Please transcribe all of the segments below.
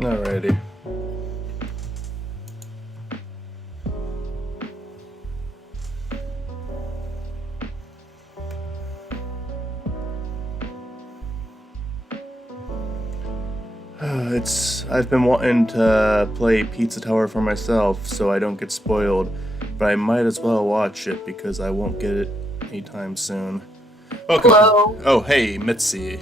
Alrighty. I've been wanting to play Pizza Tower for myself so I don't get spoiled, but I might as well watch it because I won't get it anytime soon. Welcome. Hello. Oh, hey, Mitzi.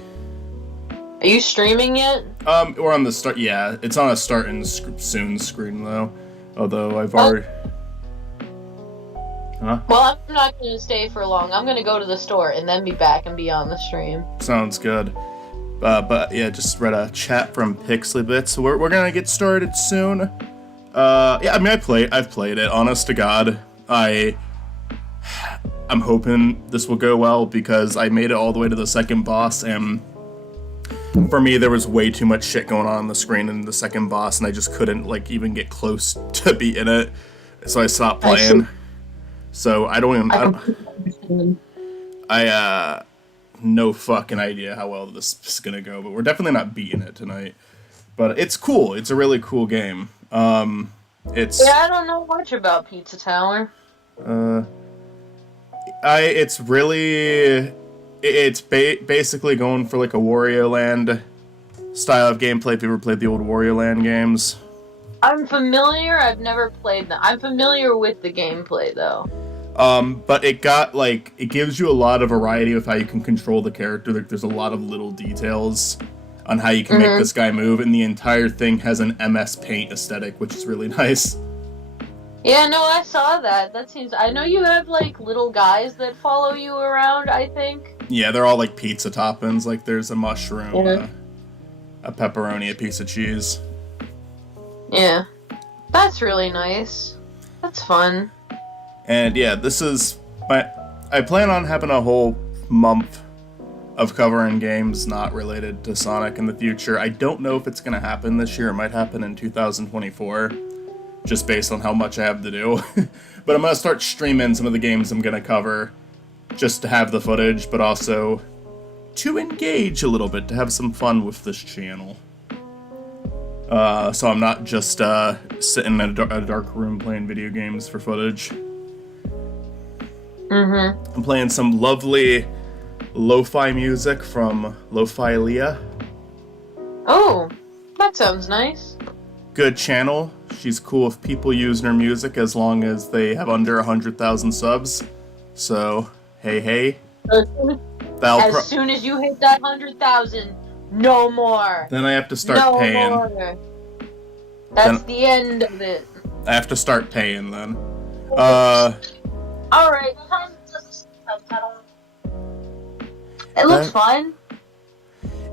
Are you streaming yet? We're on the start. Yeah, it's on a start and soon screen though. Although I've already. Huh? Well, I'm not going to stay for long. I'm going to go to the store and then be back and be on the stream. Sounds good. But yeah, just read a chat from Pixelybit, so we're gonna get started soon. Yeah, I mean, I've played it. Honest to God, I'm hoping this will go well because I made it all the way to the second boss, and for me, there was way too much shit going on the screen in the second boss, and I just couldn't like even get close to beating it, so I stopped playing. So I don't even. No fucking idea how well this is gonna go, but we're definitely not beating it tonight. But it's cool. It's a really cool game. It's Yeah, I don't know much about Pizza Tower. It's basically going for like a Wario Land style of gameplay. If you ever played the old Wario Land games, I'm familiar. I've never played them. I'm familiar with the gameplay though. But it gives you a lot of variety with how you can control the character. There's a lot of little details on how you can make this guy move, and the entire thing has an MS Paint aesthetic, which is really nice. Yeah, no, I saw that. That seems. I know you have like little guys that follow you around. I think. Yeah, they're all like pizza toppings. Like there's a mushroom, a pepperoni, a piece of cheese. Yeah, that's really nice. That's fun. And yeah, I plan on having a whole month of covering games not related to Sonic in the future. I don't know if it's going to happen this year. It might happen in 2024, just based on how much I have to do. But I'm going to start streaming some of the games I'm going to cover, just to have the footage, but also to engage a little bit, to have some fun with this channel. So I'm not just sitting in a dark room playing video games for footage. I'm playing some lovely lo-fi music from Lo-Fi Leah. Oh, that sounds nice. Good channel. She's cool with people using her music as long as they have under 100,000 subs. So, hey. As soon as you hit that 100,000, no more. Then I have to start paying. More. That's the end of it. I have to start paying then. Alright, it looks fun.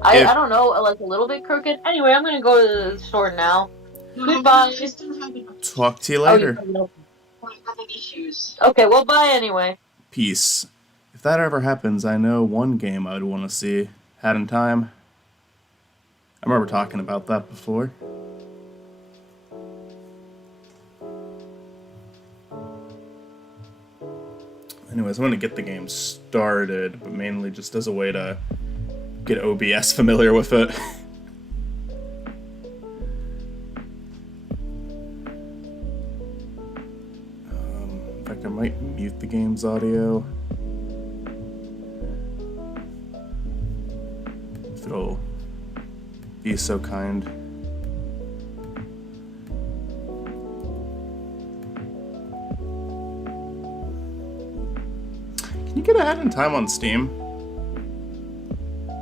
I don't know, like a little bit crooked. Anyway, I'm gonna go to the store now. Goodbye. Talk to you later. Okay, well, bye anyway. Peace. If that ever happens, I know one game I'd want to see. Hat in Time. I remember talking about that before. Anyways, I want to get the game started, but mainly just as a way to get OBS familiar with it. In fact, I might mute the game's audio. If it'll be so kind. Can you get a Hat in Time on Steam?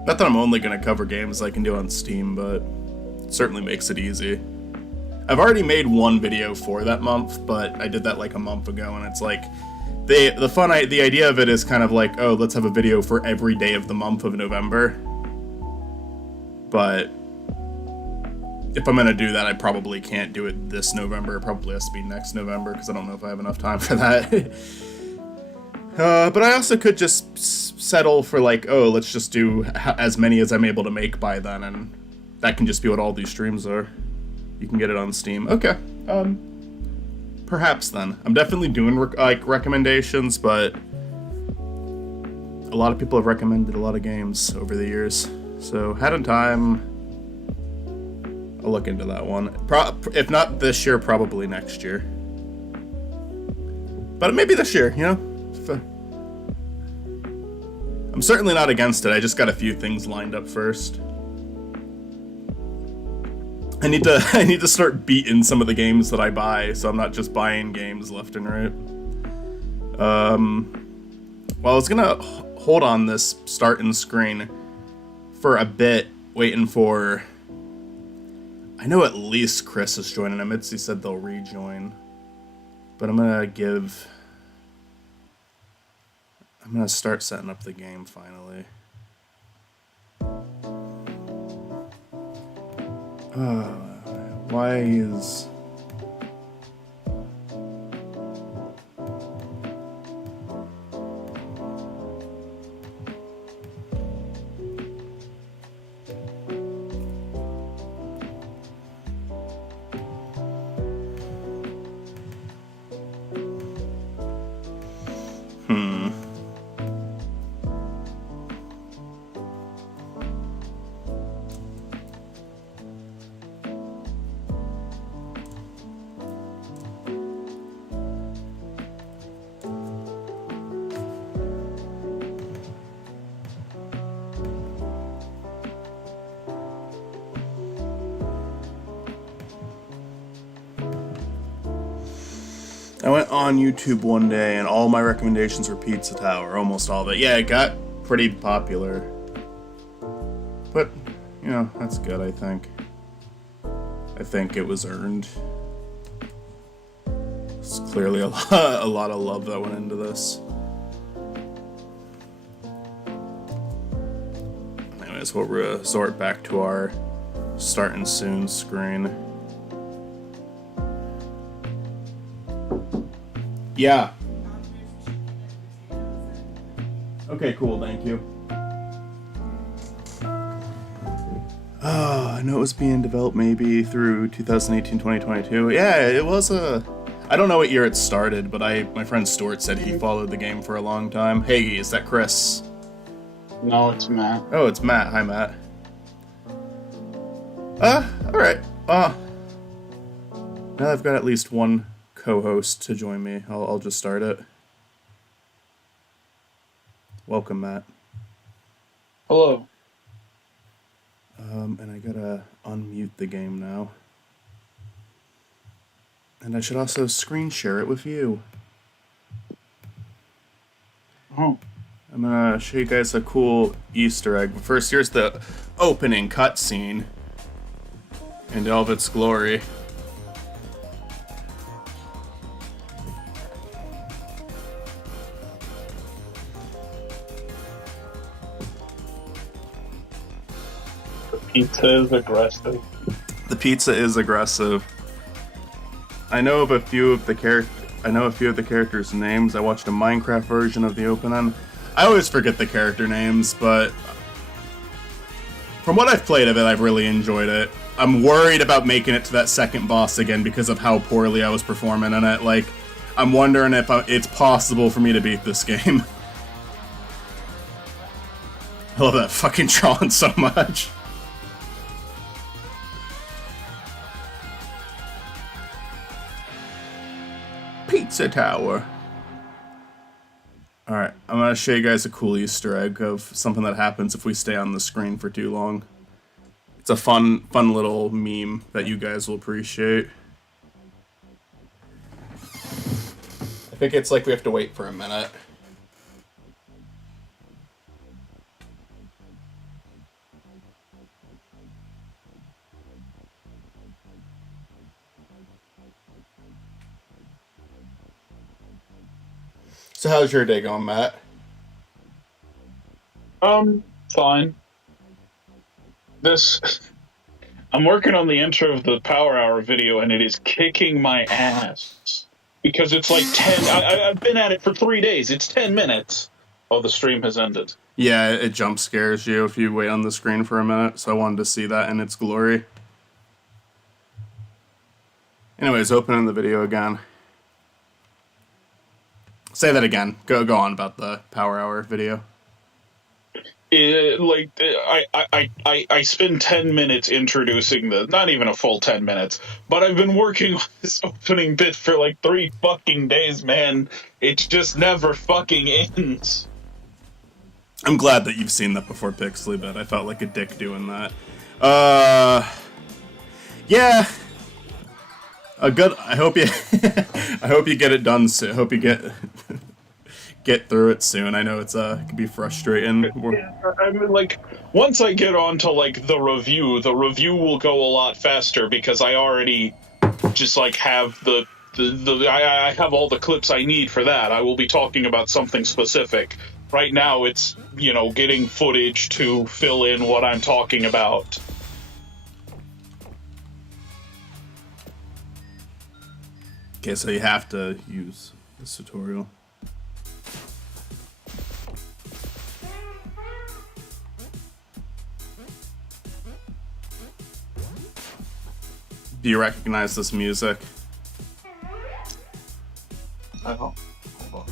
Not that I'm only going to cover games I can do on Steam, but it certainly makes it easy. I've already made one video for that month, but I did that like a month ago, and it's like the idea of it is kind of like, oh, let's have a video for every day of the month of November. But if I'm gonna do that, I probably can't do it this November. It probably has to be next November because I don't know if I have enough time for that. But I also could just settle for like, oh, let's just do as many as I'm able to make by then, and that can just be what all these streams are. You can get it on Steam. Okay. Perhaps then. I'm definitely doing recommendations, but a lot of people have recommended a lot of games over the years. So, had in time, I'll look into that one. If not this year, probably next year. But maybe this year, you know? I'm certainly not against it. I just got a few things lined up first. I need to start beating some of the games that I buy, so I'm not just buying games left and right. Well, I was gonna hold on this starting screen for a bit, waiting for. I know at least Chris is joining. Mitzi said they'll rejoin, but I'm gonna start setting up the game finally. Why is... I went on YouTube one day and all my recommendations were Pizza Tower, almost all of it. Yeah, it got pretty popular. But, you know, that's good, I think. I think it was earned. It's clearly a lot of love that went into this. Anyways, we'll resort back to our starting soon screen. Yeah. Okay, cool, thank you. I know it was being developed maybe through 2018-2022. Yeah, it was I don't know what year it started, but my friend Stuart said he followed the game for a long time. Hey, is that Chris? No, it's Matt. Oh, it's Matt. Hi, Matt. Alright. Now I've got at least one co-host to join me. I'll just start it. Welcome, Matt. Hello. And I gotta unmute the game now. And I should also screen share it with you. Oh. I'm gonna show you guys a cool Easter egg. But first, here's the opening cutscene in all of its glory. Pizza is aggressive. The pizza is aggressive. I know a few of the characters' names. I watched a Minecraft version of the opening. I always forget the character names, but from what I've played of it, I've really enjoyed it. I'm worried about making it to that second boss again because of how poorly I was performing in it. Like, I'm wondering if it's possible for me to beat this game. I love that fucking Tron so much. Pizza Tower. Alright, I'm gonna show you guys a cool Easter egg of something that happens if we stay on the screen for too long. It's a fun little meme that you guys will appreciate. I think it's like we have to wait for a minute. So how's your day going, Matt? Fine. I'm working on the intro of the Power Hour video, and it is kicking my ass. Because it's like 10... I've been at it for 3 days. It's 10 minutes. Oh, the stream has ended. Yeah, it jump scares you if you wait on the screen for a minute, so I wanted to see that in its glory. Anyways, opening the video again. Say that again. Go on about the Power Hour video. I spend 10 minutes introducing not even a full 10 minutes, but I've been working on this opening bit for like 3 fucking days, man. It just never fucking ends. I'm glad that you've seen that before, Pixley, but I felt like a dick doing that. Yeah. A good. I hope you. I hope you get it done soon. I hope you get through it soon. I know it can be frustrating. I mean, like, once I get on to like the review will go a lot faster because I already just like have I have all the clips I need for that. I will be talking about something specific. Right now, it's, getting footage to fill in what I'm talking about. Okay, so you have to use this tutorial. Do you recognize this music? I don't. Hold on.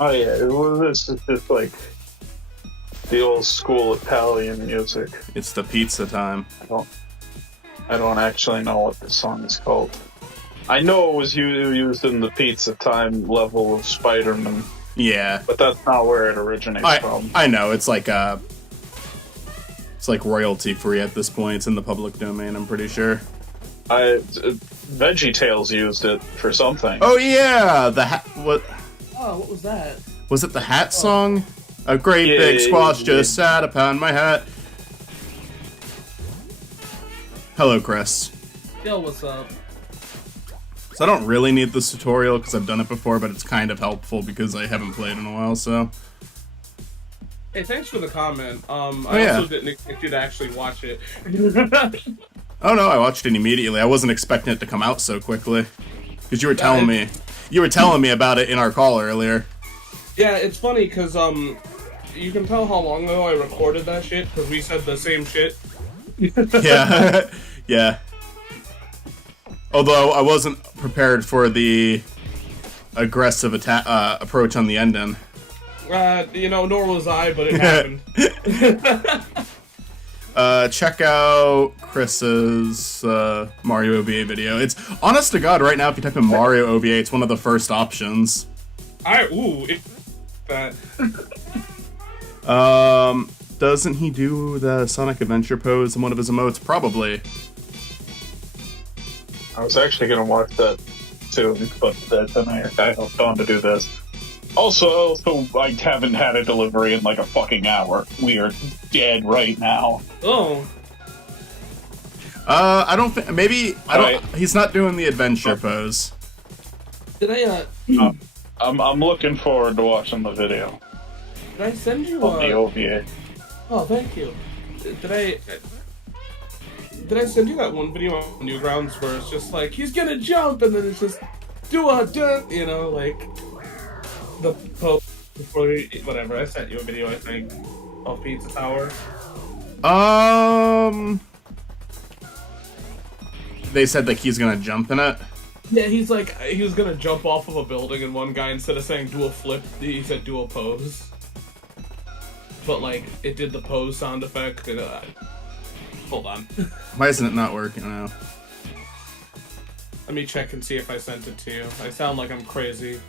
Oh yeah, this is just like the old school Italian music. It's the pizza time. I don't actually know what this song is called. I know it was used in the Pizza Time level of Spider-Man. Yeah, but that's not where it originates from. I know it's like royalty free at this point. It's in the public domain. I'm pretty sure. VeggieTales used it for something. Oh yeah, what? Oh, what was that? Was it the hat song? A great big squash just sat upon my hat. Hello, Chris. Yo, what's up? So I don't really need this tutorial because I've done it before, but it's kind of helpful because I haven't played in a while, so. Hey, thanks for the comment. I also didn't expect you to actually watch it. Oh no, I watched it immediately. I wasn't expecting it to come out so quickly. Because you were telling me. You were telling me about it in our call earlier. Yeah, it's funny because, you can tell how long ago I recorded that shit because we said the same shit. Yeah. Yeah. Although I wasn't prepared for the aggressive approach on the ending. Nor was I, but it happened. Check out Chris's Mario OVA video. It's, honest to God, right now, if you type in Mario OVA, it's one of the first options. Doesn't he do the Sonic Adventure pose in one of his emotes? Probably. I was actually going to watch that too, but then I hopped on to do this. Also, I haven't had a delivery in like a fucking hour. We are dead right now. Oh. I don't think, maybe, he's not doing the adventure pose. Did I, I'm looking forward to watching the video. Did I send you on the OVA? Oh, thank you. Did I send you that one video on Newgrounds where it's just like, he's gonna jump, and then it's just, like, the post before whatever. I sent you a video, I think, of Pizza Tower. They said like he's gonna jump in it. Yeah, he's like, he was gonna jump off of a building, and one guy, instead of saying do a flip, he said do a pose. But like, it did the pose sound effect, and hold on. Why isn't it not working now? Let me check and see if I sent it to you. I sound like I'm crazy.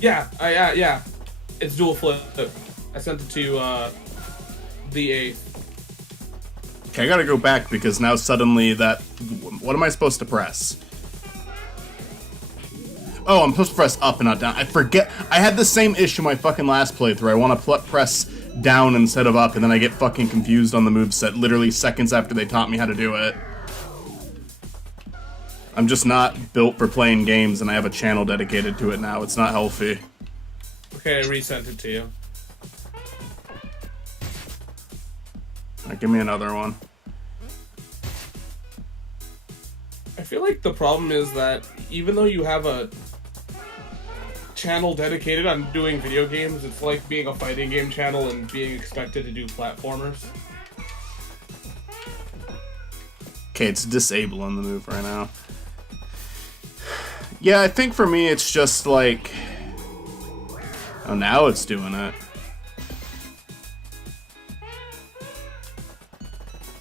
Yeah. It's dual flip. I sent it to you, the 8th. Okay, I gotta go back because now suddenly what am I supposed to press? Oh, I'm supposed to press up and not down. I forget. I had the same issue my fucking last playthrough. I want to press down instead of up, and then I get fucking confused on the moveset literally seconds after they taught me how to do it. I'm just not built for playing games, and I have a channel dedicated to it now. It's not healthy. Okay, I resent it to you. Alright, give me another one. I feel like the problem is that even though you have a channel dedicated on doing video games, it's like being a fighting game channel and being expected to do platformers. Okay, it's disabling the move right now. Yeah, I think for me it's just like... Oh, now it's doing it.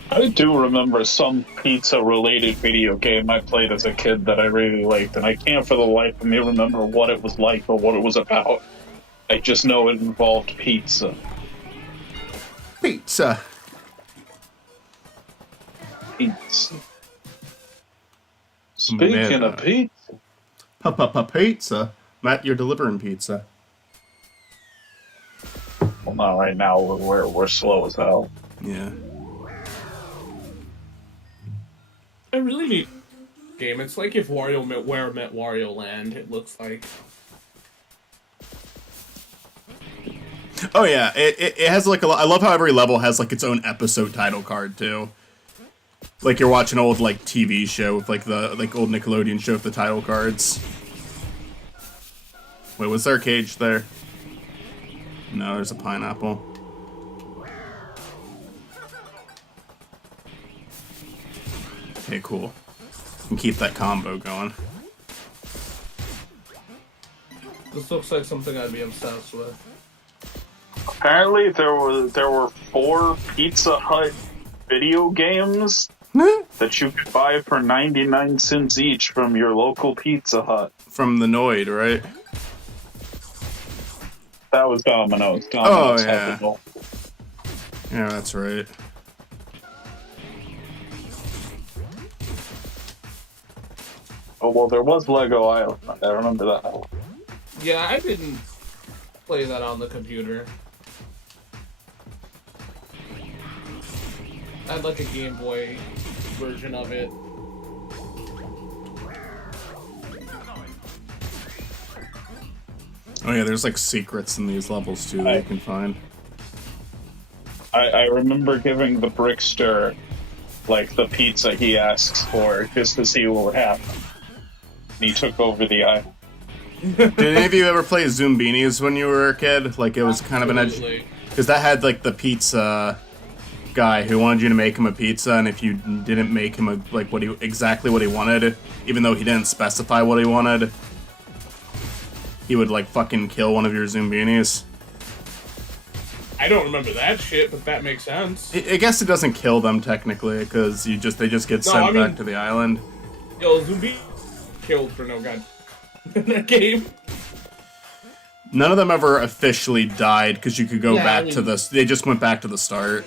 I do remember some pizza-related video game I played as a kid that I really liked, and I can't for the life of me remember what it was like or what it was about. I just know it involved pizza. Pizza. Pizza. Speaking of pizza... Pizza? Matt, you're delivering pizza. Well, not right now. We're slow as hell. Yeah. I really need a game. It's like if WarioWare met Wario Land, it looks like. Oh yeah, it has like a lot. I love how every level has like its own episode title card too. Like you're watching an old like TV show with like the old Nickelodeon show with the title cards. Wait, was there a cage there? No, there's a pineapple. Okay, cool. And keep that combo going. This looks like something I'd be obsessed with. Apparently, there were 4 Pizza Hut video games that you could buy for 99 cents each from your local Pizza Hut. From the Noid, right? That was Domino's. Oh, Domino's yeah. had the goal. Yeah, that's right. Oh, well, there was Lego Island. I remember that. Yeah, I didn't play that on the computer. I had like a Game Boy version of it. Oh yeah, there's like secrets in these levels too that you can find. I remember giving the Brickster like the pizza he asks for just to see what would happen. And he took over the island. Did any of you ever play Zoombinis when you were a kid? Like it was kind of an edge, because that had like the pizza guy who wanted you to make him a pizza, and if you didn't make him a, like exactly what he wanted, even though he didn't specify what he wanted, he would like fucking kill one of your Zoombinis. I don't remember that shit, but that makes sense. I guess it doesn't kill them technically, because they just get sent back to the island. Yo, Zombie killed for no god in that game. None of them ever officially died because you could go back to the. They just went back to the start.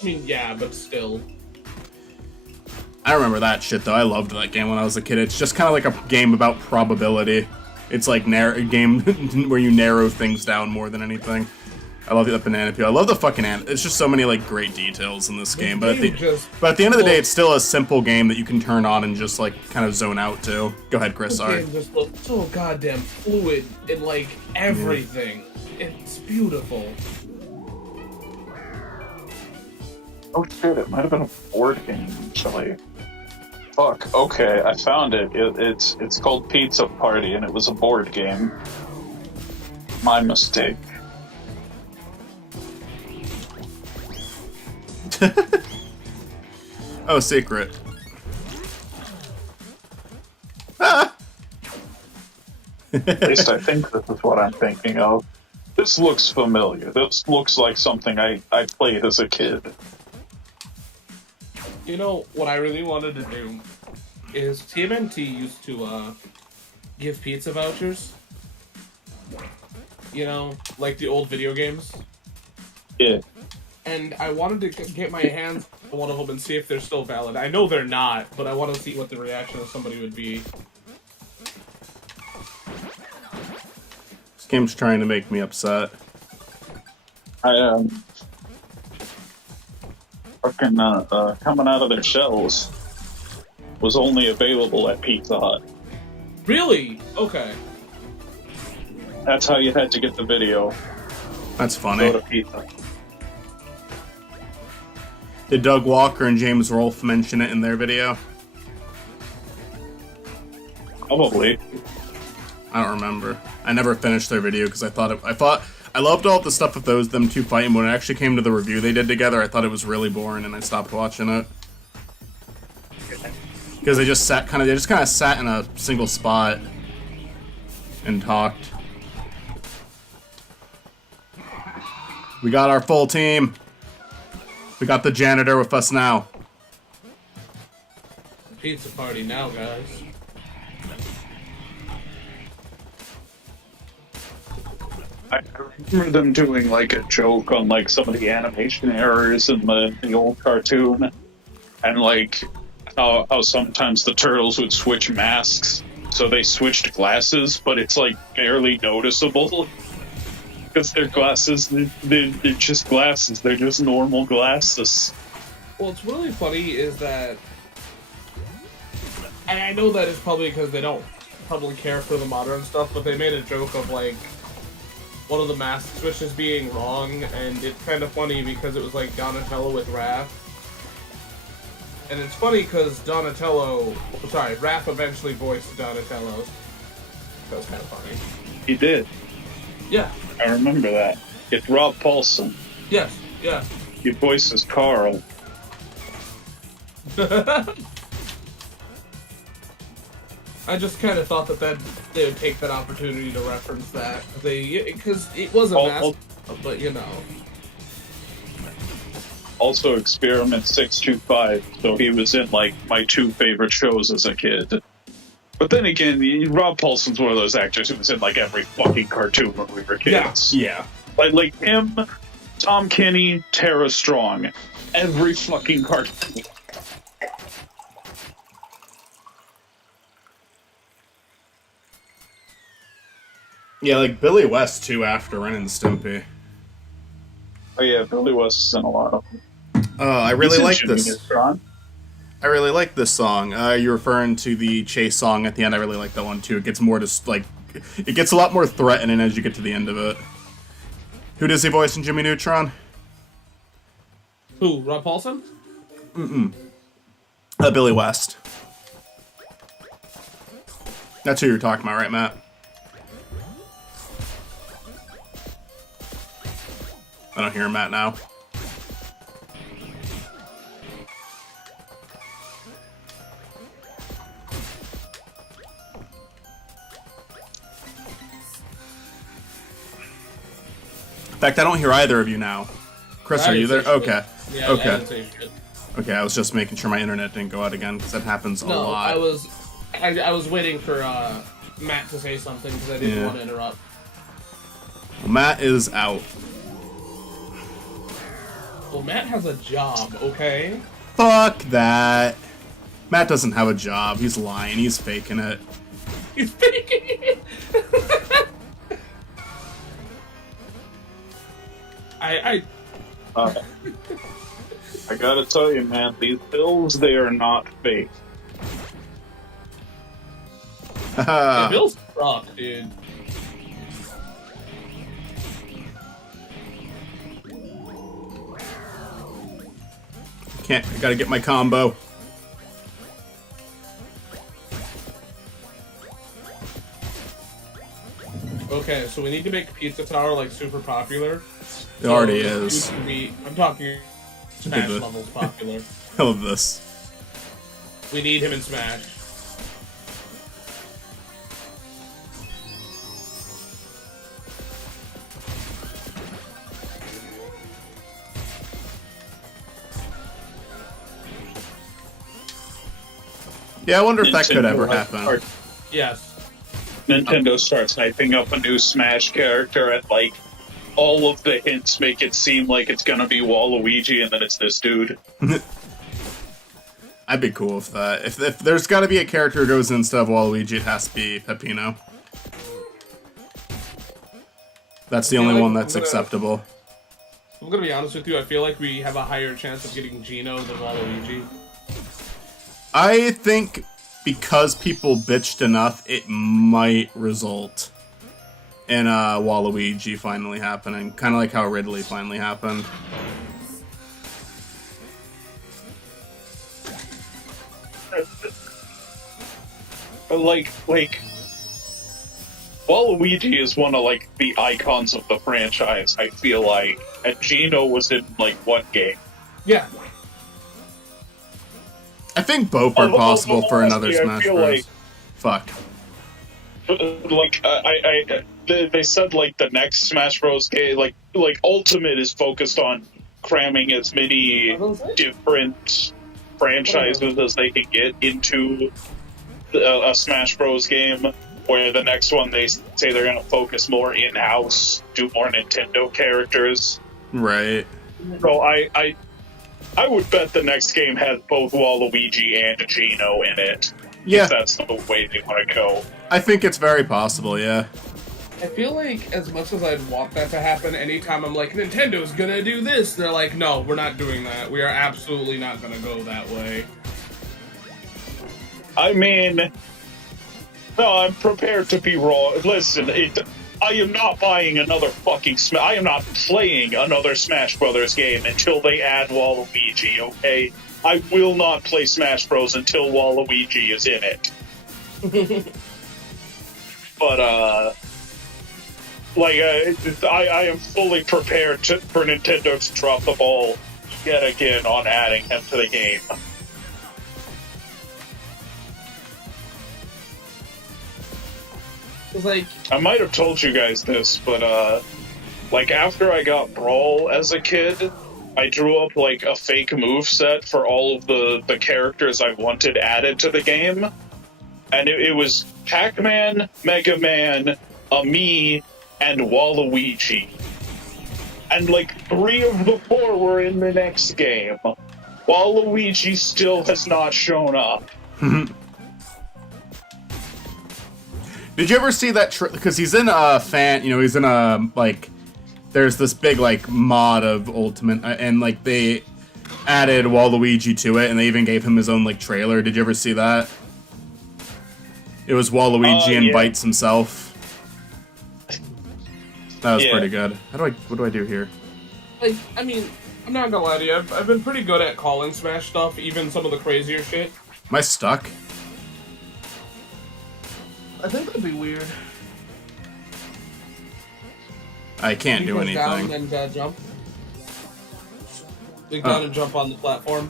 I mean, yeah, but still. I remember that shit though. I loved that game when I was a kid. It's just kind of like a game about probability. It's like a game where you narrow things down more than anything. I love the banana peel. I love the fucking It's just so many like great details in this game. But at the end of the day, it's still a simple game that you can turn on and just like kind of zone out to. Go ahead, Chris. This Sorry. game just looks so goddamn fluid in like everything. It's beautiful. Oh shit! It might have been a board game actually. Fuck. Okay, I found it. It's called Pizza Party, and it was a board game. My mistake. Oh, secret. Ah! At least I think this is what I'm thinking of. This looks familiar. This looks like something I played as a kid. You know, what I really wanted to do is TMNT used to give pizza vouchers. You know, like the old video games. Yeah. And I wanted to get my hands on one of them and see if they're still valid. I know they're not, but I want to see what the reaction of somebody would be. This game's trying to make me upset. I fucking coming out of their shells was only available at Pizza Hut. Really? Okay. That's how you had to get the video. That's Go funny. to Pizza. Did Doug Walker and James Rolfe mention it in their video? Probably. I don't remember. I never finished their video because I thought I loved all the stuff with them two fighting, but when it actually came to the review they did together, I thought it was really boring and I stopped watching it. Because they just kind of sat in a single spot and talked. We got our full team. We got the janitor with us now. Pizza party now, guys. I remember them doing like a joke on like some of the animation errors in the old cartoon, and like how sometimes the turtles would switch masks, so they switched glasses, but it's like barely noticeable because their glasses they're just glasses, they're just normal glasses. What's really funny is that, and I know that it's probably because they don't probably care for the modern stuff, but they made a joke of like one of the mask switches being wrong, and it's kind of funny because it was like Donatello with Raph. And it's funny because Raph eventually voiced Donatello. That was kind of funny. He did. Yeah. I remember that. It's Rob Paulson. Yes. Yeah. He voices Carl. I just kind of thought that they would take that opportunity to reference that. Because it was a mask, but you know. Also, Experiment 625, so he was in, like, my two favorite shows as a kid. But then again, Rob Paulson's one of those actors who was in, like, every fucking cartoon when we were kids. Yeah. Like him, Tom Kenny, Tara Strong. Every fucking cartoon. Yeah, like Billy West too after Ren and Stimpy. Oh yeah, Billy West is in a lot of them. I really like this. Neutron. I really like this song. You're referring to the Chase song at the end. I really like that one too. It gets more it gets a lot more threatening as you get to the end of it. Who does he voice in Jimmy Neutron? Who? Rob Paulson? Billy West. That's who you're talking about, right, Matt? I don't hear Matt now. In fact, I don't hear either of you now. Chris, are you there? Okay. Yeah, Okay. I didn't say shit. Okay, I was just making sure my internet didn't go out again, because that happens a No, lot. I was waiting for Matt to say something because I didn't want to interrupt. Matt is out. Well, Matt has a job, okay? Fuck that. Matt doesn't have a job. He's lying. He's faking it. He's faking it. I gotta tell you, man, these bills, they are not fake. the bills suck, dude. I gotta get my combo. Okay, so we need to make Pizza Tower like super popular. It already is. I'm talking Smash levels popular. I love this. We need him in Smash. Yeah, I wonder if that could Nintendo ever has happen. start- Yes. Nintendo starts hyping up a new Smash character at, like, all of the hints make it seem like it's gonna be Waluigi, and then it's this dude. I'd be cool with that. If there's gotta be a character who goes in instead of Waluigi, it has to be Peppino. That's the only like, one that's acceptable. I'm gonna be honest with you, I feel like we have a higher chance of getting Geno than Waluigi. I think because people bitched enough, it might result in Waluigi finally happening. Kind of like how Ridley finally happened. Like, Waluigi is one of, like, the icons of the franchise, I feel like. And Geno was in, like, one game. Yeah. I think both are possible for another honestly, Smash I feel Bros. Fuck. Like, they said, like, the next Smash Bros. Game, like Ultimate is focused on cramming as many different franchises as they can get into a Smash Bros. Game, where the next one they say they're going to focus more in-house, do more Nintendo characters. Right. So I would bet the next game has both Waluigi and Geno in it. Yeah. If that's the way they want to go. I think it's very possible, yeah. I feel like as much as I'd want that to happen, anytime I'm like, Nintendo's gonna do this, they're like, no, we're not doing that. We are absolutely not gonna go that way. I mean, no, I'm prepared to be wrong. Listen, I am not buying another fucking I am not playing another Smash Brothers game until they add Waluigi, okay? I will not play Smash Bros. Until Waluigi is in it. But, I am fully prepared for Nintendo to drop the ball yet again on adding him to the game. It's like, I might have told you guys this, but, like, after I got Brawl as a kid, I drew up, like, a fake moveset for all of the characters I wanted added to the game. And it was Pac-Man, Mega Man, me, and Waluigi. And, like, 3 of the 4 were in the next game. Waluigi still has not shown up. Did you ever see that? Because he's in a fan, he's in a, like, there's this big, like, mod of Ultimate, and, like, they added Waluigi to it, and they even gave him his own, like, trailer. Did you ever see that? It was Waluigi and yeah. Bites himself. That was Yeah. pretty good. What do I do here? like, I mean, I'm not gonna lie to you, I've been pretty good at calling Smash stuff, even some of the crazier shit. Am I stuck? I think that'd be weird. I can't do Click down anything. and jump. Click down and jump on the platform.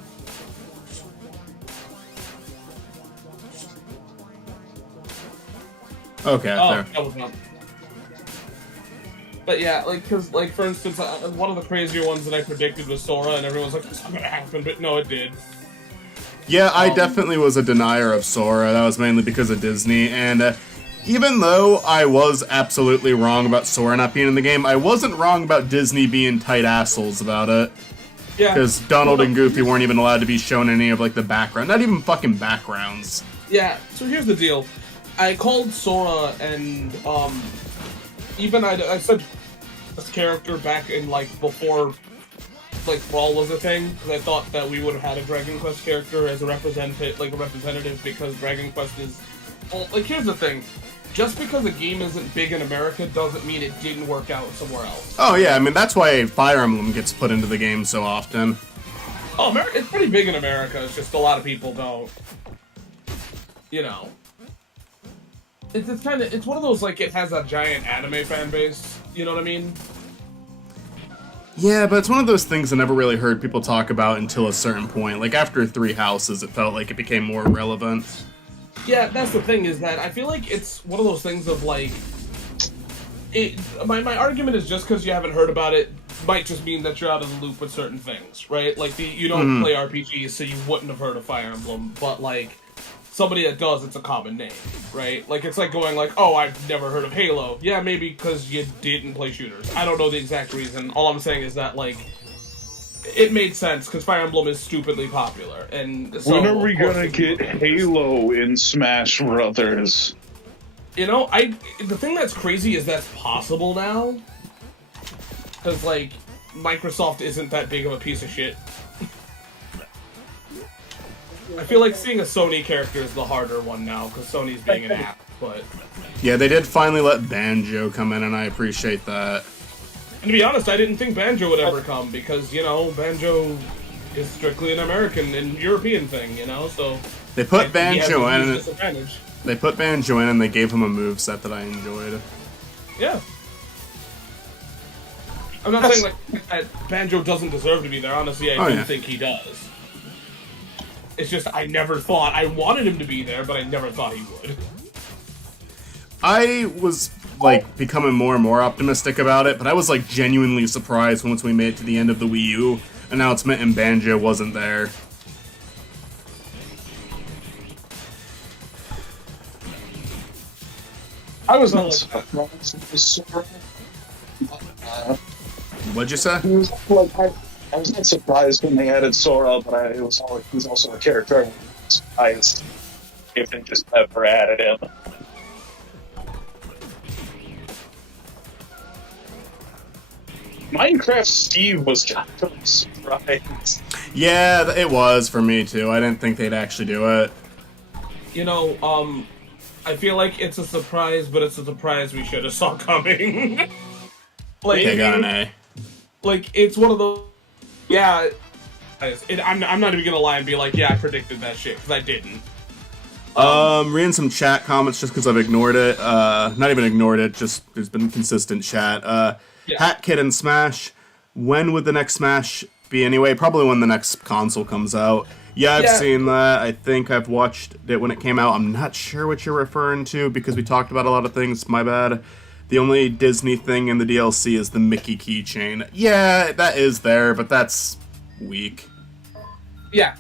Okay, Oh, there. double jump. But yeah, like, cause, like, for instance, one of the crazier ones that I predicted was Sora, and everyone's like, it's not gonna happen, but no, it did. Yeah, I definitely was a denier of Sora. That was mainly because of Disney, and even though I was absolutely wrong about Sora not being in the game, I wasn't wrong about Disney being tight assholes about it. Yeah. Because Donald and Goofy weren't even allowed to be shown any of, like, the background. Not even fucking backgrounds. Yeah, so here's the deal. I called Sora and, even I said this character back in, like, before, like, Brawl was a thing, because I thought that we would have had a Dragon Quest character as a representative, because Dragon Quest is, well, like, here's the thing. Just because a game isn't big in America doesn't mean it didn't work out somewhere else. Oh yeah, I mean, that's why Fire Emblem gets put into the game so often. Oh, it's pretty big in America, it's just a lot of people don't, It's kind of, it's one of those, like, it has a giant anime fan base, you know what I mean? Yeah, but it's one of those things I never really heard people talk about until a certain point. Like, after Three Houses, it felt like it became more relevant. Yeah, that's the thing, is that I feel like it's one of those things of, like, my argument is just because you haven't heard about it might just mean that you're out of the loop with certain things, right? Like, you don't play RPGs, so you wouldn't have heard of Fire Emblem, but, like, somebody that does, it's a common name, right? Like, it's like going like, oh, I've never heard of Halo. Yeah, maybe because you didn't play shooters. I don't know the exact reason. All I'm saying is that, like, it made sense, because Fire Emblem is stupidly popular, and so... When are we gonna get Halo in Smash Brothers? The thing that's crazy is that's possible now. Because, like, Microsoft isn't that big of a piece of shit. I feel like seeing a Sony character is the harder one now, because Sony's being an app, but... Yeah, they did finally let Banjo come in, and I appreciate that. And to be honest, I didn't think Banjo would ever come, because, you know, Banjo is strictly an American and European thing, you know, so... They put Banjo in, disadvantage. they put Banjo in, and they gave him a moveset that I enjoyed. Yeah. I'm not saying, like, that Banjo doesn't deserve to be there, honestly, I do think he does. It's just, I never thought, I wanted him to be there, but I never thought he would. I was, like, becoming more and more optimistic about it, but I was, like, genuinely surprised once we made it to the end of the Wii U announcement and Banjo wasn't there. I was not surprised. What'd you say? I was not surprised when they added Sora, but he's also a character I was surprised if they just never added him. Minecraft Steve was kind of a surprise. Yeah, it was for me too. I didn't think they'd actually do it. You know, I feel like it's a surprise, but it's a surprise we should have saw coming. Like, Okay, got an A. Like, it's one of those... Yeah, I'm not even gonna lie and be like, yeah, I predicted that shit, because I didn't. Reading some chat comments just because I've ignored it. Not even ignored it, just there's been consistent chat. Yeah. Hat Kid and Smash. When would the next Smash be anyway? Probably when the next console comes out. Yeah, I've seen that. I think I've watched it when it came out. I'm not sure what you're referring to because we talked about a lot of things. My bad. The only Disney thing in the DLC is the Mickey keychain. Yeah, that is there, but that's weak. Yeah.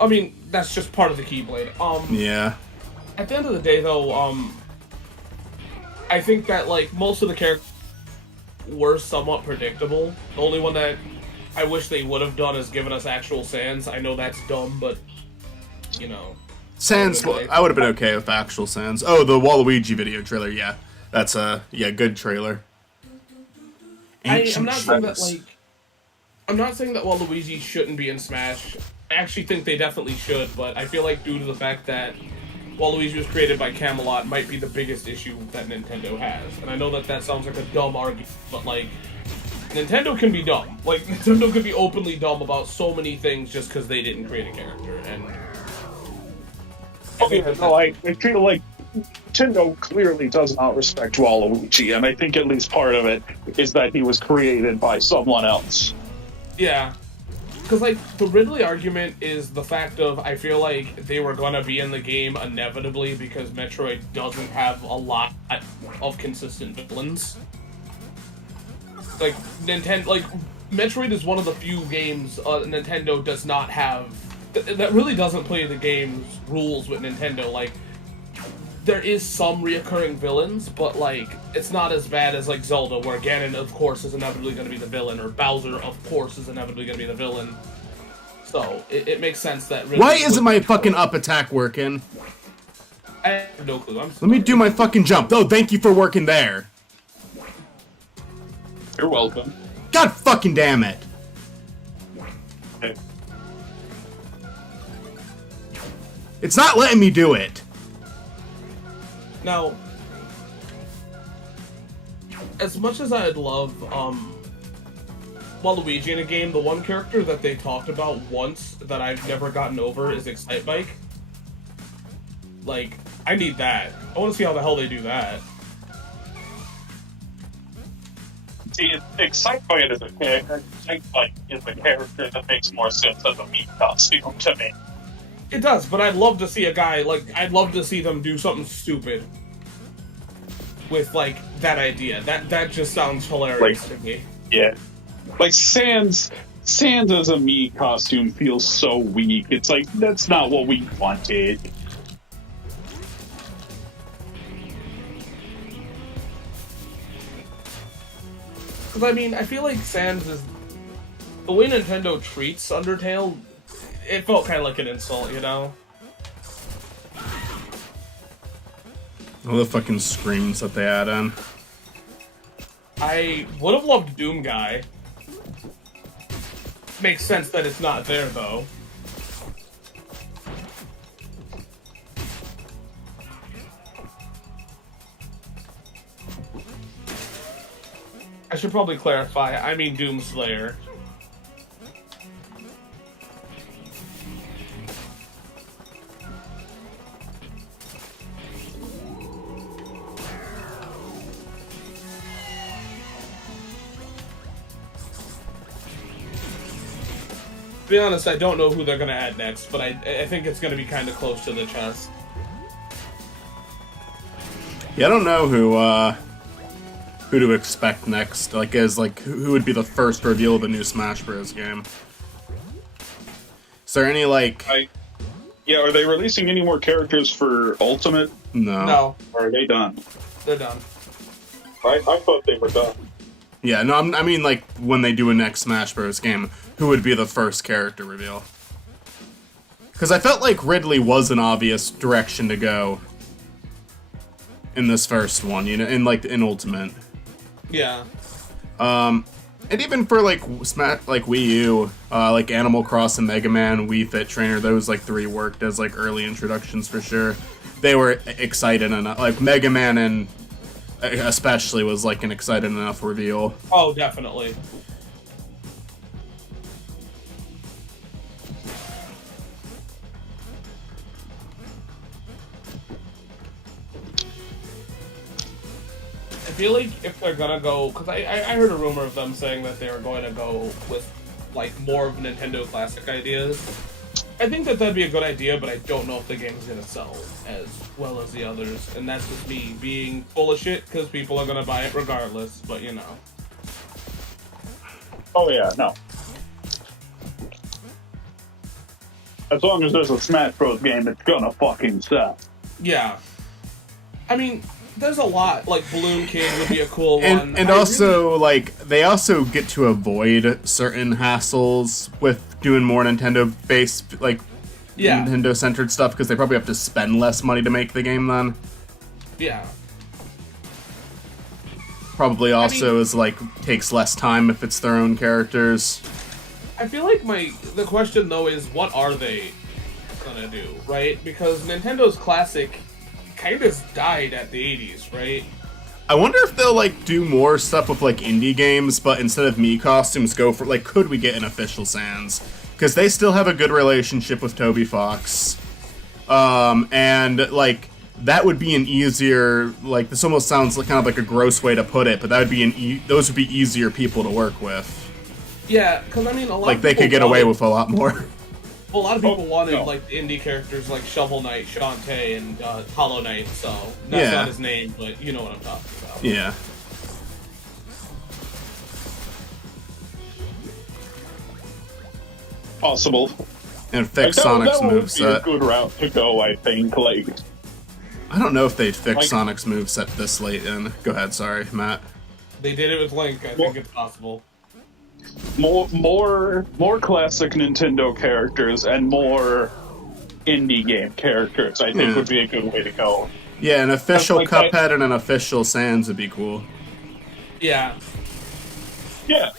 I mean, that's just part of the Keyblade. Yeah. At the end of the day, though, I think that, like, most of the characters were somewhat predictable. The only one that I wish they would have done is given us actual Sans. I know that's dumb, but, you know. Sans, I would have been okay with actual Sans. Oh, the Waluigi video trailer, yeah. That's a, good trailer. I'm not saying that, like, I'm not saying that Waluigi shouldn't be in Smash. I actually think they definitely should, but I feel like due to the fact that Waluigi was created by Camelot might be the biggest issue that Nintendo has. And I know that that sounds like a dumb argument, but, like, Nintendo can be dumb. Like, Nintendo can be openly dumb about so many things just because they didn't create a character, and... I feel like Nintendo clearly does not respect Waluigi, and I think at least part of it is that he was created by someone else. Yeah. Because, like, the Ridley argument is the fact of, I feel like they were gonna be in the game inevitably because Metroid doesn't have a lot of consistent villains. Like, Metroid is one of the few games Nintendo does not have, that really doesn't play the game's rules with Nintendo. Like, there is some reoccurring villains, but, like, it's not as bad as, like, Zelda, where Ganon, of course, is inevitably going to be the villain, or Bowser, of course, is inevitably going to be the villain. So, it makes sense that... Really why isn't my fucking up attack working? I have no clue. Let me do my fucking jump. Oh, thank you for working there. You're welcome. God fucking damn it. Okay. It's not letting me do it. Now, as much as I'd love Waluigi in a game, the one character that they talked about once that I've never gotten over is Excitebike. Like, I need that. I want to see how the hell they do that. See, Excitebike is a character that makes more sense as a meat costume to me. It does, but I'd love to see a guy, like, I'd love to see them do something stupid with, like, that idea. That just sounds hilarious to me. Yeah. Like, Sans as a Mii costume feels so weak. It's like, that's not what we wanted. Because, I mean, I feel like Sans is... The way Nintendo treats Undertale, it felt kind of like an insult, you know? All the fucking screams that they add in. I would have loved Doom Guy. Makes sense that it's not there, though. I should probably clarify, I mean Doomslayer. To be honest, I don't know who they're gonna add next, but I think it's gonna be kind of close to the chest. Yeah, I don't know who to expect next. Like, as like who would be the first reveal of a new Smash Bros. Game? Is there any like? Yeah, are they releasing any more characters for Ultimate? No. No, Or are they done? they're done. I thought they were done. Yeah, no. I mean, like when they do a next Smash Bros. Game, who would be the first character reveal? Because I felt like Ridley was an obvious direction to go in this first one, you know, in Ultimate. Yeah. And even for like like Wii U, like Animal Crossing, Mega Man, Wii Fit Trainer, those like 3 worked as like early introductions for sure. They were excited enough. Like Mega Man and especially was like an excited enough reveal. Oh, definitely. I feel like if they're gonna go, because I heard a rumor of them saying that they were going to go with like more of Nintendo Classic ideas. I think that that'd be a good idea, but I don't know if the game is gonna sell as well as the others, and that's just me being full of shit because people are gonna buy it regardless. But you know. Oh yeah, no. As long as there's a Smash Bros. Game, it's gonna fucking sell. Yeah. I mean, there's a lot. Like Balloon King would be a cool one. And also, like, they also get to avoid certain hassles with doing more Nintendo-based, like, Yeah. Nintendo-centered stuff, because they probably have to spend less money to make the game then. Yeah. Probably also is, like, takes less time if it's their own characters. I feel like the question though is, what are they gonna do, right? Because Nintendo's Classic kind of died at the 80s, right? I wonder if they'll, like, do more stuff with, like, indie games, but instead of Mii costumes, go for, like, could we get an official Sans? Because they still have a good relationship with Toby Fox. And, like, that would be an easier, like, this almost sounds like kind of like a gross way to put it, but that would be those would be easier people to work with. Yeah, because I mean, a lot Like, of they people could get away with a lot more. A lot of people wanted no. like indie characters like Shovel Knight, Shantae, and Hollow Knight. So that's Yeah. not his name, but you know what I'm talking about. Yeah. Possible. And fix Like, Sonic's that would be a moveset. good route to go, I think. Like, I don't know if they'd fix Like- Sonic's moveset this late in. Go ahead, sorry, Matt. They did it with Link. I think it's possible. more classic Nintendo characters and more indie game characters, I think, Yeah. would be a good way to go. Yeah, an official Like that- Cuphead and an official Sans would be cool. Yeah. Yeah.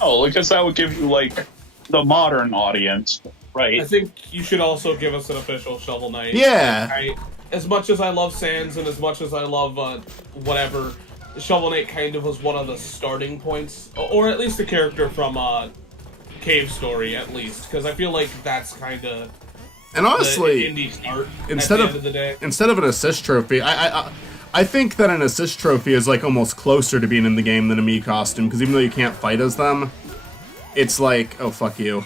No, because that would give you, like, the modern audience, right? I think you should also give us an official Shovel Knight. Yeah. As much as I love Sans and as much as I love whatever, Shovel Knight kind of was one of the starting points, or at least a character from Cave Story, at least, because I feel like that's kind of And honestly, the indie start instead at the of end of the day. instead of an assist trophy, I think that an assist trophy is like almost closer to being in the game than a Mii costume, because even though you can't fight as them, it's like, oh fuck you.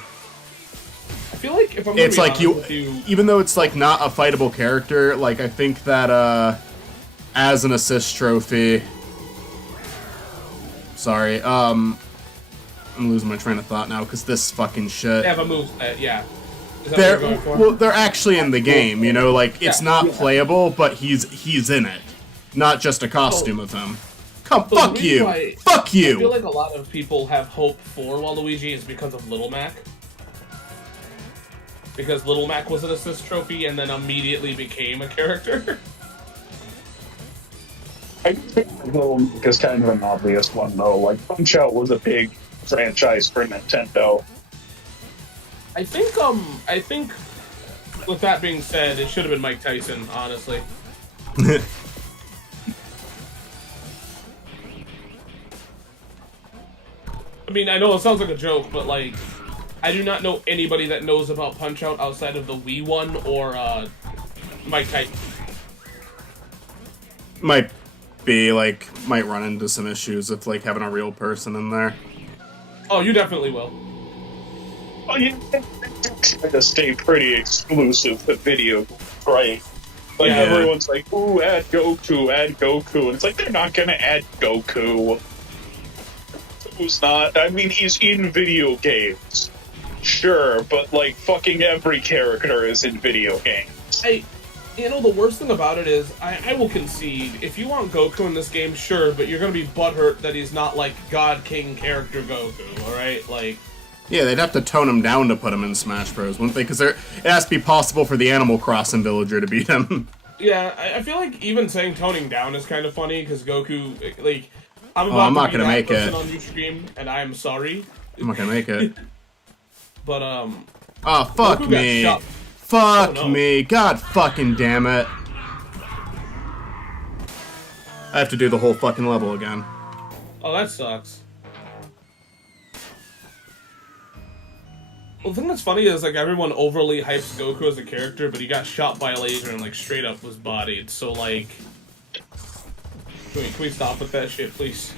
I feel like if I'm gonna It's be like honest you, with you, even though it's like not a fightable character, like I think that as an assist trophy. Sorry, I'm losing my train of thought now because this fucking shit. they have a moveset, yeah. Is that what They're you're going for? well, they're actually in the game, you know, like it's Yeah, not yeah. playable, but he's in it, not just a costume of him. Come, the fuck reason you, why fuck I feel you. like a lot of people have hope for Waluigi is because of Little Mac. Because Little Mac was an assist trophy and then immediately became a character. I think Little Mac is kind of an obvious one, though. Like, Punch-Out was a big franchise for Nintendo. I think with that being said, it should have been Mike Tyson, honestly. I mean, I know it sounds like a joke, but like, I do not know anybody that knows about Punch-Out outside of the Wii one or Mike Tyson. Might run into some issues with like having a real person in there. Oh, you definitely will. Oh, yeah, try to stay pretty exclusive to video, right? Like, Yeah. everyone's like, ooh, add Goku, and it's like, they're not gonna add Goku. Who's not? I mean, he's in video games. Sure, but, like, fucking every character is in video games. You know, the worst thing about it is, I will concede, if you want Goku in this game, sure, but you're gonna be butthurt that he's not, like, God King character Goku, alright? Like... Yeah, they'd have to tone him down to put him in Smash Bros, wouldn't they? Because it has to be possible for the Animal Crossing villager to beat him. Yeah, I feel like even saying toning down is kind of funny, because Goku, like... I'm not gonna make it. On your stream, and I am sorry. I'm not gonna make it. But, Oh, fuck Goku me. got shot. Fuck Oh, no. me. God fucking damn it. I have to do the whole fucking level again. Oh, that sucks. Well, the thing that's funny is, like, everyone overly hypes Goku as a character, but he got shot by a laser and, like, straight up was bodied, so, like... Can we stop with that shit, please?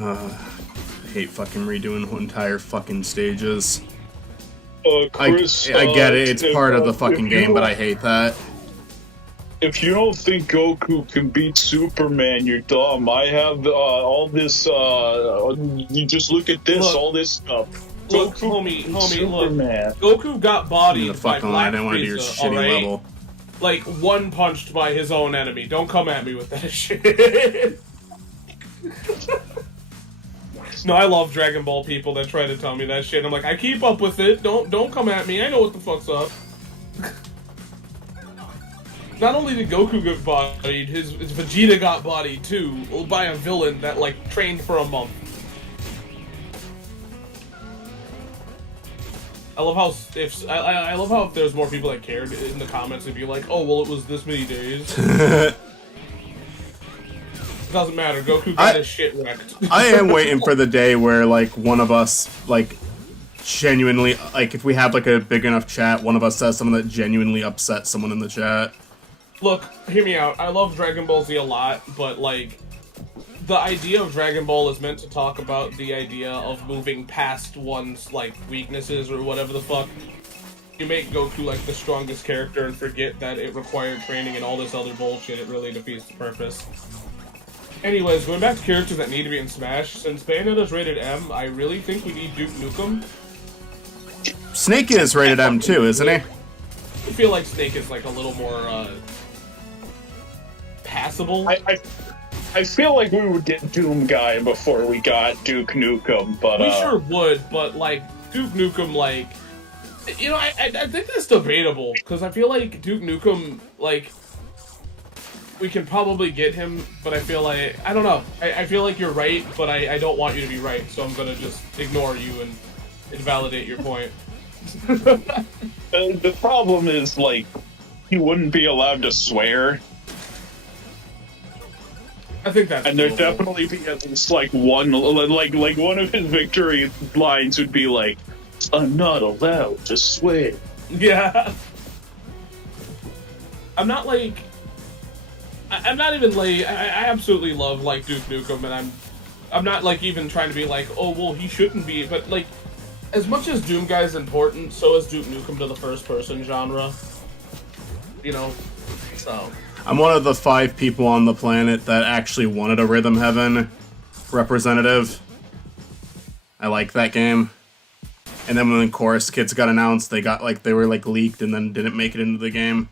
I hate fucking redoing entire fucking stages. Chris, I get it, it's part of the fucking game, but I hate that. If you don't think Goku can beat Superman, you're dumb. I have all this, you just look at this, Look. all this stuff. Look, Goku homie, beats Superman. look. Goku got The bodied by fucking line, I Black didn't want to do your Frieza, shitty alright? level. Like, one punched by his own enemy. Don't come at me with that shit. No, I love Dragon Ball people that try to tell me that shit. I'm like, I keep up with it. Don't come at me. I know what the fuck's up. Not only did Goku get bodied, his Vegeta got bodied too by a villain that like trained for a month. I love how I love how if there's more people that cared in the comments, it'd be like, oh well, it was this many days. It doesn't matter. Goku got his shit wrecked. I am waiting for the day where, like, one of us, like, genuinely, like, if we have, like, a big enough chat, one of us says something that genuinely upsets someone in the chat. Look, hear me out. I love Dragon Ball Z a lot, but, like, the idea of Dragon Ball is meant to talk about the idea of moving past one's, like, weaknesses or whatever the fuck. You make Goku, like, the strongest character and forget that it required training and all this other bullshit. It really defeats the purpose. Anyways, going back to characters that need to be in Smash, since Bayonetta's rated M, I really think we need Duke Nukem. Snake is rated M too, isn't he? I feel like Snake is, like, a little more, passable. I feel like we would get Doom Guy before we got Duke Nukem, but We sure would, but, like, Duke Nukem, like... You know, I think that's debatable, because I feel like Duke Nukem, like... We can probably get him, but I feel like... I don't know. I feel like you're right, but I don't want you to be right, so I'm gonna just ignore you and invalidate your point. the problem is, like, he wouldn't be allowed to swear. I think that's And there'd doable. definitely be at least, like, one of his victory lines would be like, I'm not allowed to swear. Yeah. I'm not like... I'm not even like... I absolutely love, like, Duke Nukem, and I'm not, like, even trying to be like, oh, well, he shouldn't be, but, like, as much as Doom Guy's important, so is Duke Nukem to the first-person genre. You know? So... I'm one of the 5 people on the planet that actually wanted a Rhythm Heaven representative. I like that game. And then when Chorus Kids got announced, they were leaked and then didn't make it into the game.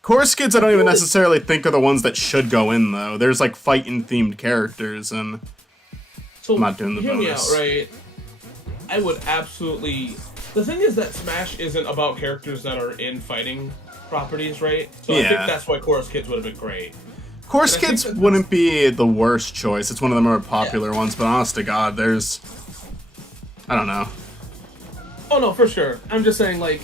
Chorus Kids I don't even necessarily think are the ones that should go in though. There's like fighting themed characters and So, I'm not doing the hear me out, bonus. right? I would absolutely... The thing is that Smash isn't about characters that are in fighting properties, right? So I Yeah. think that's why Chorus Kids would have been great. Course And I think Kids that wouldn't be the worst choice. It's one of the more popular ones, but honest to God, there's... I don't know. Oh no, for sure. I'm just saying, like,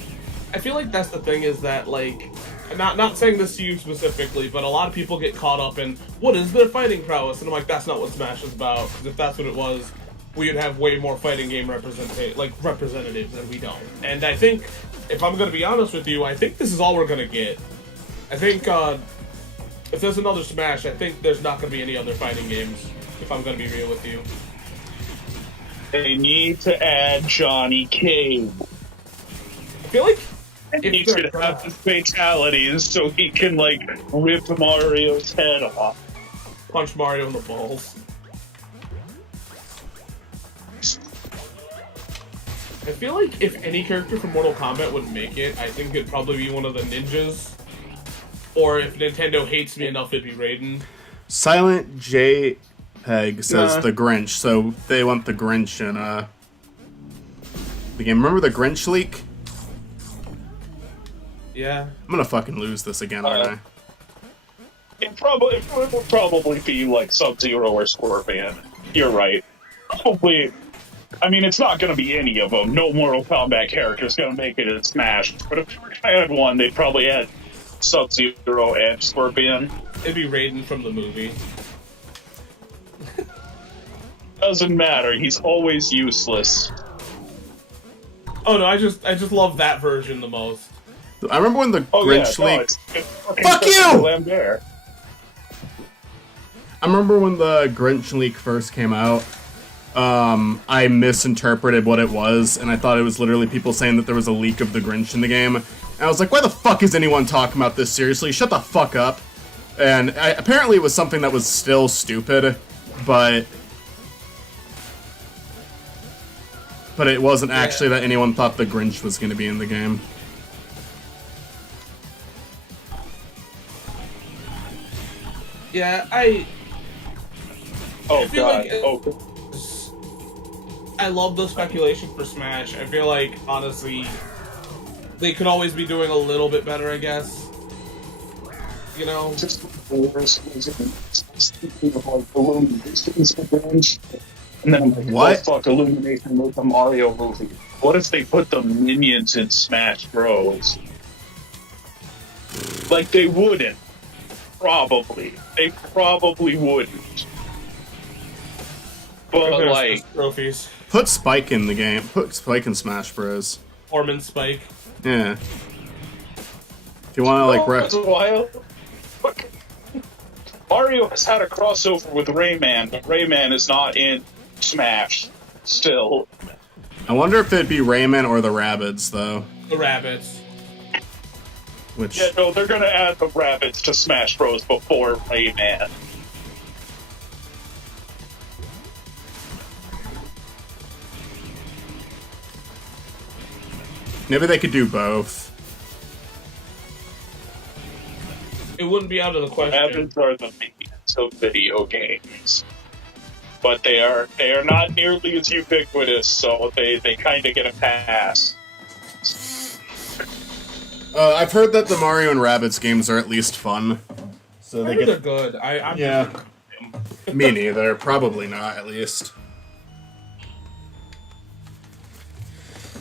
I feel like that's the thing is that, like, I'm not saying this to you specifically, but a lot of people get caught up in what is their fighting prowess, and I'm like, that's not what Smash is about. Because if that's what it was, we would have way more fighting game representatives, and we don't. And I think, if I'm gonna be honest with you, I think this is all we're gonna get. I think if there's another Smash, I think there's not gonna be any other fighting games. If I'm gonna be real with you. They need to add Johnny Cage. I feel like He if should they're have the fatalities so he can, like, rip Mario's head off. punch Mario in the balls. I feel like if any character from Mortal Kombat would make it, I think it'd probably be one of the ninjas. Or if Nintendo hates me enough, it'd be Raiden. Silent JPEG says Nah. the Grinch, so they want the Grinch in the game. Remember the Grinch leak? Yeah. I'm gonna fucking lose this again, aren't I? It would probably be like Sub-Zero or Scorpion. You're right. Probably. I mean, it's not going to be any of them. No Mortal Kombat character is going to make it in Smash. But if I had one, they'd probably add Sub-Zero and Scorpion. It'd be Raiden from the movie. Doesn't matter. He's always useless. Oh no, I just love that version the most. I remember when the Grinch leak. it's Fuck you! Lambert. I remember when the Grinch leak first came out. I misinterpreted what it was, and I thought it was literally people saying that there was a leak of the Grinch in the game. And I was like, why the fuck is anyone talking about this seriously? Shut the fuck up. And apparently it was something that was still stupid, but it wasn't actually that anyone thought the Grinch was going to be in the game. Yeah, Oh, I feel God. like I love the speculation for Smash. I feel like, honestly, they could always be doing a little bit better, I guess. You know? And then I'm like, What? fuck, Illumination with the Mario movie. What if they put the minions in Smash Bros? Like, they wouldn't. Probably. They probably wouldn't. But, There's like, trophies. Put Spike in the game. Put Spike in Smash Bros. Orman Spike. Yeah. If you want to, like, that's wild. Look, Mario has had a crossover with Rayman, but Rayman is not in Smash still. I wonder if it'd be Rayman or the Rabbids, though. The rabbits. Which... Yeah, no, they're gonna add the rabbits to Smash Bros. Before Rayman. Maybe they could do both. It wouldn't be out of the question. Rabbits are the minions of video games. But they are not nearly as ubiquitous, so they kind of get a pass. I've heard that the Mario and Rabbids games are at least fun. So I they think they're get... good. I'm Yeah. Me neither. Probably not, at least.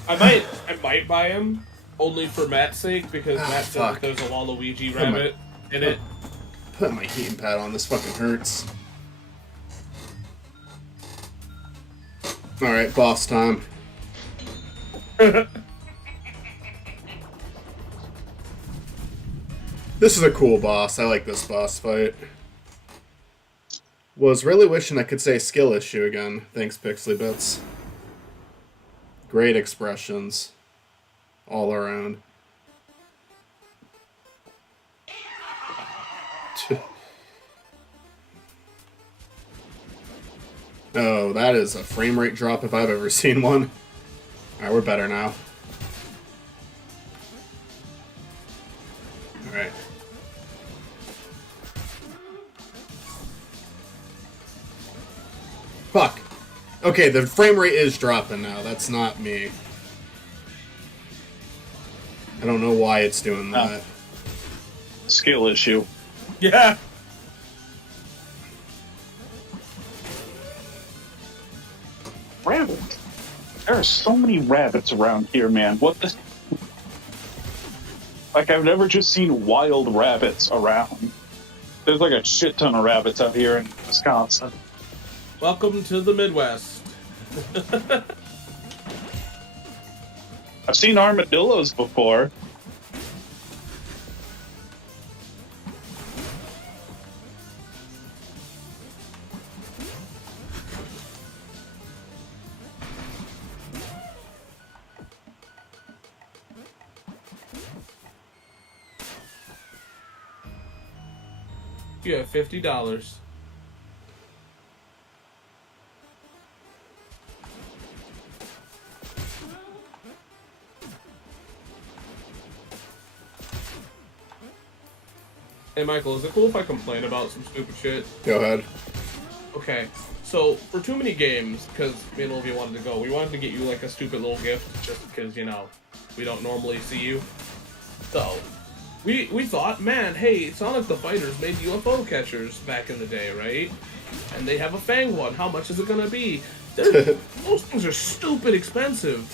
I might buy him only for Matt's sake because Matt said fuck. that there's a Waluigi Come on. rabbit in it. Put my heating pad on. This fucking hurts. Alright, boss time. This is a cool boss. I like this boss fight. Was really wishing I could say skill issue again. Thanks, Pixely Bits. Great expressions. All around. Oh, that is a frame rate drop if I've ever seen one. Alright, we're better now. Alright. Fuck. Okay, the frame rate is dropping now. That's not me. I don't know why it's doing that. Skill issue. Yeah. There are so many rabbits around here, man. What the? Like, I've never just seen wild rabbits around. There's like a shit ton of rabbits out here in Wisconsin. Welcome to the Midwest. I've seen armadillos before. You have $50. Hey Michael, is it cool if I complain about some stupid shit? Go ahead. Okay, so for Too Many Games, because me and Olivia wanted to go, we wanted to get you like a stupid little gift, just because, you know, we don't normally see you. So, we thought, man, hey, Sonic the Fighters made UFO catchers back in the day, right? And they have a Fang one. How much is it gonna be? Those things are stupid expensive.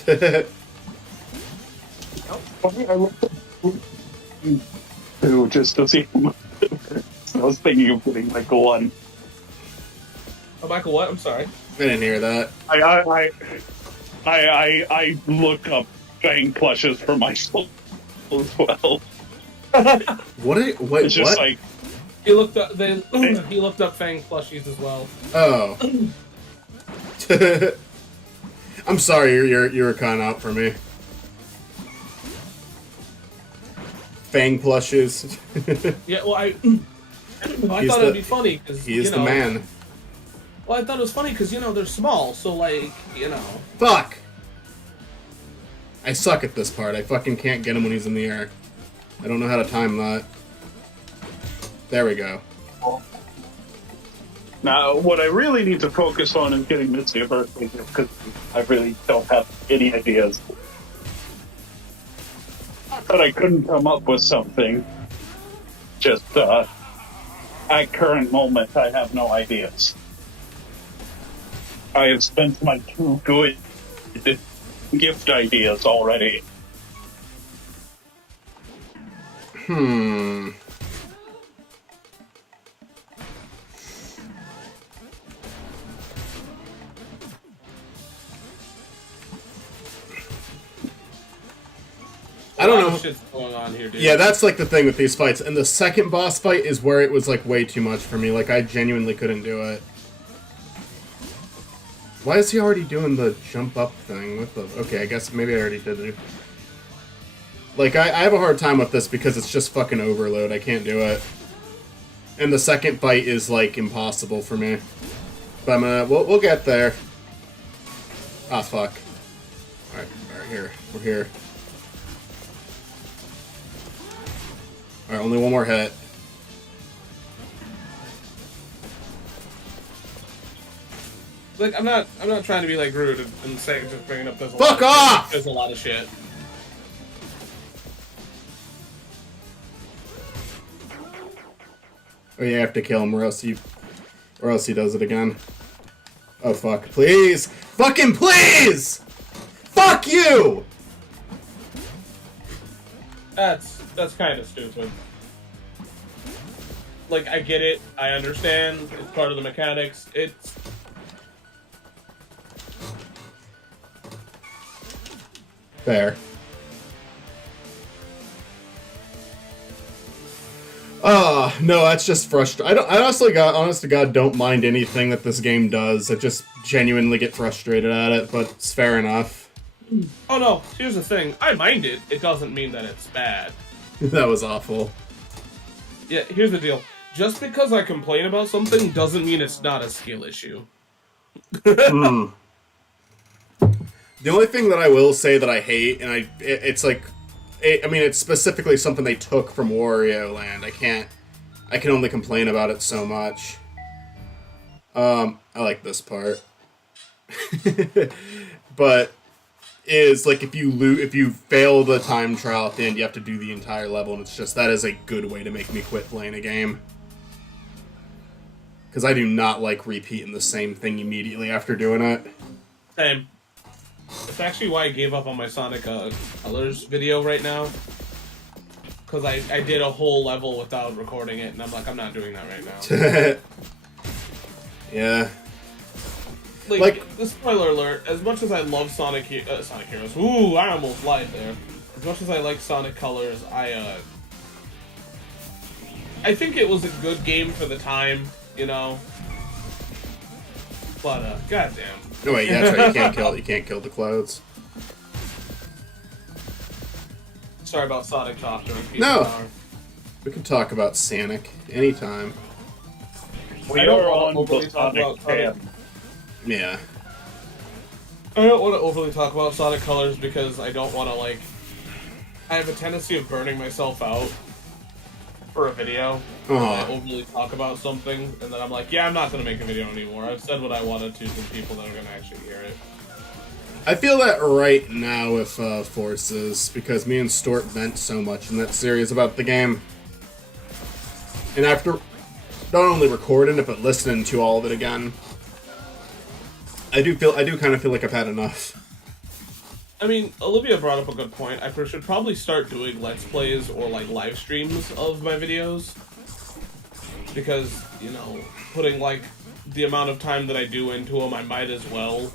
I looked at just to see. I was thinking of getting like one. Oh, Michael, what? I'm sorry. I didn't hear that. I look up Fang plushes for myself as well. What? It's just what? like He looked up. He looked up Fang plushies as well. Oh. I'm sorry, you were kind out for me. Fang plushes. Yeah, well, I thought it'd be funny because He's the man. Well, I thought it was funny because, you know, they're small, so, like, you know. Fuck! I suck at this part. I fucking can't get him when he's in the air. I don't know how to time that. There we go. now, what I really need to focus on is getting Misty a birthday gift because I really don't have any ideas. Not that I couldn't come up with something. Just at current moment, I have no ideas. I have spent my 2 good gift ideas already. I don't A lot know. of shit's going on here, dude. Yeah, that's like the thing with these fights. And the second boss fight is where it was like way too much for me. Like I genuinely couldn't do it. Why is he already doing the jump up thing? What the? Okay, I guess maybe I already did it. Like I have a hard time with this because it's just fucking overload. I can't do it. And the second fight is like impossible for me. But I'm gonna we'll get there. Ah, fuck. All right, here we're here. All right, only one more hit. Like, I'm not trying to be, like, rude and saying just bringing up this. Fuck off! There's a lot of shit. Oh, you have to kill him, or else he does it again. Oh fuck! Please, fucking please! Fuck you! That's kind of stupid. Like, I get it. I understand. It's part of the mechanics. It's... Fair. No, that's just frustrating. I honest to God, don't mind anything that this game does. I just genuinely get frustrated at it, but it's fair enough. Oh no, here's the thing. I mind it. It doesn't mean that it's bad. That was awful. Yeah, here's the deal. Just because I complain about something doesn't mean it's not a skill issue. The only thing that I will say that I hate, and it's like, I mean, it's specifically something they took from Wario Land. I can only complain about it so much. I like this part. But is like if you fail the time trial at the end, you have to do the entire level, and it's just that is a good way to make me quit playing a game. Because I do not like repeating the same thing immediately after doing it. Same. It's actually why I gave up on my Sonic Colors video right now. Because I did a whole level without recording it, and I'm like, I'm not doing that right now. Yeah. Like, the spoiler alert, as much as I love Sonic Heroes, ooh, I almost lied there. As much as I like Sonic Colors, I think it was a good game for the time, you know? But, goddamn. No, wait, yeah, that's right, you can't kill the clouds. Sorry about Sonic talk during PC No. Power. We can talk about Sonic anytime. We I don't are wanna on overly the talk Sonic about Sonic. cam. Yeah. I don't want to overly talk about Sonic Colors because I don't want to, like... I have a tendency of burning myself out for a video. If I overly talk about something, and then I'm like, yeah, I'm not going to make a video anymore. I've said what I wanted to people that are going to actually hear it. I feel that right now with Forces, because me and Stort vent so much in that series about the game. And after not only recording it, but listening to all of it again, I do kind of feel like I've had enough. I mean, Olivia brought up a good point. I should probably start doing Let's Plays or, like, live streams of my videos. Because, you know, putting, like, the amount of time that I do into them, I might as well.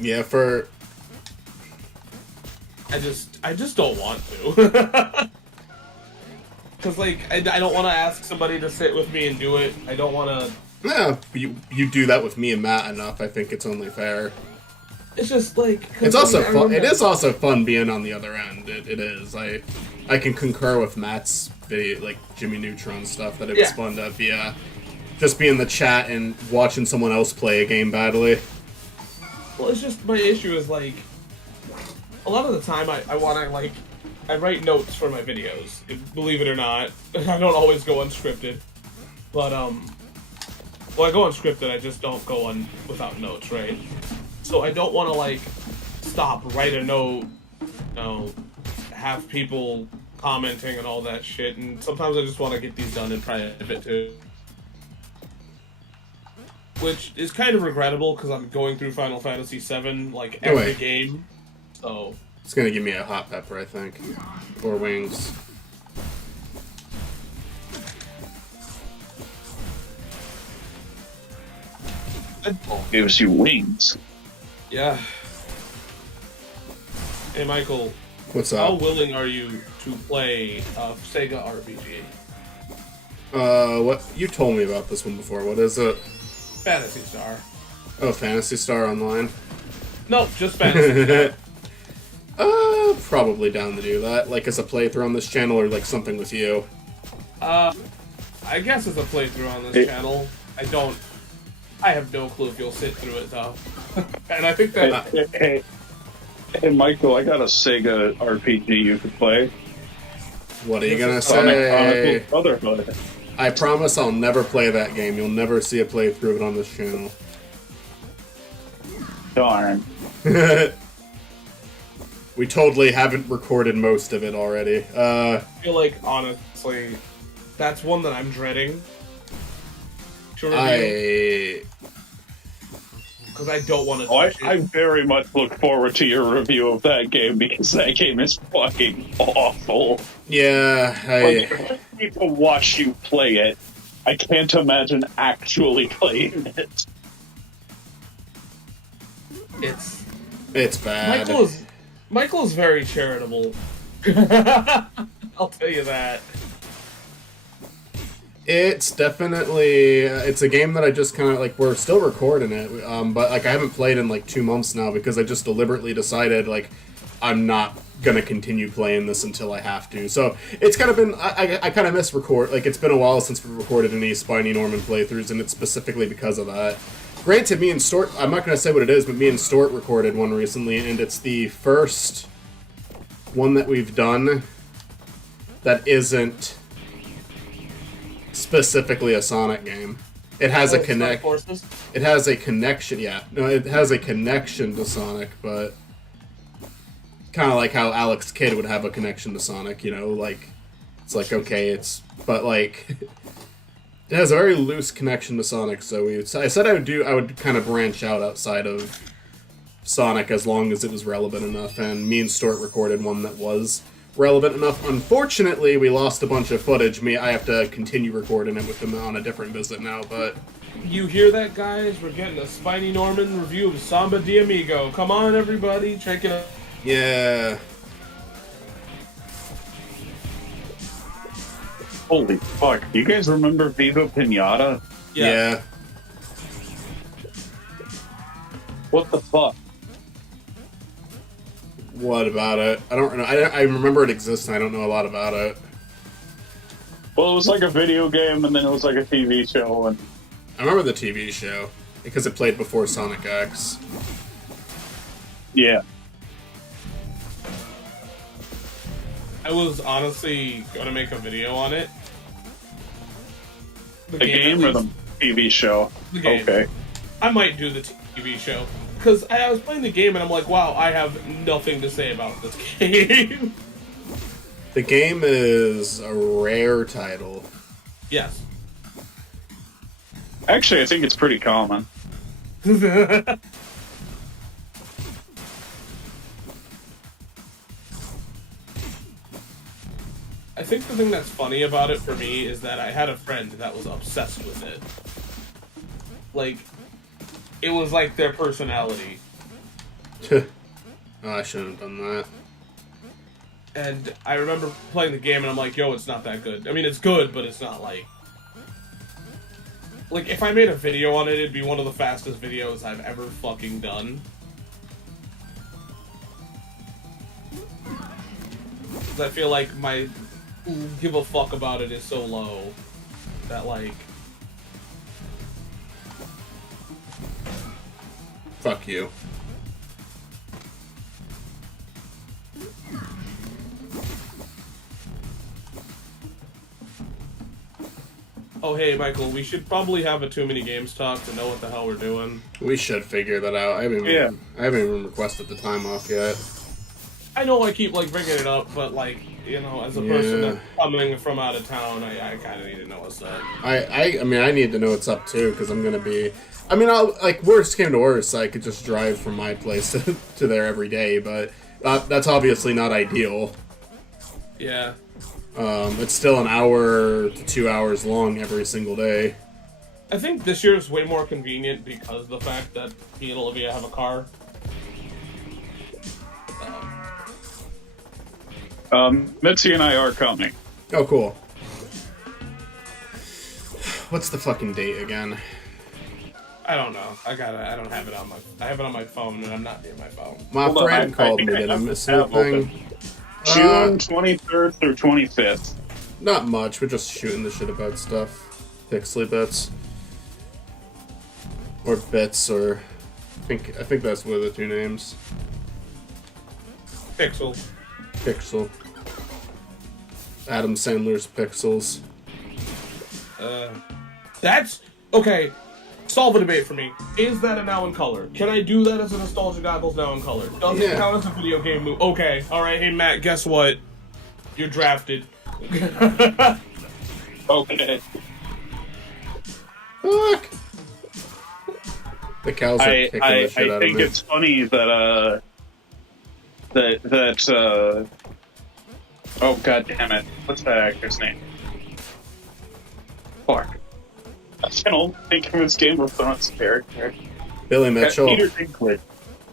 Yeah, for... I just don't want to. Because, like, I don't want to ask somebody to sit with me and do it. I don't want to... Yeah, you do that with me and Matt enough, I think it's only fair. It's just, like... It's also fun. It is also fun being on the other end. It is. I can concur with Matt's video, like, Jimmy Neutron stuff, that it was fun to be, just be in the chat and watching someone else play a game badly. Well, it's just, my issue is, like, a lot of the time I want to, like, I write notes for my videos. Believe it or not. I don't always go unscripted. But, well, I go unscripted, I just don't go on without notes, right? So I don't want to, like, stop, write a note, you know, have people commenting and all that shit, and sometimes I just want to get these done in private, too. Which is kind of regrettable, because I'm going through Final Fantasy VII, like, every game, so... It's gonna give me a hot pepper, I think. Or wings. Gives you wings. Yeah. Hey, Michael. What's How up? willing are you to play a Sega RPG? What? You told me about this one before. What is it? Phantasy Star. Oh, Phantasy Star Online? Nope, just Phantasy Star. Probably down to do that. Like as a playthrough on this channel or like something with you. I guess as a playthrough on this channel. I have no clue if you'll sit through it, though. And I think that... Hey, Michael, I got a Sega RPG you could play. What are you This gonna is say? Sonic Brotherhood. I promise I'll never play that game. You'll never see a playthrough of it on this channel. Darn. We totally haven't recorded most of it already. I feel like, honestly, that's one that I'm dreading. Because I don't want to touch I it. very much look forward to your review of that game because that game is fucking awful. Yeah, Like, I need to watch you play it. I can't imagine actually playing it. it's bad. Michael is very charitable. I'll tell you that. It's definitely, it's a game that I just kind of, like, we're still recording it, but, like, I haven't played in, like, 2 months now because I just deliberately decided, like, I'm not gonna continue playing this until I have to. So, it's kind of been, I kind of miss record, like, it's been a while since we recorded any Spiny Norman playthroughs, and it's specifically because of that. Granted, me and Stort, I'm not gonna say what it is, but me and Stort recorded one recently, and it's the first one that we've done that isn't specifically a Sonic game. It has a connect. It has a connection. Yeah, no, it has a connection to Sonic, but kind of like how Alex Kidd would have a connection to Sonic. You know, like it's like okay, but like it has a very loose connection to Sonic. So I said I would kind of branch out outside of Sonic as long as it was relevant enough, and me and Stuart recorded one that was relevant enough. Unfortunately, we lost a bunch of footage. I have to continue recording it with him on a different visit now, but... You hear that, guys? We're getting a Spiny Norman review of Samba de Amigo. Come on, everybody, check it out. Yeah. Holy fuck. Do you guys remember Viva Pinata? Yeah. What the fuck? What about it? I don't know. I remember it exists, and I don't know a lot about it. Well, it was like a video game, and then it was like a TV show, and... I remember the TV show, because it played before Sonic X. Yeah. I was honestly going to make a video on it. The game or the TV show? The game. Okay. I might do the TV show. Because I was playing the game and I'm like, wow, I have nothing to say about this game. The game is a rare title. Yes. Actually, I think it's pretty common. I think the thing that's funny about it for me is that I had a friend that was obsessed with it. Like, it was like their personality. Oh, I shouldn't have done that. And I remember playing the game and I'm like, yo, it's not that good. I mean, it's good, but it's not like... Like, if I made a video on it, it'd be one of the fastest videos I've ever fucking done. Because I feel like my give a fuck about it is so low that, like... Fuck you. Oh, hey, Michael, we should probably have a Too Many Games talk to know what the hell we're doing. We should figure that out. I haven't even requested the time off yet. I know I keep, like, bringing it up, but, like, you know, as a person that's coming from out of town, I kind of need to know what's up. I mean, I need to know what's up, too, because I'm going to be... I mean, like, worst came to worst, I could just drive from my place to there every day, but that's obviously not ideal. Yeah. It's still an hour to 2 hours long every single day. I think this year is way more convenient because of the fact that me and Olivia have a car. Mitzi and I are coming. Oh, cool. What's the fucking date again? I don't know. I don't have it on my... I have it on my phone, and I'm not near my phone. My Hold on, friend called me. Did I miss anything? June 23rd through 25th. Not much. We're just shooting the shit about stuff. Pixely bits. Or bits, or... I think that's one of the two names. Pixel. Pixel. Adam Sandler's Pixels. That's... Okay. Solve a debate for me. Is that a now in color? Can I do that as a Nostalgia Goggles now in color? Does it count as a video game move? Okay. Alright, hey Matt, guess what? You're drafted. Okay. Fuck! The cows are kicking the shit out of me. I think it's funny that, oh god damn it. What's that actor's name? Fuck. I can only think of his Game of Thrones character. Billy Mitchell. Peter Dinklage.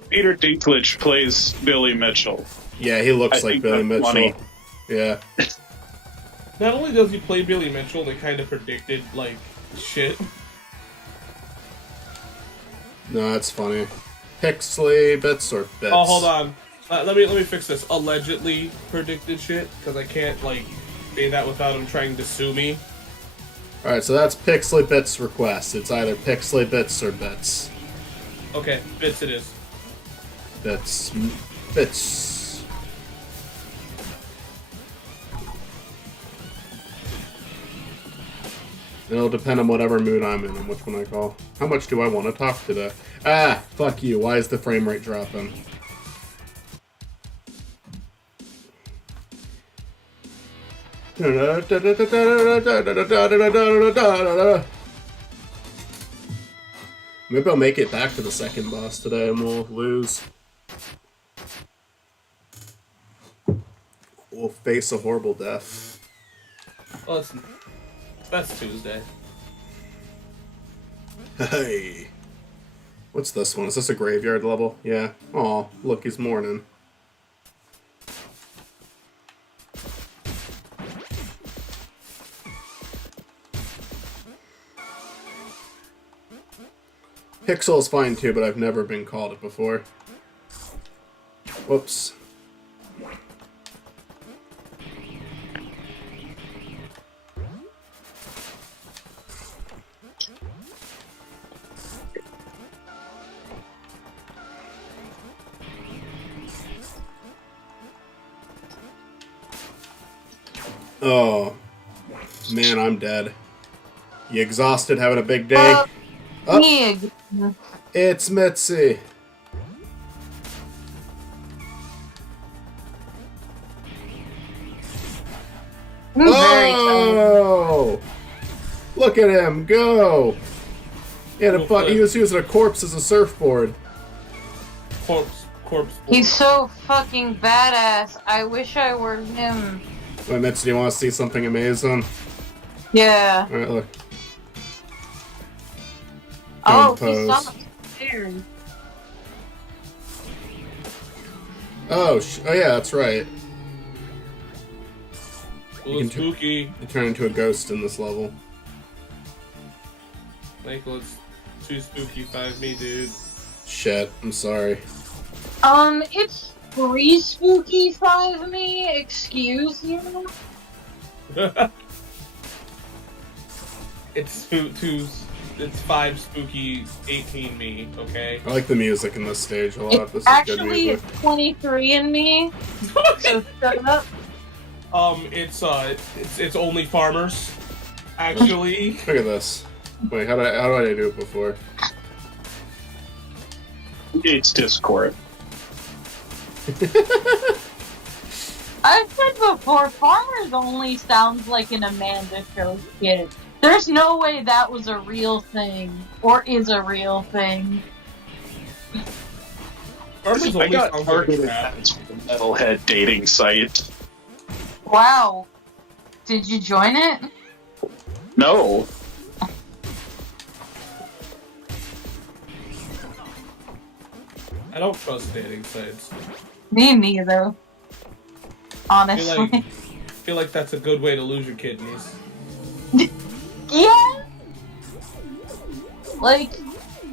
Peter Dinklage plays Billy Mitchell. Yeah, he looks like Billy Mitchell. Funny. Yeah. Not only does he play Billy Mitchell, they kind of predicted, like, shit. No, that's funny. Pixely bits or bits? Oh, hold on. Let me fix this. Allegedly predicted shit, because I can't, like, say that without him trying to sue me. Alright, so that's Pixely Bits request. It's either Pixely Bits or Bits. Okay, bits it is. Bits. Bits. It'll depend on whatever mood I'm in and which one I call. How much do I want to talk today? Ah, fuck you. Why is the frame rate dropping? Maybe I'll make it back to the second boss today and we'll lose. We'll face a horrible death. Well, that's Tuesday. Hey. What's this one? Is this a graveyard level? Yeah. Aw, look, he's mourning. Pixel's fine too, but I've never been called it before. Whoops. Oh, man, I'm dead. You exhausted, having a big day? Mig. It's Mitzi. Oh! Look at him go! He was using a corpse as a surfboard. Corpse. He's so fucking badass. I wish I were him. Wait, Mitzi, do you want to see something amazing? Yeah. Alright, look. Oh, Pose. he's on the stairs. Oh, oh yeah, that's right. Well, it's spooky. You turn into a ghost in this level. Michael, it's too spooky. 5 me, dude. Shit, I'm sorry. It's 3 spooky 5 me. Excuse you. It's 5 spooky 18 me. Okay. I like the music in this stage a lot. It's This is good actually music. 23 in me. So shut up. It's only farmers. Actually. Look at this. Wait, how do I do it before? It's Discord. I've said before, farmers only sounds like an Amanda Show skit. There's no way that was a real thing, or is a real thing. Farmers I only got sounds like targeted crap. as a metalhead dating site. Wow. Did you join it? No. I don't trust dating sites. Me neither. I Honestly. feel like that's a good way to lose your kidneys. Yeah! Like,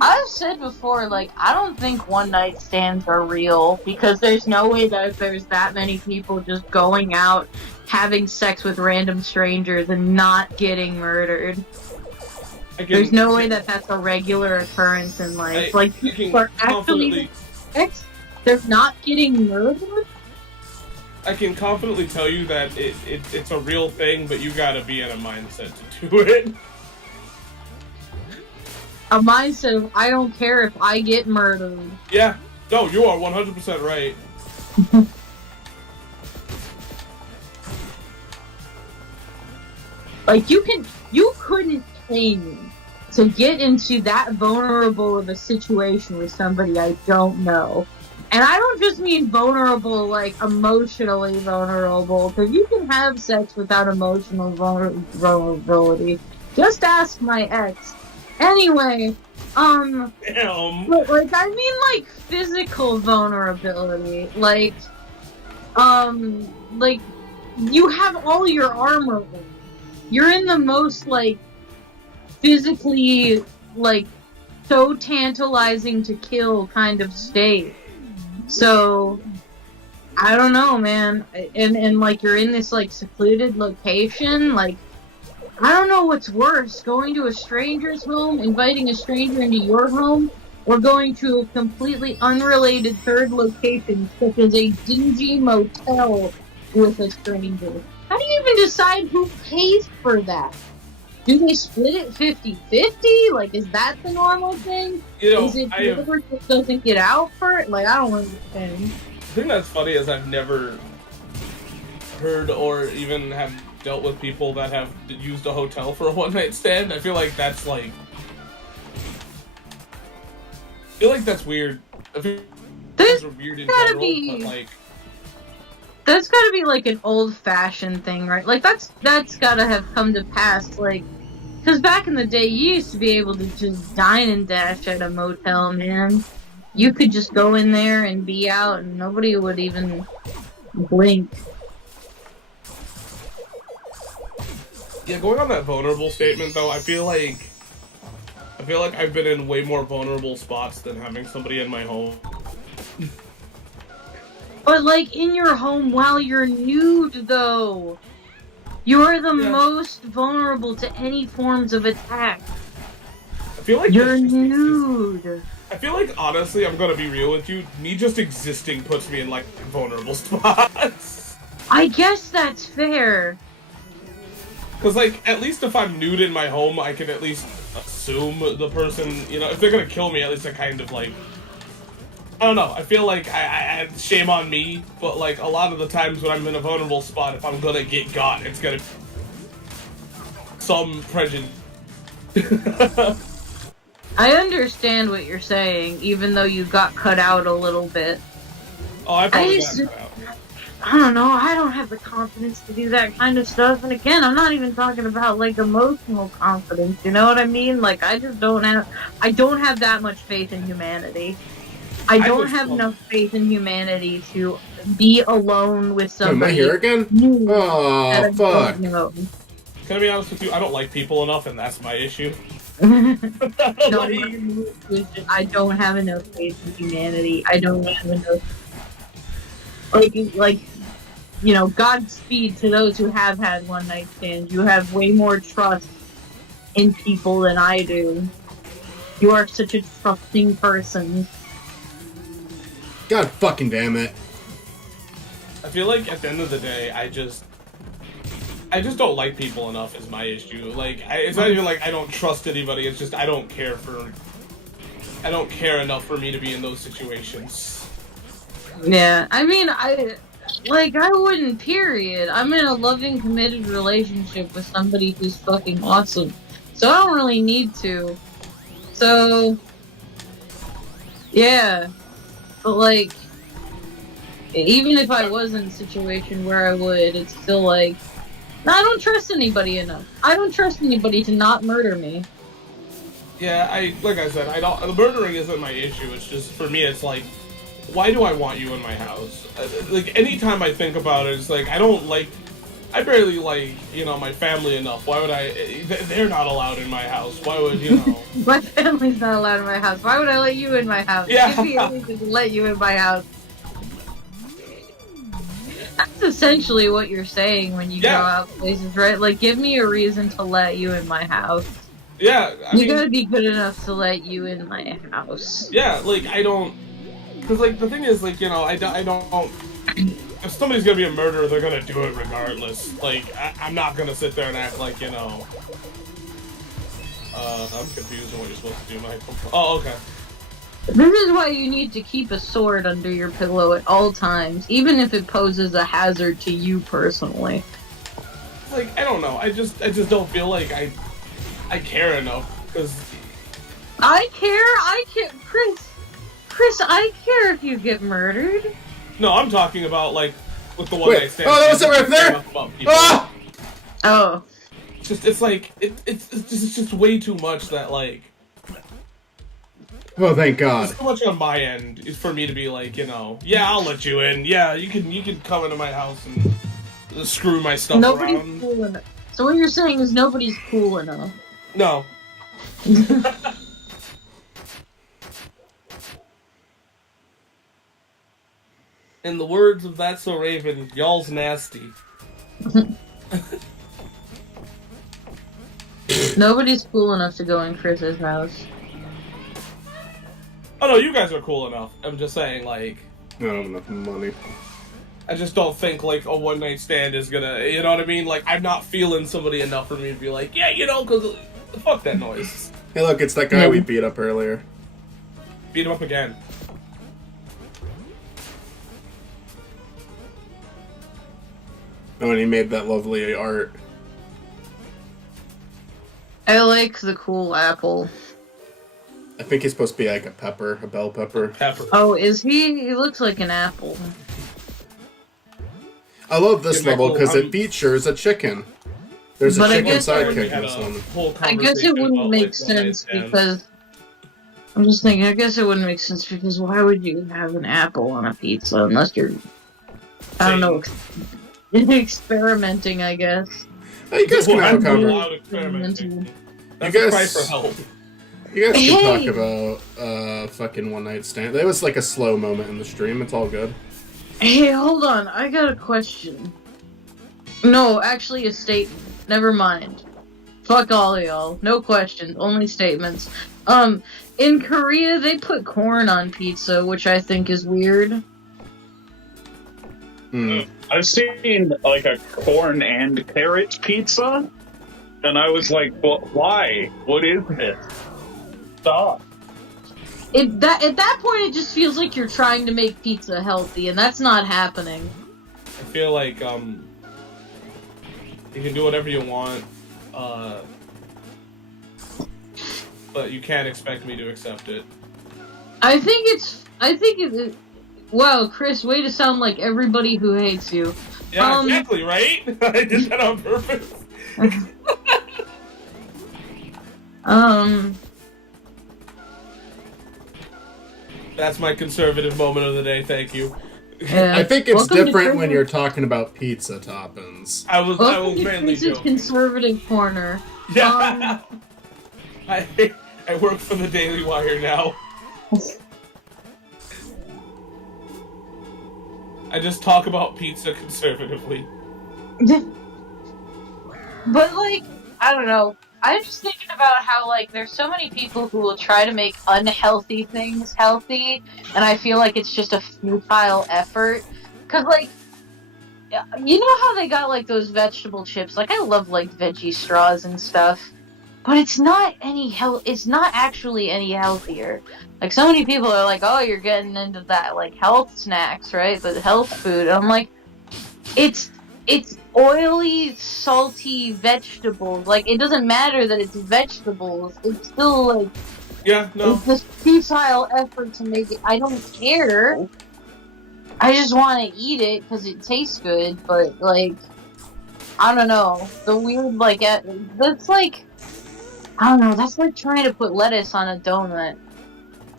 I've said before, like, I don't think one night stands are real, because there's no way that if there's that many people just going out, having sex with random strangers and not getting murdered. There's no way that that's a regular occurrence in life. Like, people are actually sex, they're not getting murdered? I can confidently tell you that it's a real thing, but you gotta be in a mindset to do it. A mindset of, I don't care if I get murdered. Yeah, no, you are 100% right. Like, you couldn't pay me to get into that vulnerable of a situation with somebody I don't know. And I don't just mean vulnerable, like, emotionally vulnerable, because you can have sex without emotional vulnerability. Just ask my ex. Anyway, Damn. but, like, I mean, like, physical vulnerability. Like, you have all your armor on. You're in the most, like, physically, like, so tantalizing to kill kind of state. So, I don't know, man. And like, you're in this, like, secluded location, like, I don't know what's worse, going to a stranger's home, inviting a stranger into your home, or going to a completely unrelated third location, such as a dingy motel with a stranger. How do you even decide who pays for that? Do they split it 50-50? Like, is that the normal thing? You know, Is it whoever just doesn't get out for it? Like, I don't understand. The thing that's funny is I've never heard or even have dealt with people that have used a hotel for a one-night stand. I feel like that's like feel like that's weird. I feel There's things are weird in gotta general, be- but like, That's gotta be like an old-fashioned thing, right? Like that's gotta have come to pass, like, because back in the day, you used to be able to just dine and dash at a motel, man. You could just go in there and be out, and nobody would even blink. yeah, going on that vulnerable statement though, I feel like I've been in way more vulnerable spots than having somebody in my home. But like in your home while you're nude, though, you're the Yeah. most vulnerable to any forms of attack. I feel like You're this just nude. I feel like, honestly, I'm gonna be real with you, me just existing puts me in, like, vulnerable spots. I guess that's fair. Because, like, at least if I'm nude in my home, I can at least assume the person, you know, if they're gonna kill me, at least I kind of, like, I don't know, I feel like I shame on me, but, like, a lot of the times when I'm in a vulnerable spot, if I'm gonna get got, it's gonna some prejudice. I understand what you're saying, even though you got cut out a little bit. Oh, I probably I got used cut out. I don't know, I don't have the confidence to do that kind of stuff. And again, I'm not even talking about like emotional confidence, you know what I mean? Like I don't have that much faith in humanity. I don't just have don't- enough faith in humanity to be alone with Am I somebody. here again? new that Oh, I fuck. don't know. Can I be honest with you? I don't like people enough, and that's my issue. No, Like, I don't have enough faith in humanity. I don't have enough. Like, you know, Godspeed to those who have had one night stands. You have way more trust in people than I do. You are such a trusting person. God fucking damn it. I feel like at the end of the day, I just don't like people enough is my issue. Like, it's not even like I don't trust anybody. It's just I don't care enough for me to be in those situations. Yeah, I mean, I wouldn't, period. I'm in a loving, committed relationship with somebody who's fucking awesome. So I don't really need to. So, yeah. But, like, even if I was in a situation where I would, it's still like, I don't trust anybody enough. I don't trust anybody to not murder me. Yeah, like I said, the murdering isn't my issue. It's just, for me, it's like, why do I want you in my house? Like, anytime I think about it, it's like, I barely like, you know, my family enough. Why would they're not allowed in my house. Why would, you know? My family's not allowed in my house. Why would I let you in my house? Yeah. Give me a reason to let you in my house. That's essentially what you're saying when you Yeah. go out places, right? Like, give me a reason to let you in my house. Yeah, I You mean, gotta be good enough to let you in my house. yeah, like, I don't... Because, like, the thing is, like, you know, I don't... If somebody's gonna be a murderer, they're gonna do it regardless. Like, I'm not gonna sit there and act like, you know... I'm confused on what you're supposed to do, Michael. Oh, okay. This is why you need to keep a sword under your pillow at all times, even if it poses a hazard to you personally. Like, I don't know, I just don't feel like I care enough, because... I care, Chris, I care if you get murdered. No, I'm talking about, like, with the one Wait, night stand. oh, that was it right there? About people. Ah! Oh. It's like, it's just way too much that, like... Oh, thank God. It's too much on my end is for me to be like, you know, yeah, I'll let you in. Yeah, you can come into my house and screw my stuff Nobody's around. cool enough. So what you're saying is nobody's cool enough. No. In the words of That's So Raven, y'all's nasty. Nobody's cool enough to go in Chris's house. Oh no, you guys are cool enough. I'm just saying, like, I don't have enough money. I just don't think, like, a one night stand is gonna, you know what I mean? Like, I'm not feeling somebody enough for me to be like, yeah, you know, because fuck that noise. Hey, look, it's that guy we beat up earlier. Beat him up again. Oh, and he made that lovely art. I like the cool apple. I think he's supposed to be like a pepper, a bell pepper. Pepper. Oh, is he? He looks like an apple. I love this Yeah, level Michael, because it features a chicken. There's a But I chicken guess I sidekick in had this a one. whole I guess it conversation wouldn't about, make like, one-night sense stands. because I'm just thinking. I guess it wouldn't make sense because why would you have an apple on a pizza unless you're, I don't know, experimenting? I guess. Oh, you guys can have a Well, conversation. loud experimenting. That's You a guys- cry for help. You guys can Hey! talk about fucking one night stand. That was like a slow moment in the stream. It's all good. Hey, hold on. I got a question. No, actually, a statement. Never mind. Fuck all of y'all. No questions. Only statements. In Korea, they put corn on pizza, which I think is weird. Hmm. I've seen like a corn and carrot pizza, and I was like, why? What is this? Stop. At that point, it just feels like you're trying to make pizza healthy, and that's not happening. I feel like you can do whatever you want, but you can't expect me to accept it. I think it. Wow, Chris, way to sound like everybody who hates you. Yeah, exactly, right? I did that on purpose. That's my conservative moment of the day. Thank you. Yeah. I think it's Welcome to different when Chris- you're talking about pizza toppings. I was Welcome to mainly Chris's joking. conservative corner. Yeah. I work for the Daily Wire now. I just talk about pizza conservatively. But, like, I don't know. I'm just thinking about how, like, there's so many people who will try to make unhealthy things healthy, and I feel like it's just a futile effort. Because, like, you know how they got, like, those vegetable chips? Like, I love, like, veggie straws and stuff. But it's not it's not actually any healthier. Like, so many people are like, oh, you're getting into that, like, health snacks, right? The health food. And I'm like, it's oily, salty vegetables. Like, it doesn't matter that it's vegetables. It's still, like, Yeah, no. it's this futile effort to make it. I don't care. I just want to eat it because it tastes good, but, like, I don't know. The weird, like, that's like, I don't know, that's like trying to put lettuce on a donut.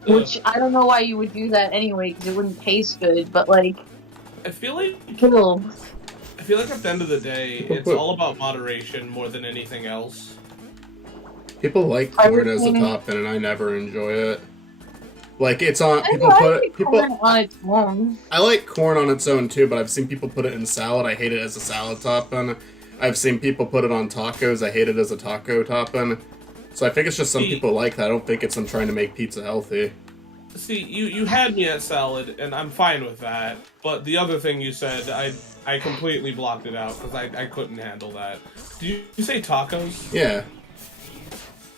Which, I don't know why you would do that anyway, because it wouldn't taste good, but, like, I feel like cool. at the end of the day, it's all about moderation more than anything else. People like I corn as a really- topping, and I never enjoy it. Like, it's on. I People know, I put like people. corn on its own. I like corn on its own too, but I've seen people put it in salad. I hate it as a salad topping. I've seen people put it on tacos. I hate it as a taco topping. So I think it's just some people like that. I don't think it's them trying to make pizza healthy. See, you had me at salad, and I'm fine with that. But the other thing you said, I completely blocked it out because I couldn't handle that. Did you say tacos? Yeah,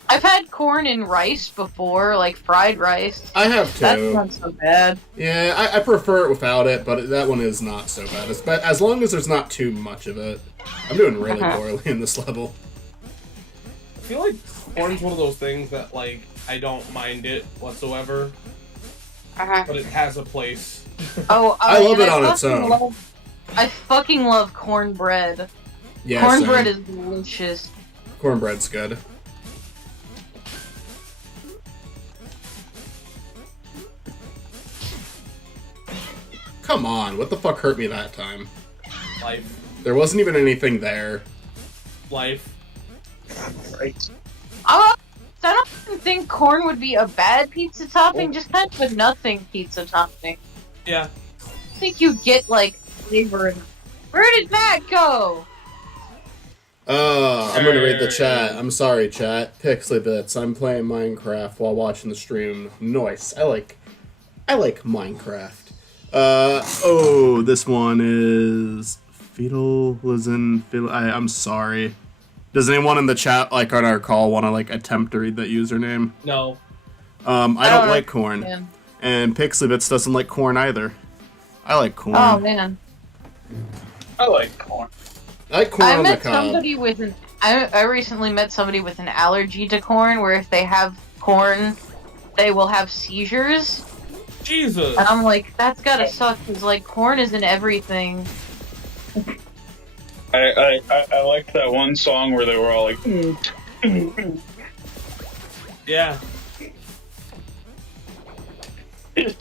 I've had corn and rice before, like fried rice. I have That's too. not so bad. Yeah, I prefer it without it, but that one is not so bad. As long as there's not too much of it. I'm doing really poorly in this level. I feel like corn's one of those things that, like, I don't mind it whatsoever, but it has a place. Oh, I love and it on its fucking own. I fucking love cornbread. Yeah, Cornbread same. is delicious. Cornbread's good. Come on, what the fuck hurt me that time? Life. There wasn't even anything there. Life. I don't even think corn would be a bad pizza topping, just kind of a nothing pizza topping. Yeah. I think you get, like, flavor in. Where did Matt go? I'm gonna read the chat. I'm sorry, chat. Pixely Bits. I'm playing Minecraft while watching the stream. Nice. I like Minecraft. This one is I'm sorry. Does anyone in the chat, like on our call, want to like attempt to read that username? No. I don't like corn, Man. and Pixely Bits doesn't like corn either. I like corn. Oh, man. I like corn. I like corn I on the met cob. somebody with I recently met somebody with an allergy to corn, where if they have corn they will have seizures. Jesus. And I'm like, that's gotta suck, because, like, corn is in everything. I liked that one song where they were all like, Yeah. this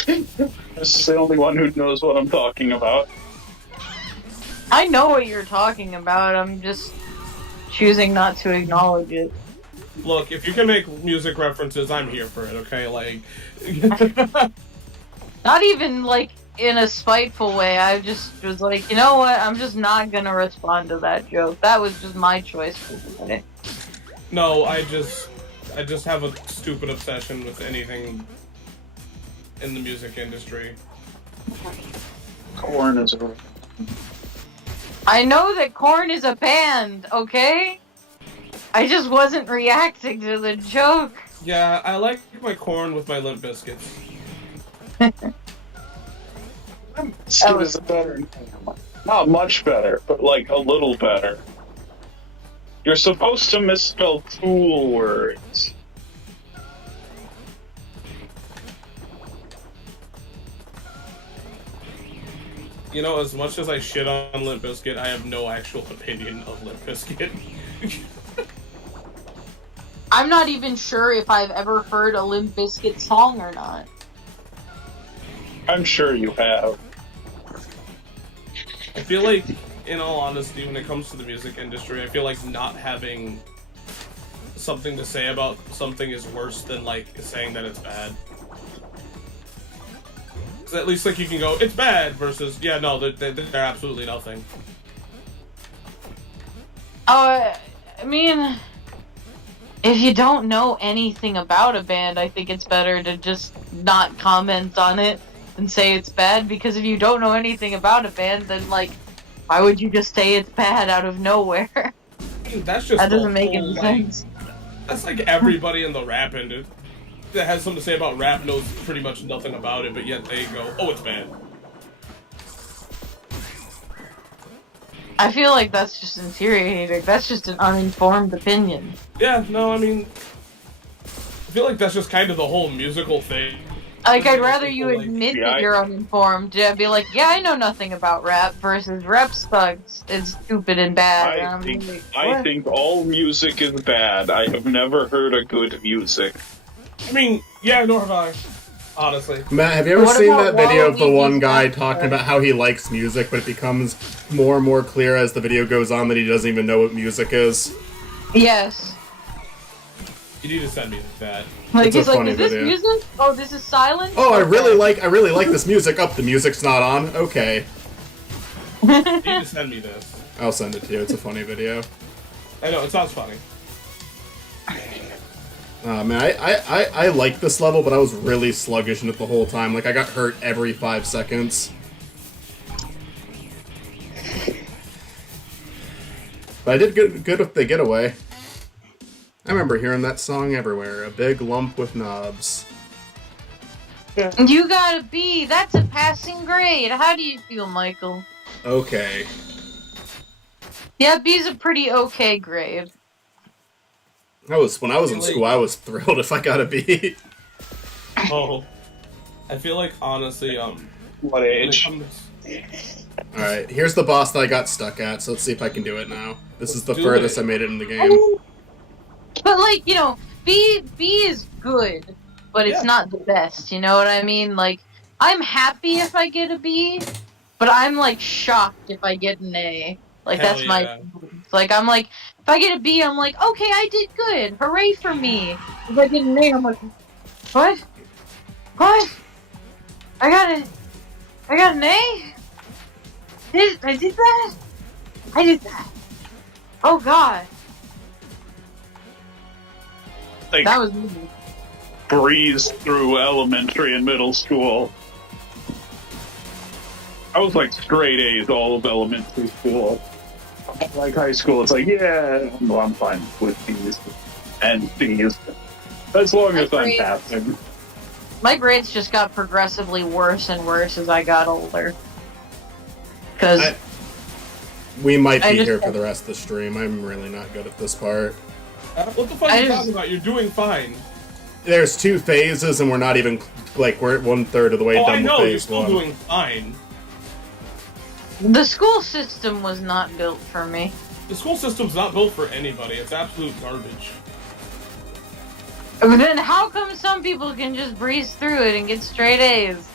is the only one who knows what I'm talking about. I know what you're talking about, I'm just choosing not to acknowledge it. Look, if you can make music references, I'm here for it, okay? Like... Not even, like, in a spiteful way, I just was like, you know what, I'm just not gonna respond to that joke. That was just my choice for today. No, I just have a stupid obsession with anything in the music industry. Corn is a... I know that Korn is a band, okay? I just wasn't reacting to the joke. Yeah, I like my corn with my Limp Bizkits. It was better. Not much better, but like a little better. You're supposed to misspell cool words. You know, as much as I shit on Limp Bizkit, I have no actual opinion of Limp Bizkit. I'm not even sure if I've ever heard a Limp Bizkit song or not. I'm sure you have. I feel like, in all honesty, when it comes to the music industry, I feel like not having something to say about something is worse than, like, saying that it's bad. 'Cause at least, like, you can go, it's bad, versus, yeah, no, they're absolutely nothing. I mean, if you don't know anything about a band, I think it's better to just not comment on it and say it's bad, because if you don't know anything about a band, then, like, why would you just say it's bad out of nowhere? I mean, that's just That doesn't the make whole, any like, sense. that's like everybody in the rap industry that has something to say about rap knows pretty much nothing about it, but yet they go, oh, it's bad. I feel like that's just infuriating. That's just an uninformed opinion. Yeah, no, I mean, I feel like that's just kind of the whole musical thing. Like, I'd rather you Like, admit yeah, that you're uninformed. Yeah, be like, yeah, I know nothing about rap, versus rap sucks. It's stupid and bad. And I'm like, I what? think all music is bad. I have never heard a good music. I mean, yeah, nor have I, honestly. Matt, have you ever What seen about that video of the Waluigi's one guy Got talking Back? about how he likes music, but it becomes more and more clear as the video goes on that he doesn't even know what music is? Yes. You need to send me that. Like, It's a he's like, funny is this video. music? Oh, this is silent? Oh, I Okay. really like this music. Oh, the music's not on. Okay. You need to send me this. I'll send it to you. It's a funny video. I know, it sounds funny. Man, I like this level, but I was really sluggish in it the whole time. Like, I got hurt every 5 seconds. But I did good with the getaway. I remember hearing that song everywhere. A big lump with knobs. You got a B. That's a passing grade. How do you feel, Michael? Okay. Yeah, B's a pretty okay grade. When I was in school, I was thrilled if I got a B. Oh. I feel like, honestly, What when it age? comes... Alright, here's the boss that I got stuck at, so let's see if I can do it now. This is the Do furthest it. I made it in the game. But, like, you know, B is good, but it's Yeah. not the best, you know what I mean? Like, I'm happy if I get a B, but I'm, like, shocked if I get an A. Like, Hell that's my... yeah. Like, I'm like, if I get a B, I'm like, okay, I did good. Hooray for me. If I get an A, I'm like, what? What? I got an A? I did that? I did that. Oh, God. Like, That was me. breezed through elementary and middle school. I was like straight A's all of elementary school. Like high school, it's like, yeah, well, I'm fine with B's and C's. As long as I'm Agreed. passing. My grades just got progressively worse and worse as I got older. Because We might I be just- here for the rest of the stream. I'm really not good at this part. What the fuck I are you just- talking about? You're doing fine. there's 2 phases, and we're not even, like, we're at 1/3 of the way Oh, I done with know, you're phase still 1. doing fine. The school system was not built for me. The school system's not built for anybody. It's absolute garbage. Then how come some people can just breeze through it and get straight A's?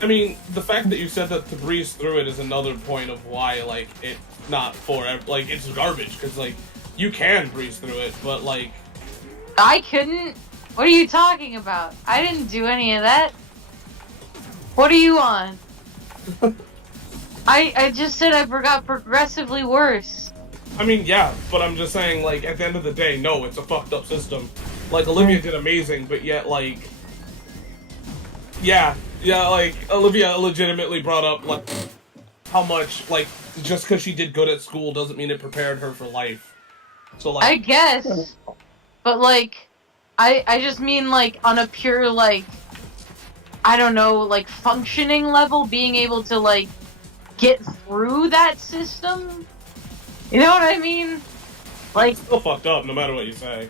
I mean, the fact that you said that to breeze through it is another point of why, like, it's not for, like, it's garbage, because, like, you can breeze through it, but, like... I couldn't? What are you talking about? I didn't do any of that. What are you on? I just said I forgot progressively worse. I mean, yeah, but I'm just saying, like, at the end of the day, no, it's a fucked up system. Like, Olivia did amazing, but yet, like... Yeah, like, Olivia legitimately brought up, like, how much, like, just because she did good at school doesn't mean it prepared her for life. So, like... I guess. But, like, I just mean, like, on a pure, like, I don't know, like, functioning level, being able to, like, get through that system? You know what I mean? Like... It's still fucked up, no matter what you say.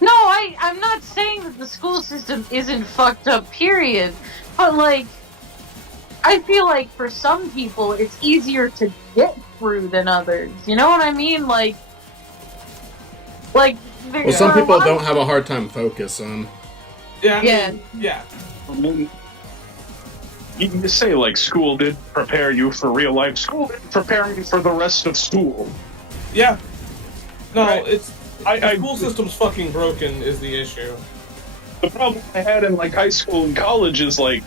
No, I'm not saying that the school system isn't fucked up, period. But, like, I feel like for some people, it's easier to get through than others. You know what I mean? Like, Well, some people don't have a hard time focusing. Yeah, I Yeah. mean, yeah. I mean, you can say, like, school did prepare you for real life. School did prepare you for the rest of school. Yeah. No, Right. it's... The school system's fucking broken is the issue. The problem I had in, like, high school and college is, like,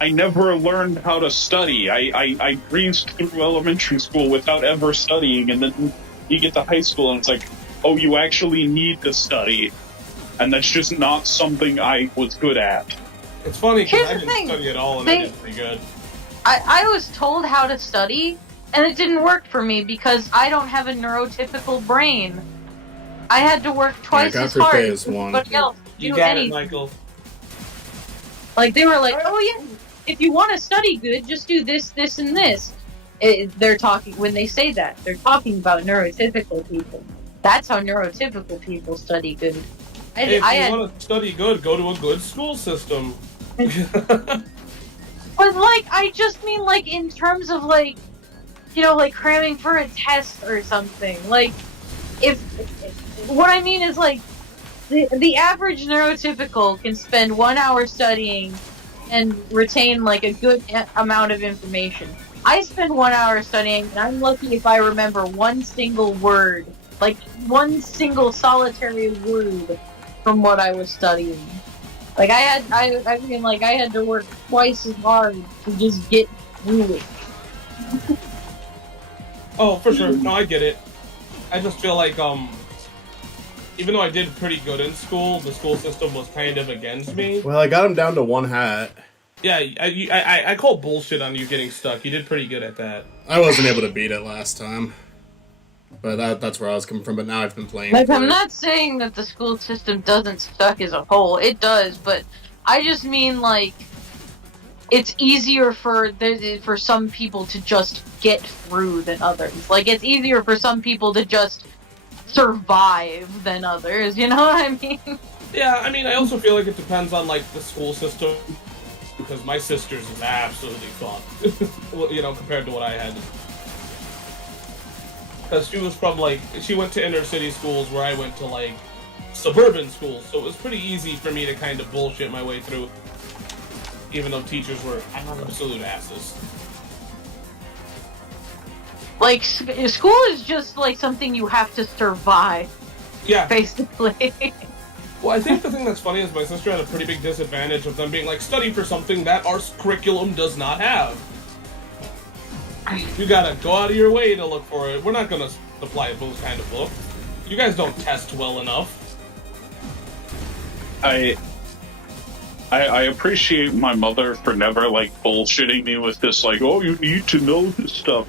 I never learned how to study. I breezed through elementary school without ever studying, and then you get to high school and it's like, oh, you actually need to study. And that's just not something I was good at. It's funny because Here's I the didn't thing. study at all and I did pretty good. I was told how to study, and it didn't work for me because I don't have a neurotypical brain. I had to work twice got as through hard phase as one. everybody else to You do got it, anything. Michael. Like, they were like, oh yeah, if you want to study good, just do this, this, and this. They're talking, when they say that, they're talking about neurotypical people. That's how neurotypical people study good. Hey, if you want to study good, go to a good school system. But, like, I just mean, like, in terms of, like, you know, like, cramming for a test or something. Like, what I mean is, like, the average neurotypical can spend 1 hour studying and retain, like, a good amount of information. I spend 1 hour studying, and I'm lucky if I remember one single word, like, one single solitary word from what I was studying. Like, I mean, like, I had to work twice as hard to just get through it. Oh, for sure. No, I get it. I just feel like, even though I did pretty good in school, the school system was kind of against me. Well, I got him down to 1 hat. Yeah, I call bullshit on you getting stuck. You did pretty good at that. I wasn't able to beat it last time. But that's where I was coming from, but now I've been playing. Like, for I'm it. not saying that the school system doesn't suck as a whole. It does, but I just mean, like, it's easier for some people to just get through than others. Like, it's easier for some people to just survive than others, you know what I mean? Yeah, I mean, I also feel like it depends on, like, the school system. Because my sister's is absolutely fucked. You know, compared to what I had. Because she was from, like, she went to inner city schools where I went to, like, suburban schools. So it was pretty easy for me to kind of bullshit my way through. Even though teachers were absolute asses. Like, school is just, like, something you have to survive, Yeah. basically. Well, I think the thing that's funny is my sister had a pretty big disadvantage of them being like, study for something that our curriculum does not have. You gotta go out of your way to look for it. We're not gonna supply those kind of book. You guys don't test well enough. I appreciate my mother for never, like, bullshitting me with this, like, oh, you need to know this stuff.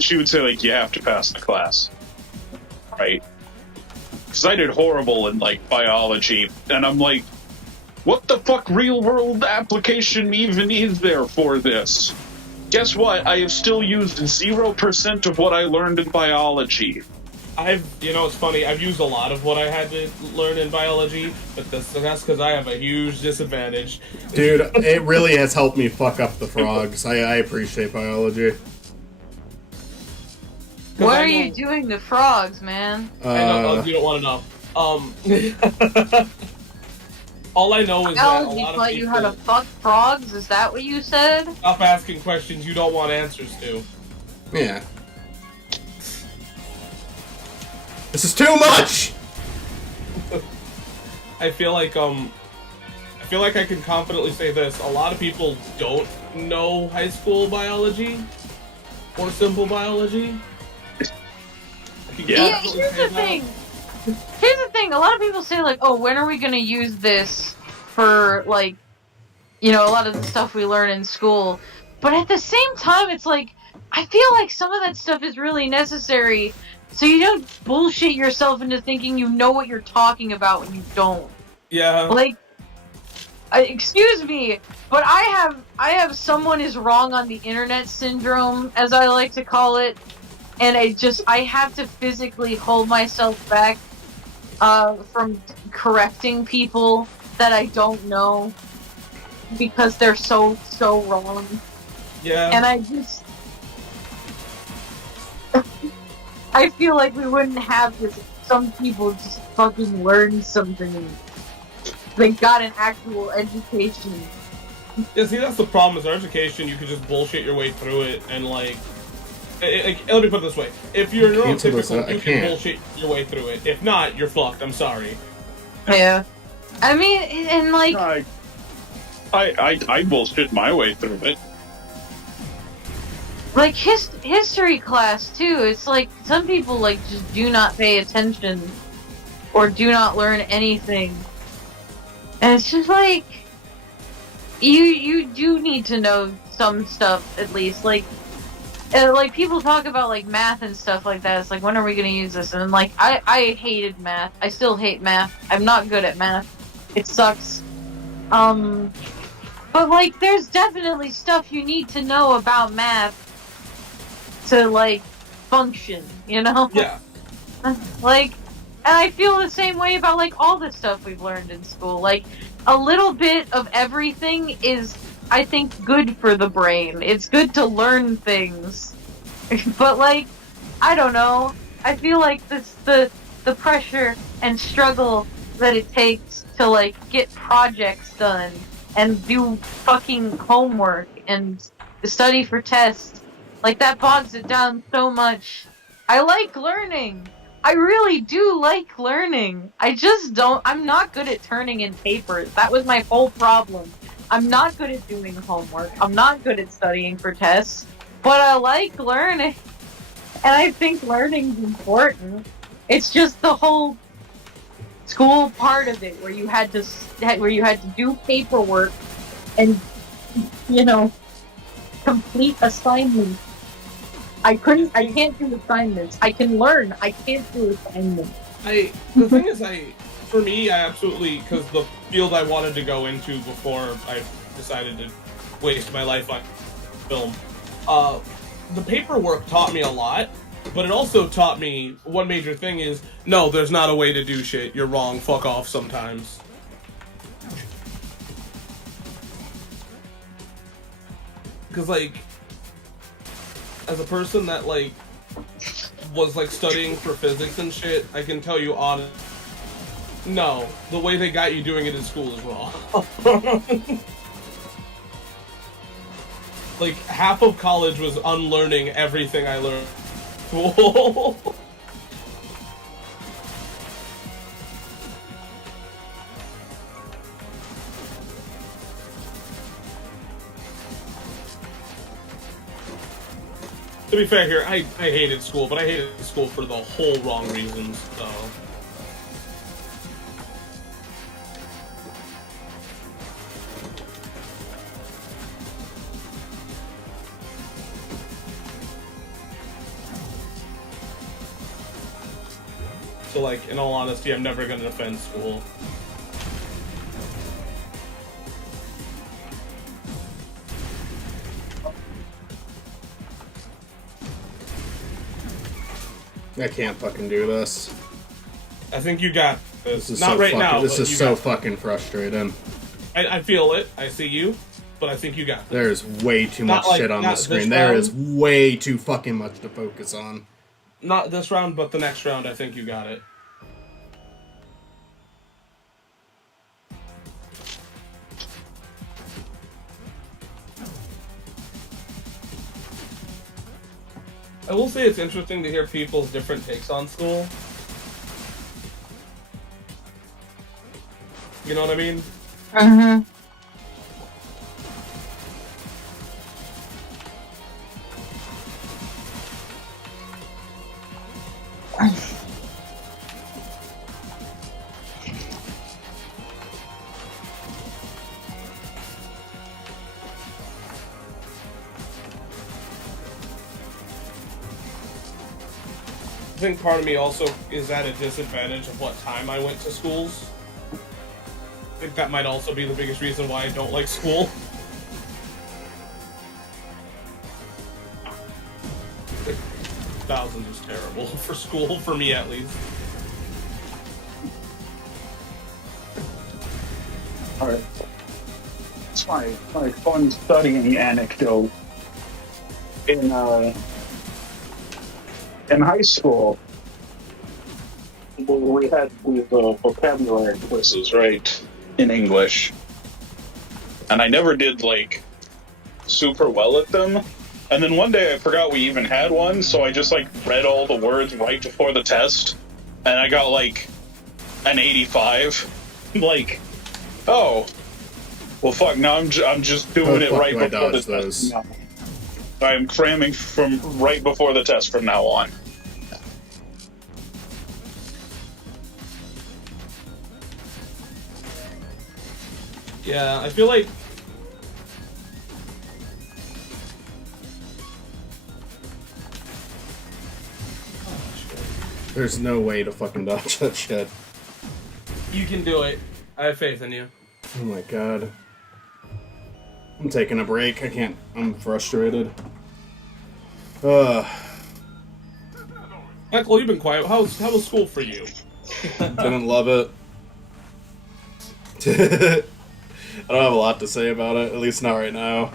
She would say, like, you have to pass the class. Right? Because I did horrible in, like, biology, and I'm like, what the fuck real-world application even is there for this? Guess what? I have still used 0% of what I learned in biology. It's funny. I've used a lot of what I had to learn in biology, but that's because I have a huge disadvantage. Dude, it really has helped me fuck up the frogs. I appreciate biology. What are you doing to frogs, man? I know, you don't want to know. All I know is that a lot of taught people you how to fuck frogs? Is that what you said? stop asking questions you don't want answers to. Yeah. This is too much! I feel like I can confidently say this. A lot of people don't know high school biology or simple biology. Yeah, here's the thing. Here's the thing. A lot of people say, like, oh, when are we going to use this for, like, a lot of the stuff we learn in school? But at the same time, it's like, I feel like some of that stuff is really necessary so you don't bullshit yourself into thinking you know what you're talking about when you don't. Yeah. Like, excuse me, but I have someone is wrong on the internet syndrome, as I like to call it. And I have to physically hold myself back from correcting people that I don't know because they're so wrong. Yeah. And I feel like we wouldn't have this if some people just fucking learned something. They got an actual education. Yeah, see, that's the problem. Is our education, you can just bullshit your way through it, and let me put it this way: if you're neurotypical, you can bullshit your way through it. If not, you're fucked. I'm sorry. Yeah, I mean, and like, I bullshit my way through it. Like history class too. It's like some people like just do not pay attention or do not learn anything, and it's just like you do need to know some stuff at least. Like people talk about like math and stuff like that. It's like, when are we gonna use this? And like I hated math. I still hate math. I'm not good at math. It sucks. But like there's definitely stuff you need to know about math to like function, Yeah. Like, and I feel the same way about like all the stuff we've learned in school. Like, a little bit of everything is, I think, good for the brain. It's good to learn things. But like, I don't know. I feel like the pressure and struggle that it takes to like get projects done and do fucking homework and study for tests, like that bogs it down so much. I like learning. I really do like learning. I'm not good at turning in papers. That was my whole problem. I'm not good at doing homework. I'm not good at studying for tests. But I like learning. And I think learning's important. It's just the whole school part of it where you had to do paperwork and complete assignments. I can't do assignments. I can learn. I can't do assignments. The thing is, for me, I absolutely, because the field I wanted to go into before I decided to waste my life on film, the paperwork taught me a lot, but it also taught me one major thing is, no, there's not a way to do shit. You're wrong. Fuck off sometimes. Because, like, as a person that, like, was, like, studying for physics and shit, I can tell you no, the way they got you doing it in school is wrong. Like, half of college was unlearning everything I learned. Cool. To be fair here, I hated school, but I hated school for the whole wrong reasons, so. So, like, in all honesty, I'm never gonna defend school. I can't fucking do this. I think you got this. This is Not so right fucking, now. This but is you so got fucking frustrating. I feel it. I see you, but I think you got this. There's way too Not much like- shit on not the this screen. There round. is way too fucking much to focus on. Not this round, but the next round. I think you got it. I will say it's interesting to hear people's different takes on school. You know what I mean? Mm-hmm. I think part of me also is at a disadvantage of what time I went to schools. I think that might also be the biggest reason why I don't like school. Thousands is terrible for school, for me at least. Alright. It's my fun studying anecdote. In high school, we had vocabulary quizzes, right, in English. And I never did, like, super well at them. And then one day I forgot we even had one, so I just, like, read all the words right before the test. And I got, like, an 85. Like, oh. Well, fuck, now I'm just doing it fuck right do I before the dodge those? test. No. I'm cramming from right before the test from now on. Yeah, I feel like There's no way to fucking dodge that shit. you can do it. I have faith in you. Oh my god. I'm taking a break. I can't. I'm frustrated. Michael, you've been quiet. How was school for you? Didn't love it. I don't have a lot to say about it, at least not right now.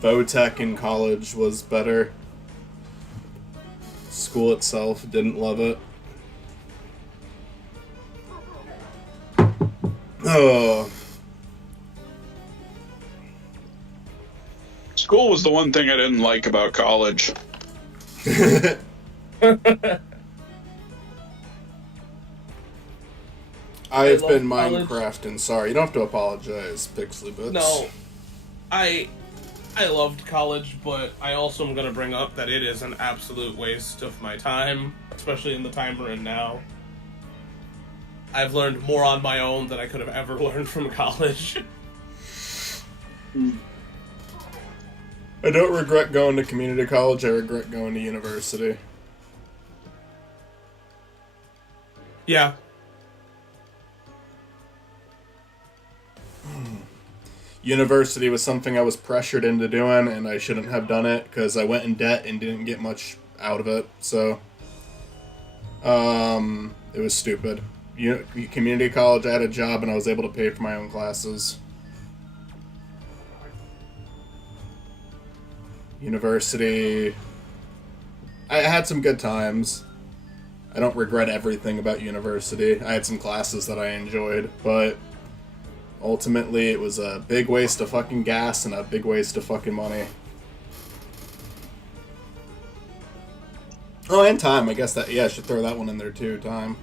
Votech in college was better. School itself, didn't love it. Oh. School was the one thing I didn't like about college. I've love been college. Minecrafting. Sorry, you don't have to apologize, Pixely Bits. No, I loved college, but I also am gonna bring up that it is an absolute waste of my time, especially in the time we're in now. I've learned more on my own than I could have ever learned from college. I don't regret going to community college. I regret going to university. Yeah. University was something I was pressured into doing, and I shouldn't have done it because I went in debt and didn't get much out of it. So, it was stupid. Community college, I had a job and I was able to pay for my own classes. University, I had some good times. I don't regret everything about university. I had some classes that I enjoyed, but ultimately it was a big waste of fucking gas and a big waste of fucking money. Oh, and time. I guess that, yeah, I should throw that one in there too, time.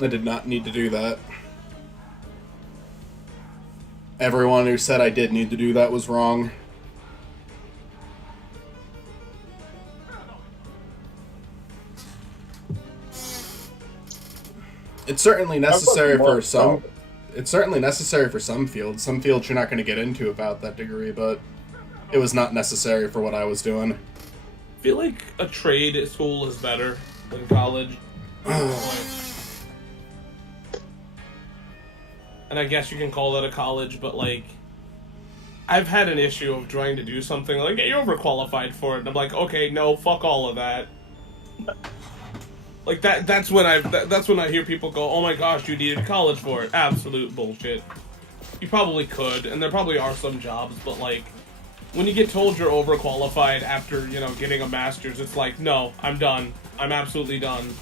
I did not need to do that. Everyone who said I did need to do that was wrong. It's certainly necessary for some. It's certainly necessary for some fields. Some fields you're not going to get into without that degree, but it was not necessary for what I was doing. I feel like a trade at school is better than college. And I guess you can call that a college, but like, I've had an issue of trying to do something like, hey, you're overqualified for it. And I'm like, okay, no, fuck all of that. Like that's when I hear people go, oh my gosh, you needed college for it. Absolute bullshit. You probably could, and there probably are some jobs, but like, when you get told you're overqualified after, you know, getting a master's, it's like, no, I'm done. I'm absolutely done.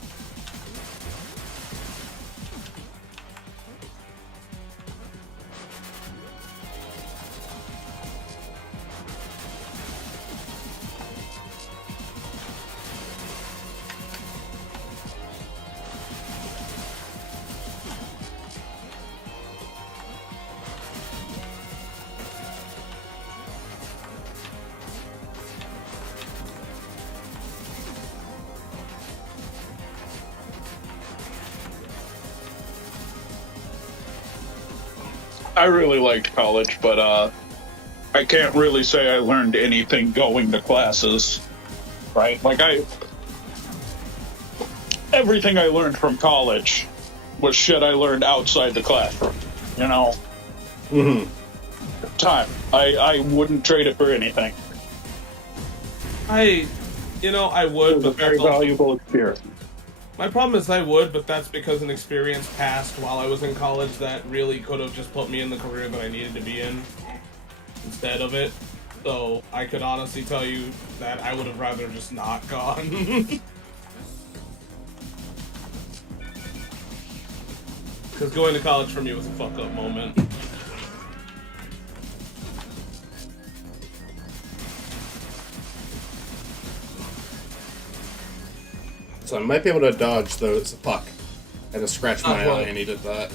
I really liked college, but I can't really say I learned anything going to classes, right? Like everything I learned from college was shit I learned outside the classroom, you know? Mm-hmm. Time. I wouldn't trade it for anything. I It would, was a but very valuable experience. my problem is I would, but that's because an experience passed while I was in college that really could have just put me in the career that I needed to be in instead of it. So I could honestly tell you that I would have rather just not gone. Because going to college for me was a fuck up moment. So I might be able to dodge those. Fuck. I just scratched my eye and he did that.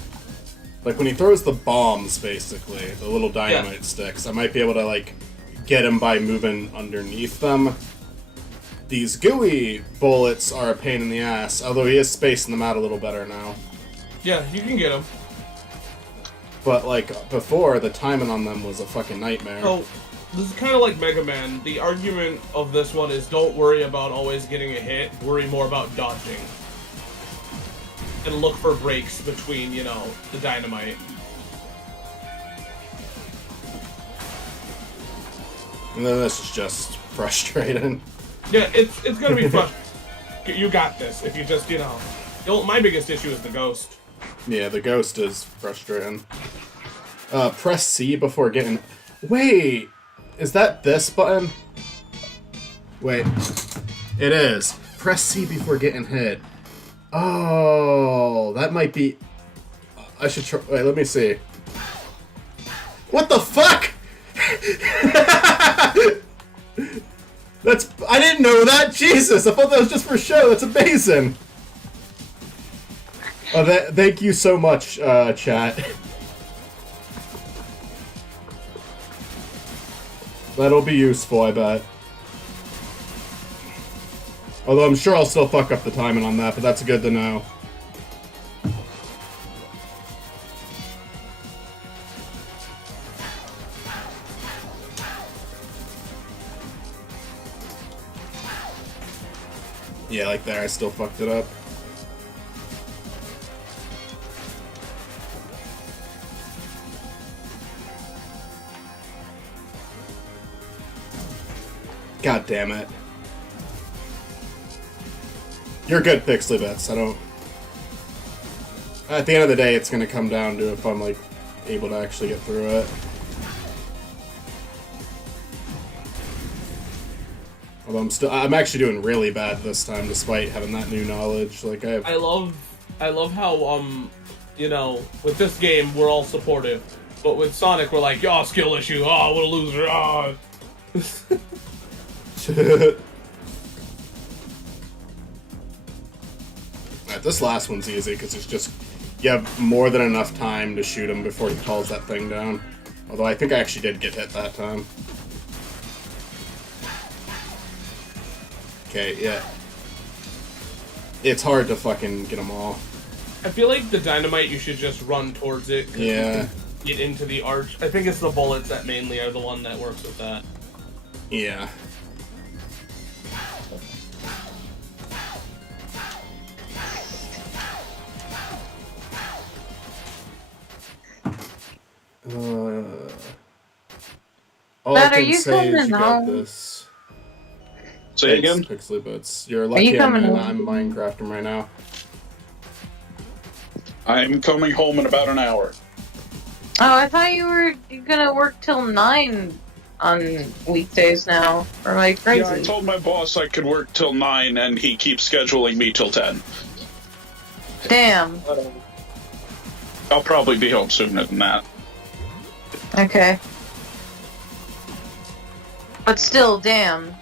Like when he throws the bombs, basically, the little dynamite sticks, I might be able to, like, get him by moving underneath them. These gooey bullets are a pain in the ass, although he is spacing them out a little better now. Yeah, you can get him. But, like, before, the timing on them was a fucking nightmare. So, this is kind of like Mega Man. The argument of this one is don't worry about always getting a hit, worry more about dodging. And look for breaks between, you know, the dynamite. And then this is just frustrating. Yeah, it's gonna be fun. You got this. If you just, you know... My biggest issue is the ghost. Yeah, the ghost is frustrating. Press C before getting... Wait! Is that this button? Wait. It is. Press C before getting hit. Oh, that might be... I should try... Wait, let me see. What the fuck?! That's... I didn't know that! Jesus! I thought that was just for show! That's amazing! Oh, thank you so much, chat. That'll be useful, I bet. Although I'm sure I'll still fuck up the timing on that, but that's good to know. Yeah, like there, I still fucked it up. God damn it. You're good, Pixely Bits. I don't... At the end of the day, it's gonna come down to if I'm, like, able to actually get through it. Although I'm actually doing really bad this time, despite having that new knowledge. Like, I love how, you know, with this game, we're all supportive. But with Sonic, we're like, yo, skill issue, oh, what a loser, oh. Alright, this last one's easy, because it's just... You have more than enough time to shoot him before he calls that thing down. Although I think I actually did get hit that time. Okay, yeah. It's hard to fucking get them all. I feel like the dynamite, you should just run towards it. Yeah. Get into the arch. I think it's the bullets that mainly are the one that works with that. Yeah. All Matt, I are can you say is coming you got home? this. Say Thanks, again? Pixely Boots. You're lucky coming home? I'm Minecrafting right now. I'm coming home in about an hour. Oh, I thought you were gonna work till 9 on weekdays now. Or am I crazy? Yeah, I told my boss I could work till 9, and he keeps scheduling me till 10. Damn. I'll probably be home sooner than that. Okay. But still, damn.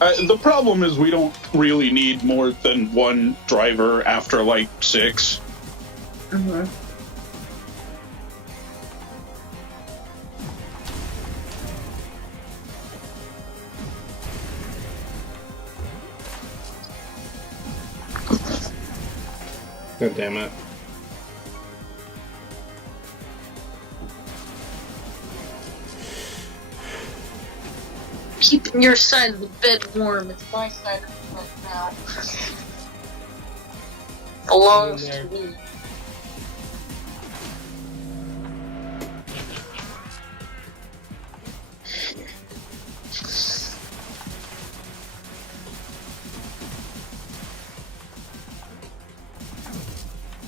The problem is we don't really need more than one driver after, like, 6. Mm-hmm. God damn it. Keeping your side of the bed warm. It's my side of the bed now. Belongs to me.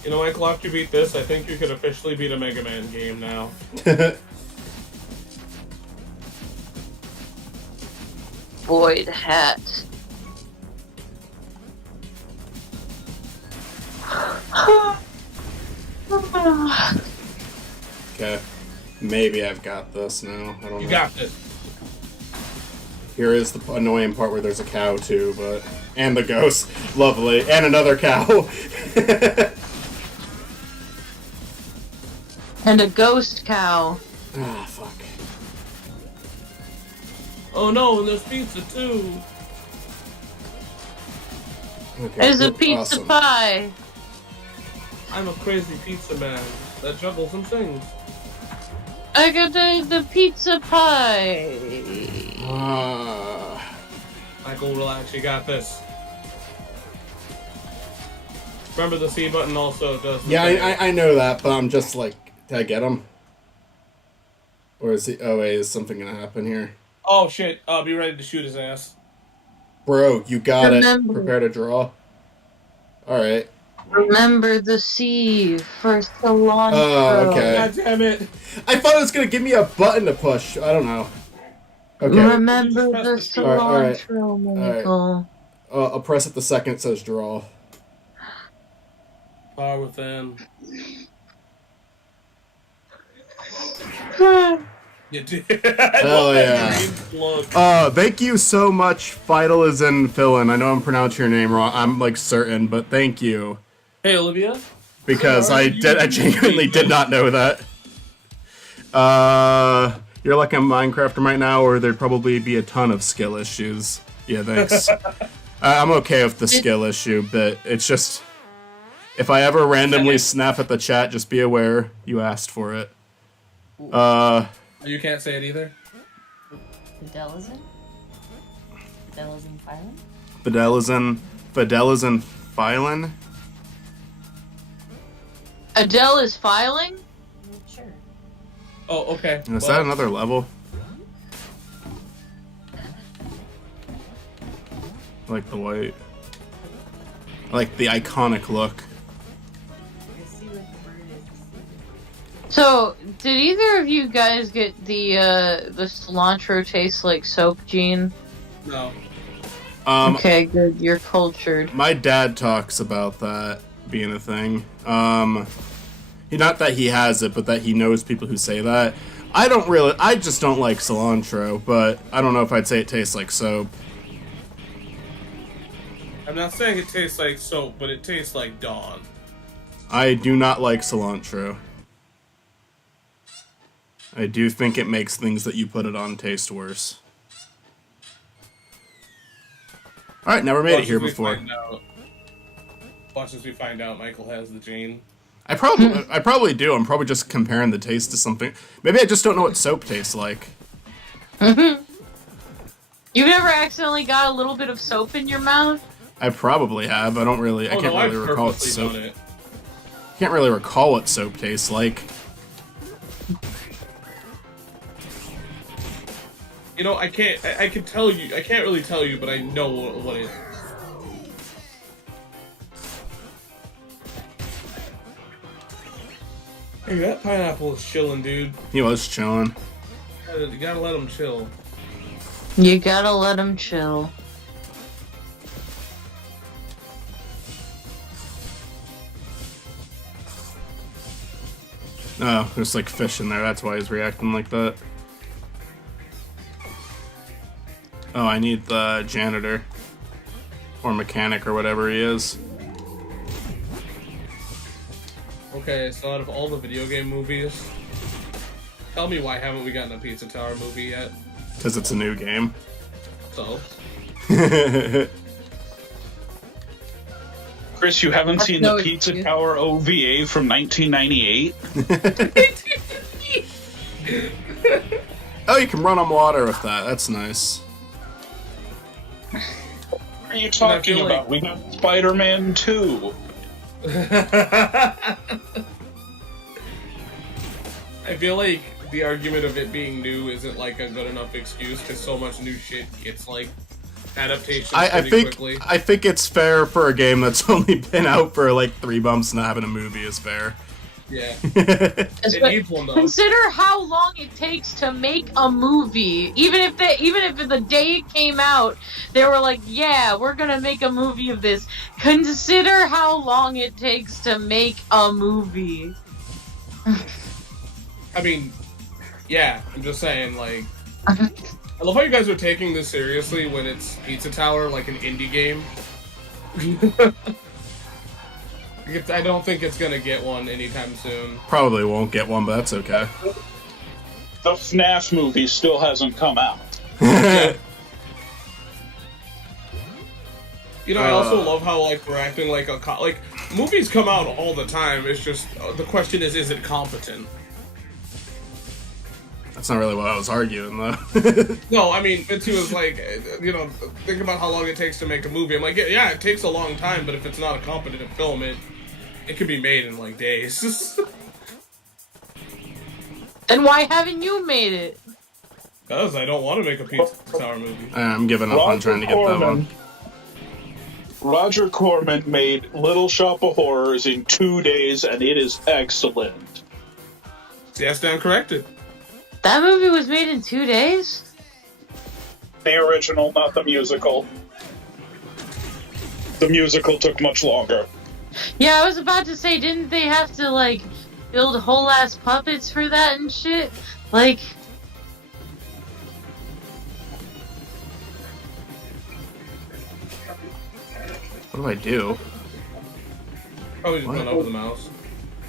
You know, Michael, after you beat this, I think you could officially beat a Mega Man game now. Void hat. Okay. Maybe I've got this now. I don't know. You got this. Here is the annoying part where there's a cow too, but and the ghost, lovely, and another cow. And a ghost cow. Ah, fuck. Oh no, and there's pizza too. Okay, There's a cool, pizza awesome. pie. I'm a crazy pizza man that juggles and sings. I got the pizza pie. Ah. Michael, relax, you got this. Remember the C button also does the Yeah, thing. I know that, but I'm just like, did I get him? Or is he? Oh wait, is something gonna happen here? Oh shit, be ready to shoot his ass. Bro, you got Remember. it. Prepare to draw. All right. Remember the C for cilantro. Oh, okay. God damn it! I thought it was gonna give me a button to push. I don't know. Okay. Remember the Just press the Alright, alright. cilantro, Michael. I'll press it the second it says draw. Far within. You did. Hell yeah. Thank you so much, Fidel is in Philin. I know I'm pronouncing your name wrong. I'm like certain, but thank you. Hey, Olivia. Because I genuinely did not know that. You're like a Minecrafter right now, or there'd probably be a ton of skill issues. Yeah, thanks. I'm okay with the skill issue, but it's just... If I ever randomly snap at the chat, just be aware you asked for it. You can't say it either? Fidelizin? Fidelizin Phylum? Fidelizin Phylin? Adele is filing? Sure. Oh, okay. Is that another level? I like the white. I like the iconic look. Let's see what the bird is. So, did either of you guys get the cilantro tastes like soap gene? No. Okay, good. You're cultured. My dad talks about that being a thing. Not that he has it, but that he knows people who say that. I just don't like cilantro, but I don't know if I'd say it tastes like soap. I'm not saying it tastes like soap, but it tastes like dog. I do not like cilantro. I do think it makes things that you put it on taste worse. Alright, never made it here before. Watch as we find out Michael has the gene. I probably do. I'm probably just comparing the taste to something. Maybe I just don't know what soap tastes like. You've never accidentally got a little bit of soap in your mouth? I probably have. I can't really recall what soap. Can't really recall what soap tastes like. You know, I can't. I can tell you. I can't really tell you, but I know what it is. Hey, that pineapple is chilling, dude. He was chilling. You gotta let him chill. You gotta let him chill. Oh, there's like fish in there. That's why he's reacting like that. Oh, I need the janitor. Or mechanic or whatever he is. Okay, so out of all the video game movies, tell me why haven't we gotten a Pizza Tower movie yet? Because it's a new game. So, Chris, you haven't seen no the Pizza excuse. Tower OVA from 1998? Oh, you can run on water with that. That's nice. What are you talking feel about? We got Spider-Man 2. I feel like the argument of it being new isn't like a good enough excuse because so much new shit gets like adaptations I pretty think quickly. I think it's fair for a game that's only been out for like 3 months not having a movie is fair. Yeah, it needs one though. Consider how long it takes to make a movie. Even if the day it came out, they were like, "Yeah, we're gonna make a movie of this." Consider how long it takes to make a movie. I mean, yeah, I'm just saying, like, I love how you guys are taking this seriously when it's Pizza Tower, like an indie game. I don't think it's gonna get one anytime soon. Probably won't get one, but that's okay. The FNAF movie still hasn't come out. You know, I also love how, like, we're acting like like, movies come out all the time, it's just, the question is it competent? That's not really what I was arguing, though. No, I mean, Mitsu was like, you know, think about how long it takes to make a movie. I'm like, yeah, it takes a long time, but if it's not a competent film, it can be made in, like, days. Then why haven't you made it? Because I don't want to make a Pizza Tower movie. I'm giving up on trying to get that one. Roger Corman made Little Shop of Horrors in 2 days, and it is excellent. See, I stand corrected. That movie was made in 2 days? The original, not the musical. The musical took much longer. Yeah, I was about to say, didn't they have to, like, build whole ass puppets for that and shit? Like, What do I do? Probably just run over the mouse.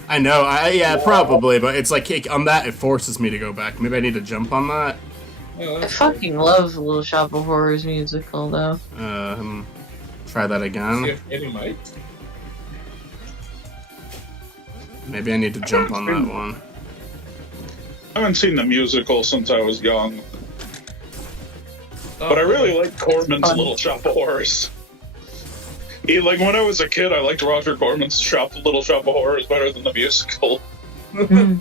I know, yeah, probably, but it's like, on that, it forces me to go back. Maybe I need to jump on that? Yeah, I that's fucking love Little Shop of Horrors musical, though. Try that See again. if Eddie might. Maybe I need to jump on that one. I haven't seen the musical since I was young, but I really like Corman's fun. Little Shop of Horrors. Like, when I was a kid, I liked Roger Corman's Little Shop of Horrors better than the musical. Okay,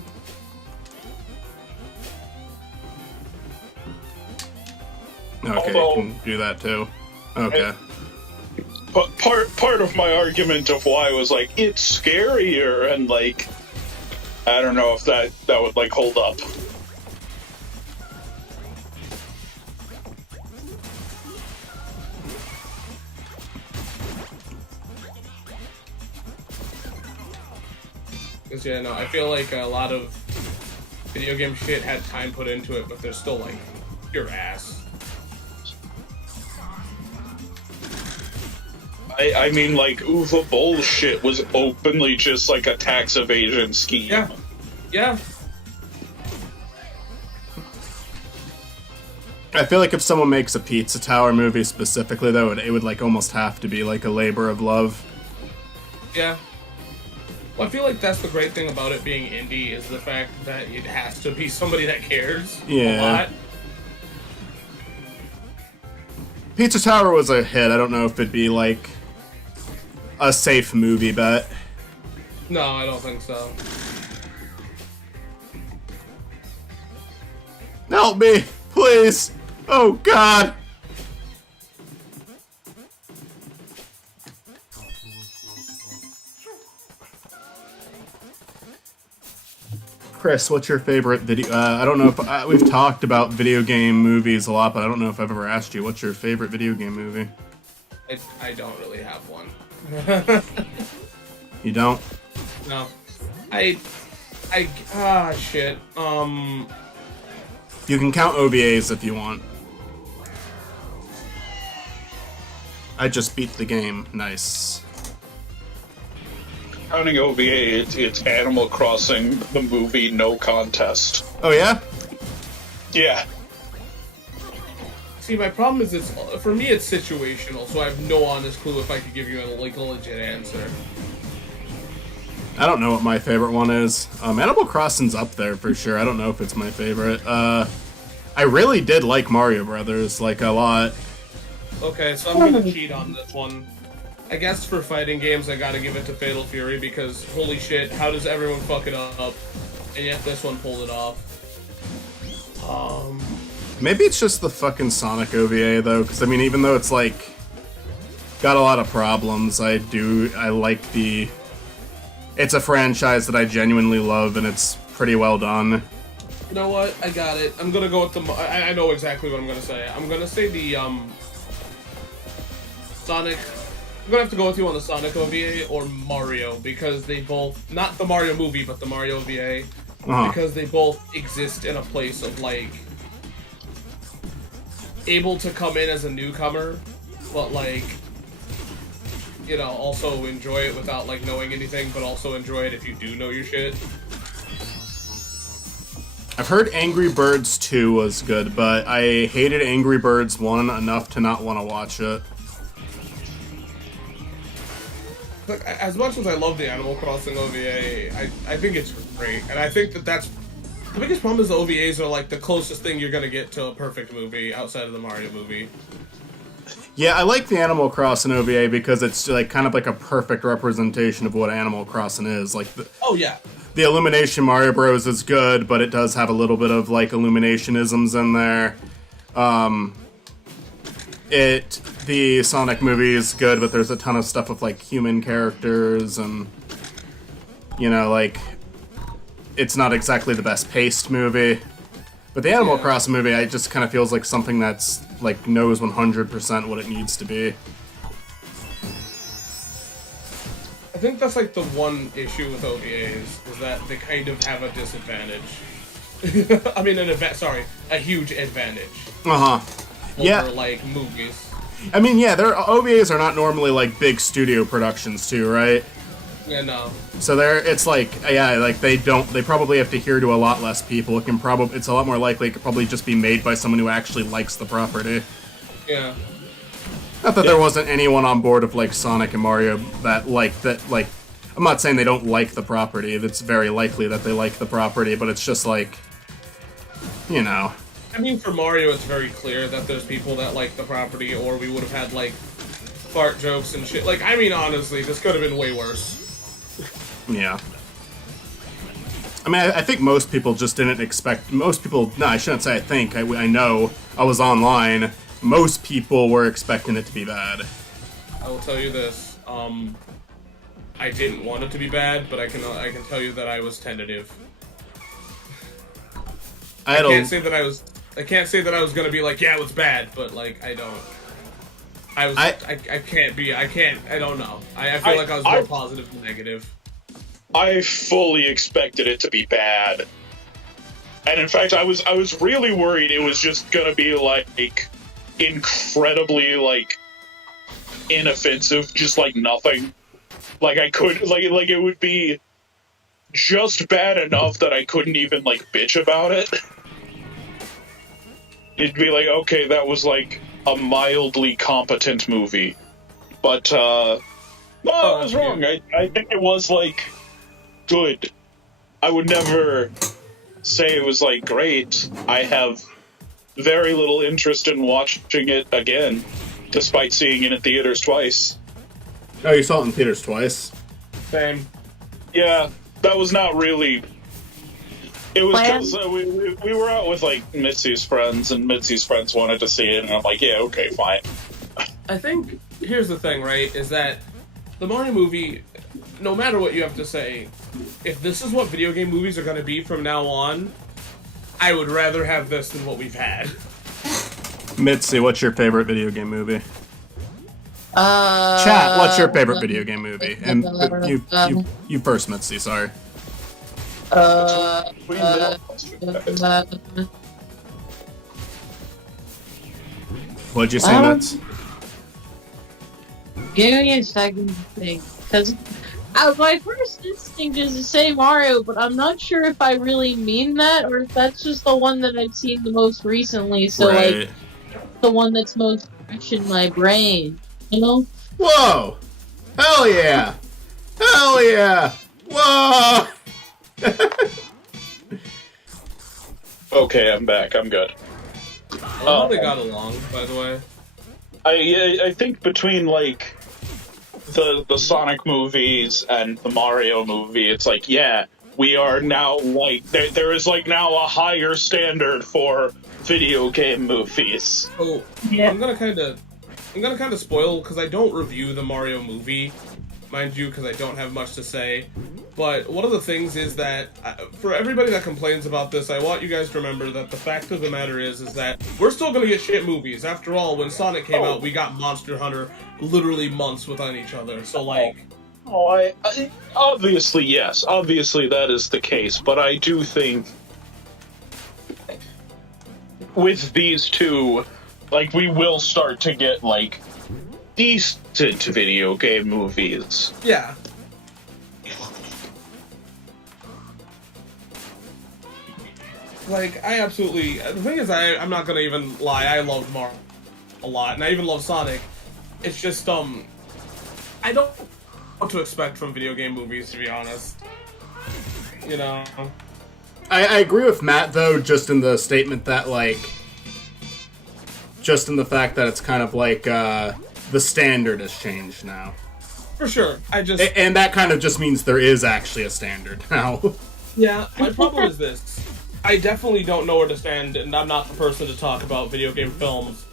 Although- you can do that too. Okay. But part of my argument of why was like it's scarier and like I don't know if that would like hold up. Because, yeah, no, I feel like a lot of video game shit had time put into it, but they're still, like, pure ass. I mean, like, Uva bullshit was openly just like a tax evasion scheme. Yeah. Yeah. I feel like if someone makes a Pizza Tower movie specifically, though, it would like almost have to be like a labor of love. Yeah. Well, I feel like that's the great thing about it being indie is the fact that it has to be somebody that cares a Yeah. lot. Pizza Tower was a hit. I don't know if it'd be like a safe movie bet. No, I don't think so. Help me, please. Oh God. Chris, what's your favorite video? I don't know if we've talked about video game movies a lot, but I don't know if I've ever asked you what's your favorite video game movie. I don't really have one. You don't? No. Shit. You can count OVAs if you want. I just beat the game. Nice. Counting OVA, it's Animal Crossing, the movie No Contest. Oh yeah? Yeah. See, my problem is for me it's situational, so I have no honest clue if I could give you a legit answer. I don't know what my favorite one is. Animal Crossing's up there for sure. I don't know if it's my favorite. I really did like Mario Brothers, like, a lot. Okay, so I'm gonna cheat on this one. I guess for fighting games, I gotta give it to Fatal Fury because holy shit, how does everyone fuck it up? And yet this one pulled it off. Maybe it's just the fucking Sonic OVA though, because I mean, even though it's like got a lot of problems, I like the. It's a franchise that I genuinely love, and it's pretty well done. You know what? I got it. I'm gonna go with the. I know exactly what I'm gonna say. I'm gonna say the Sonic. I'm gonna have to go with you on the Sonic OVA or Mario because they both, not the Mario movie, but the Mario OVA, because they both exist in a place of like able to come in as a newcomer, but like, you know, also enjoy it without like knowing anything, but also enjoy it if you do know your shit. I've heard Angry Birds 2 was good, but I hated Angry Birds 1 enough to not want to watch it. Like, as much as I love the Animal Crossing OVA, I think it's great, and I think that's the biggest problem is the OVAs are like the closest thing you're gonna get to a perfect movie outside of the Mario movie. Yeah, I like the Animal Crossing OVA because it's like kind of like a perfect representation of what Animal Crossing is. Like, Oh yeah, the Illumination Mario Bros is good, but it does have a little bit of like Illuminationisms in there. The Sonic movie is good, but there's a ton of stuff with like human characters and, you know, like, it's not exactly the best paced movie. But the Animal Crossing movie, it just kind of feels like something that's like knows 100% what it needs to be. I think that's like the one issue with OVAs is that they kind of have a disadvantage. I mean, a huge advantage. Yeah. Like movies. I mean, yeah, their OVAs are not normally like big studio productions too, right? Yeah, no. So it's like, yeah, like they probably have to hear to a lot less people. It's a lot more likely it could probably just be made by someone who actually likes the property. Yeah. Not that there wasn't anyone on board of like Sonic and Mario that. I'm not saying they don't like the property. It's very likely that they like the property, but it's just like, you know. I mean, for Mario, it's very clear that there's people that like the property, or we would have had like fart jokes and shit. Like, I mean, honestly, this could have been way worse. Yeah. I mean, I think most people just didn't expect. Most people, no, I shouldn't say I think. I know. I was online. Most people were expecting it to be bad. I will tell you this. I didn't want it to be bad, but I can tell you that I was tentative. I can't say that I was gonna be like, yeah, it was bad, but like I don't. I don't know. I feel like I was more positive than negative. I fully expected it to be bad. And in fact, I was really worried it was just gonna be like incredibly like inoffensive, just like nothing. Like I could like it would be just bad enough that I couldn't even like bitch about it. It'd be like, okay, that was like a mildly competent movie. But no, I was wrong. I think it was like good. I would never say it was like great. I have very little interest in watching it again, despite seeing it in theaters twice. Oh, you saw it in theaters twice? Same. Yeah, that was not really It was Plan? because we were out with like Mitzi's friends, and Mitzi's friends wanted to see it, and I'm like, yeah, okay, fine. I think here's the thing, right? Is that the Mario movie, no matter what you have to say, if this is what video game movies are going to be from now on, I would rather have this than what we've had. Mitzi, what's your favorite video game movie? Chat, what's your favorite video game movie? And you first, Mitzi. Sorry. What'd you say, Mitz? Give me a second to think, because my first instinct is to say Mario, but I'm not sure if I really mean that or if that's just the one that I've seen the most recently. So Right. like the one that's most fresh in my brain, you know? Whoa! Hell yeah! Hell yeah! Whoa! Okay, I'm back. I'm good. How they got along, by the way. I think between like the Sonic movies and the Mario movie, it's like, yeah, we are now like there is like now a higher standard for video game movies. So Yeah. I'm gonna kind of spoil because I don't review the Mario movie, mind you, because I don't have much to say. But one of the things is that for everybody that complains about this, I want you guys to remember that the fact of the matter is that we're still gonna get shit movies. After all, when Sonic came out, we got Monster Hunter literally months within each other. So like, I obviously yes, obviously that is the case, but I do think with these two, like we will start to get like decent video game movies. yeah. Like, I absolutely... The thing is, I'm not gonna even lie, I loved Mario a lot, and I even love Sonic. It's just, I don't know what to expect from video game movies, to be honest. You know? I agree with Matt, though, just in the statement that, like... Just in the fact that it's kind of like, the standard has changed now. For sure, I just... And that kind of just means there is actually a standard now. Yeah, my problem is this. I definitely don't know where to stand, and I'm not the person to talk about video game films.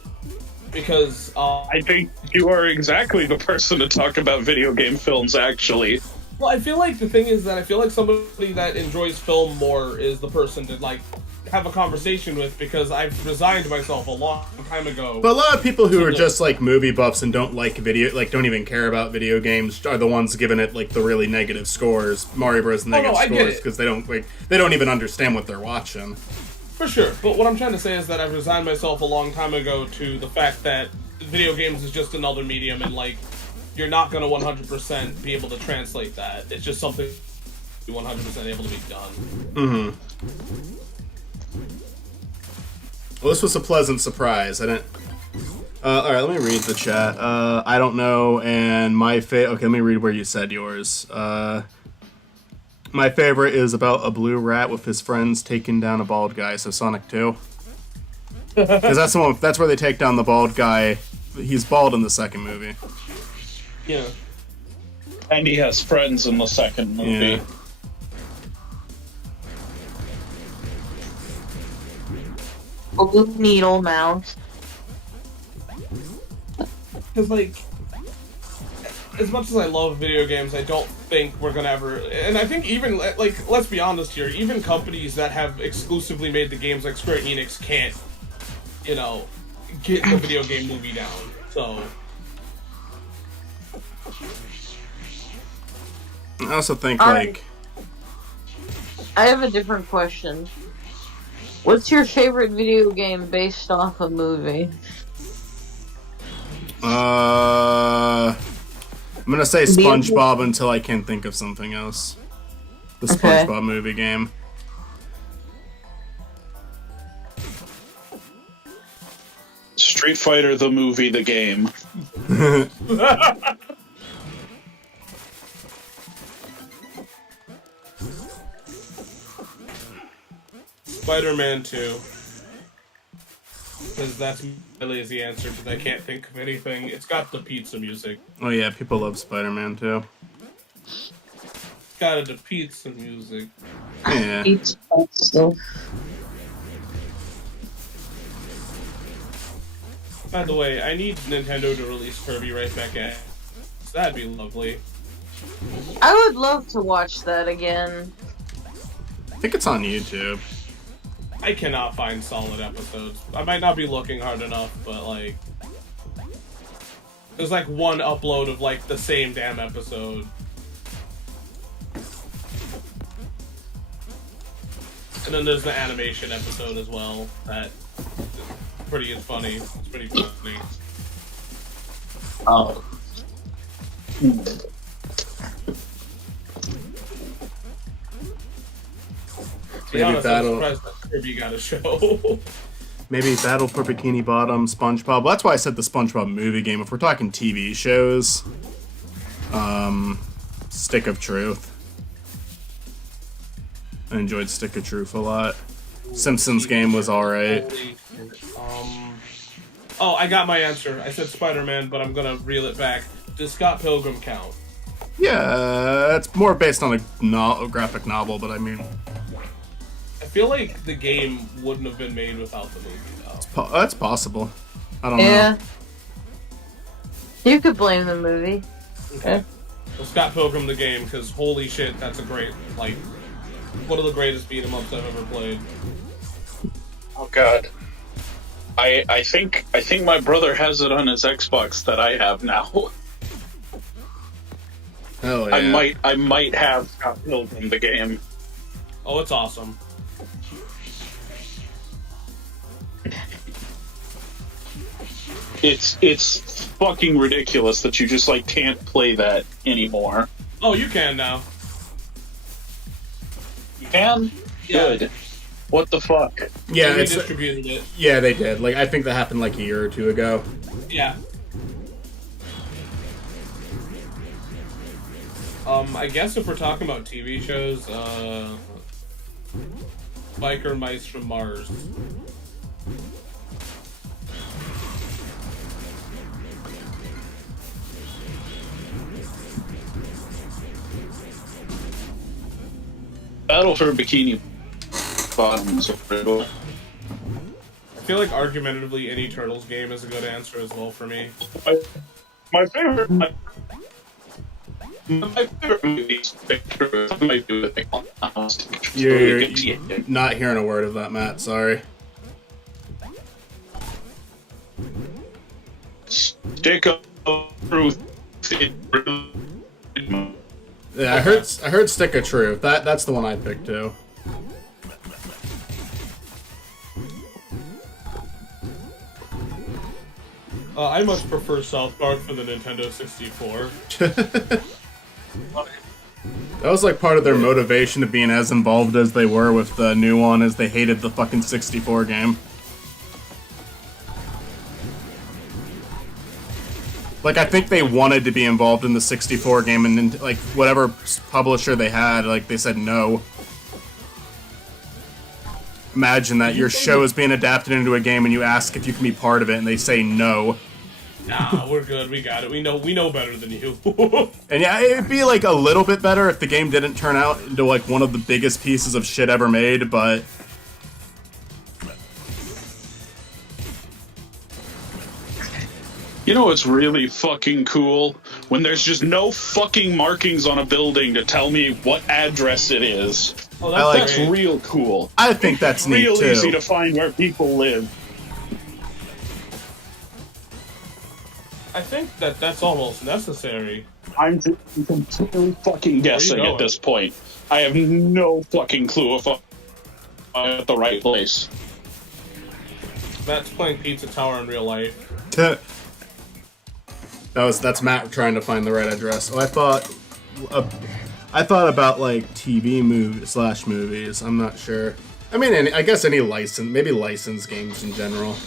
Because, I think you are exactly the person to talk about video game films, actually. well, I feel like the thing is that I feel like somebody that enjoys film more is the person to, like, have a conversation with, because I've resigned myself a long time ago. But a lot of people who are just like movie buffs and don't like don't even care about video games are the ones giving it like the really negative scores. Mario Bros. Negative I get scores it. because they don't even understand what they're watching. For sure, but what I'm trying to say is that I've resigned myself a long time ago to the fact that video games is just another medium, and like, you're not going to 100% be able to translate that. It's just something 100% able to be done. Mm-hmm. Well, this was a pleasant surprise. I didn't. All right, let me read the chat. I don't know, and okay, let me read where you said yours. My favorite is about a blue rat with his friends taking down a bald guy. So Sonic 2, because that's the one. That's where they take down the bald guy. He's bald in the second movie. Yeah. And he has friends in the second movie. Yeah. Blue needle mouse. Because, like, as much as I love video games, I don't think we're gonna ever... And I think even, like, let's be honest here, even companies that have exclusively made the games like Square Enix can't, you know, get the video game movie down. So... I also think I have a different question. What's your favorite video game based off a movie? I'm gonna say SpongeBob until I can think of something else. The SpongeBob movie game. Street Fighter the movie, the game. Spider-Man 2. Because that's my lazy answer, because I can't think of anything. It's got the pizza music. Oh yeah, people love Spider-Man too. It's got the pizza music. Yeah. It's stuff. By the way, I need Nintendo to release Kirby Right Back At. That'd be lovely. I would love to watch that again. I think it's on YouTube. I cannot find solid episodes. I might not be looking hard enough, but like, there's like one upload of like the same damn episode. And then there's the animation episode as well. That is pretty funny. It's pretty funny. Oh. To be Maybe honest, I'm Battle- surprised that Kirby got a show. Maybe Battle for Bikini Bottom, SpongeBob. Well, that's why I said the SpongeBob movie game. If we're talking TV shows, Stick of Truth. I enjoyed Stick of Truth a lot. Simpsons game was alright. Holy shit. Oh, I got my answer. I said Spider-Man, but I'm gonna reel it back. Does Scott Pilgrim count? Yeah, it's more based on a graphic novel, but I mean, I feel like the game wouldn't have been made without the movie, though. that's possible. I don't Yeah. know. You could blame the movie. Okay. Well, Scott Pilgrim the game, because holy shit, that's a great, like, one of the greatest beat 'em ups I've ever played. Oh god. I think my brother has it on his Xbox that I have now. Hell yeah. I might have Scott Pilgrim the game. Oh, it's awesome. It's fucking ridiculous that you just like can't play that anymore. Oh, you can now. You can? Yeah. Good. What the fuck? Yeah, They it's redistributed it. yeah, they did. Like I think that happened like a year or two ago. Yeah. I guess if we're talking about TV shows, Biker Mice from Mars. Battle for Bikini Bottom is brutal. I feel like argumentatively any Turtles game is a good answer as well for me. My favorite. My favorite movie is Victor. I might do it. You're not hearing a word of that, Matt. Sorry. Stick of Truth. Yeah, I heard Stick of Truth. That's the one I picked too. I much prefer South Park for the Nintendo 64. That was like part of their motivation to being as involved as they were with the new one, as they hated the fucking 64 game. Like, I think they wanted to be involved in the 64 game, and then, like, whatever publisher they had, like, they said no. Imagine that your show is being adapted into a game and you ask if you can be part of it, and they say no. Nah, we're good. We got it. We know better than you. And yeah, it'd be like a little bit better if the game didn't turn out into like one of the biggest pieces of shit ever made, but You know what's really fucking cool? When there's just no fucking markings on a building to tell me what address it is. Oh, I like That's great. real cool. I think that's neat Real too. easy to find where people live. I think that's almost necessary. I'm completely fucking guessing going? at this point. I have no fucking clue if I'm at the right place. Matt's playing Pizza Tower in real life. That's Matt trying to find the right address. Oh, I thought about like TV movies. I'm not sure. I mean, I guess any licensed games in general.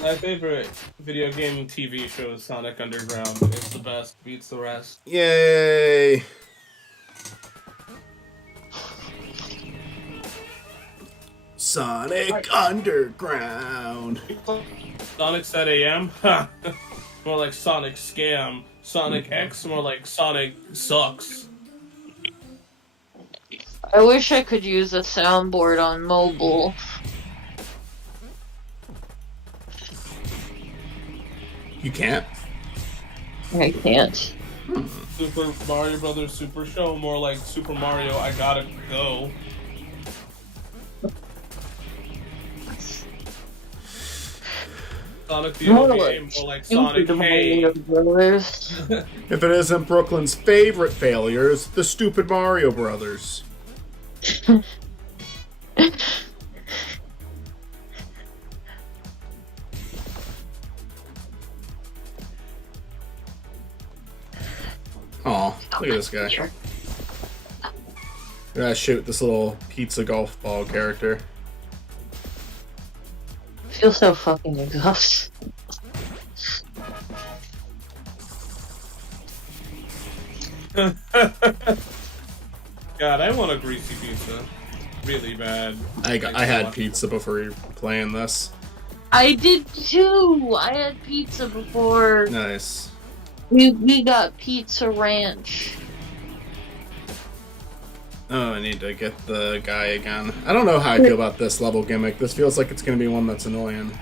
My favorite video game TV show is Sonic Underground. It's the best, beats the rest. Yay! Sonic Underground. Sonic Set AM? Ha! More like Sonic Scam. Sonic X, more like Sonic Sucks. I wish I could use a soundboard on mobile. You can't? I can't. Super Mario Brothers Super Show, more like Super Mario, I gotta go. Sonic the More old like game, more like Sonic Super Hey. Mario Brothers. If it isn't Brooklyn's favorite failures, the stupid Mario Brothers. Aw, look at this guy. Gotta shoot this little pizza golf ball character. I feel so fucking exhausted. God, I want a greasy pizza. Really bad. I had pizza before you playing this. I did too! I had pizza before. Nice. We got Pizza Ranch. Oh, I need to get the guy again. I don't know how I feel about this level gimmick. This feels like it's gonna be one that's annoying.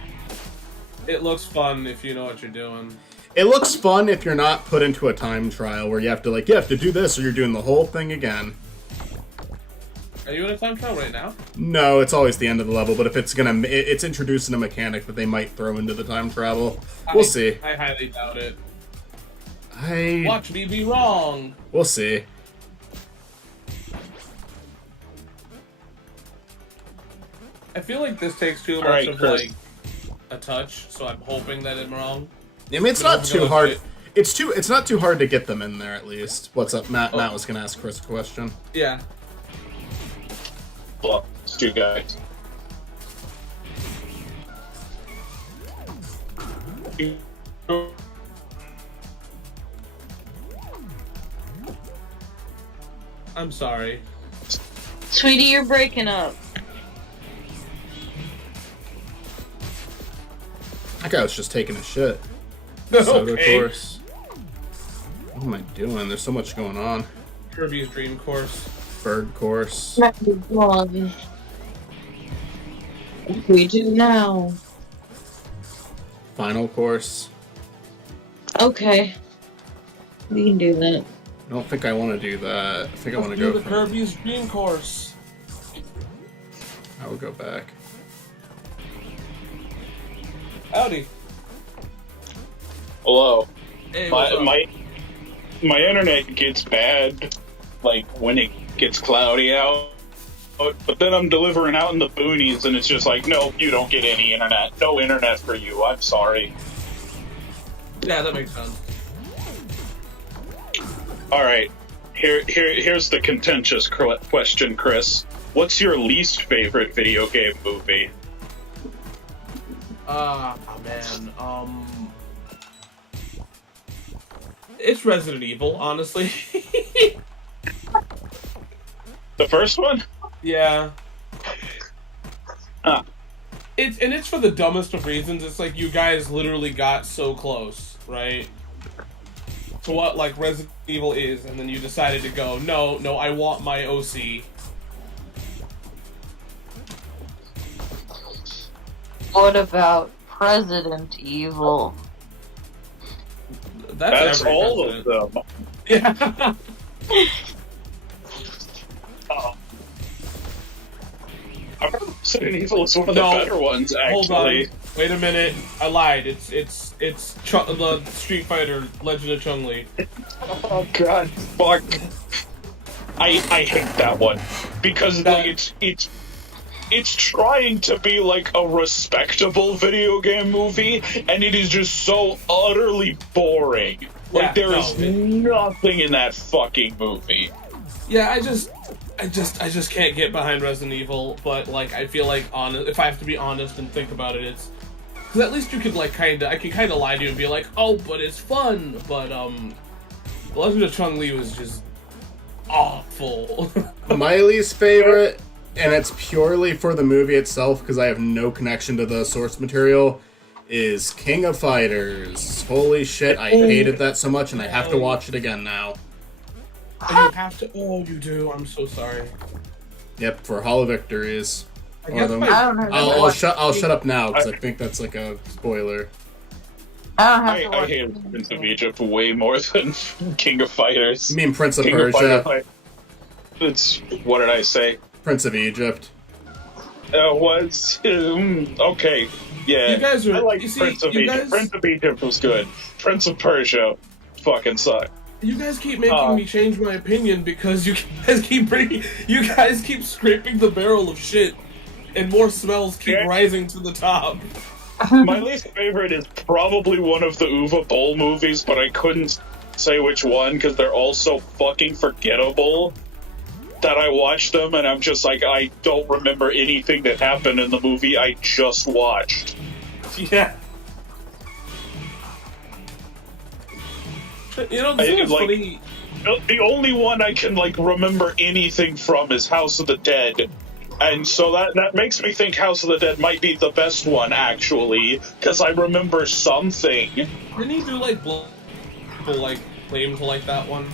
It looks fun if you know what you're doing. It looks fun if you're not put into a time trial where you have to do this or you're doing the whole thing again. Are you in a time trial right now? No, it's always the end of the level, but if it's introducing a mechanic that they might throw into the time travel. We'll see. I highly doubt it. I Watch me be wrong. We'll see. I feel like this takes too much Alright, of Chris. like a touch, so I'm hoping that I'm wrong. I mean, it's But not I'm too gonna hard. fit- It's not too hard to get them in there at least. What's up, Matt? Oh. Matt was gonna ask Chris a question. Yeah. Well, it's two guys. I'm sorry. Sweetie, you're breaking up. That guy was just taking a shit. Soda Okay. course. What am I doing? There's so much going on. Kirby's Dream Course. Bird course. What we do now? Final course. Okay. We can do that. I don't think I want to do that. I think I want to Do go the for. Kirby's Dream Course. I will go back. Howdy. Hello. Hey, what's up? My internet gets bad, like when it gets cloudy out. But then I'm delivering out in the boonies, and it's just like, no, you don't get any internet. No internet for you. I'm sorry. Yeah, that makes sense. All right. Here's the contentious question, Chris. What's your least favorite video game movie? Oh man, it's Resident Evil, honestly. The first one? Yeah. Huh. It's for the dumbest of reasons. It's like you guys literally got so close, right? To what like Resident Evil is, and then you decided to go, no, I want my OC. What about President Evil? That's every all Resident. of them. Yeah. Oh. I remember Resident Evil is one of the No. better ones, Hold on. actually. Wait a minute. I lied. It's the Street Fighter Legend of Chun-Li. Oh god, fuck. I hate that one because like it's trying to be like a respectable video game movie, and it is just so utterly boring. Like Yeah, there is no. nothing in that fucking movie. Yeah, I just can't get behind Resident Evil, but like I feel like if I have to be honest and think about it, it's because at least you could like I can kind of lie to you and be like, oh, but it's fun. But Legend of Chun-Li was just awful. My least favorite, and it's purely for the movie itself because I have no connection to the source material, is King of Fighters. Holy shit, I hated that so much, and I have to watch it again now. And you have to. Oh, you do. I'm so sorry. Yep, for Hollow Victories. I guess my- I don't have to I'll watch shut up now because I think that's like a spoiler. I don't have I to watch hate Prince of Egypt way more than King of Fighters. You mean Prince of King of Persia? Fighters, it's what did I say? Prince of Egypt. Okay. Yeah. You guys are- I like you see, Prince of you Egypt. guys- Prince of Egypt was good. Prince of Persia fucking sucked. You guys keep making me change my opinion because you guys keep scraping the barrel of shit, and more smells keep Yeah. rising to the top. My least favorite is probably one of the Uwe Boll movies, but I couldn't say which one because they're all so fucking forgettable that I watched them and I'm just like, I don't remember anything that happened in the movie I just watched. Yeah. You know, this I- is like- funny. The only one I can like remember anything from is House of the Dead. And so that makes me think House of the Dead might be the best one, actually, because I remember something. Didn't he do like blood? People like claim to like that one.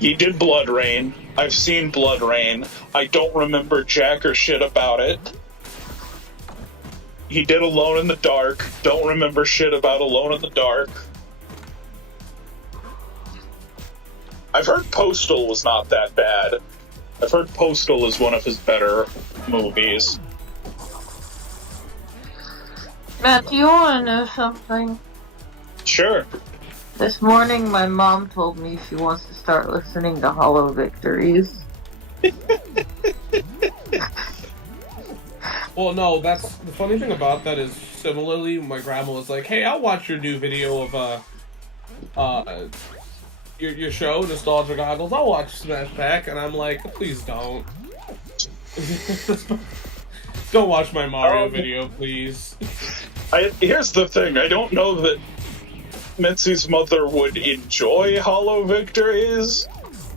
He did Blood Rain. I've seen Blood Rain. I don't remember jack or shit about it. He did Alone in the Dark. Don't remember shit about Alone in the Dark. I've heard Postal was not that bad. I've heard Postal is one of his better movies. Matt, do you want to know something? Sure. This morning, my mom told me she wants to start listening to Hollow Victories. Well, no, that's the funny thing about that is similarly, my grandma was like, "Hey, I'll watch your new video of your show, Nostalgia Goggles. I'll watch Smash Pack," and I'm like, "Please don't, don't watch my Mario video, please." Here's the thing. I don't know that Mitzi's mother would enjoy Hollow Victories,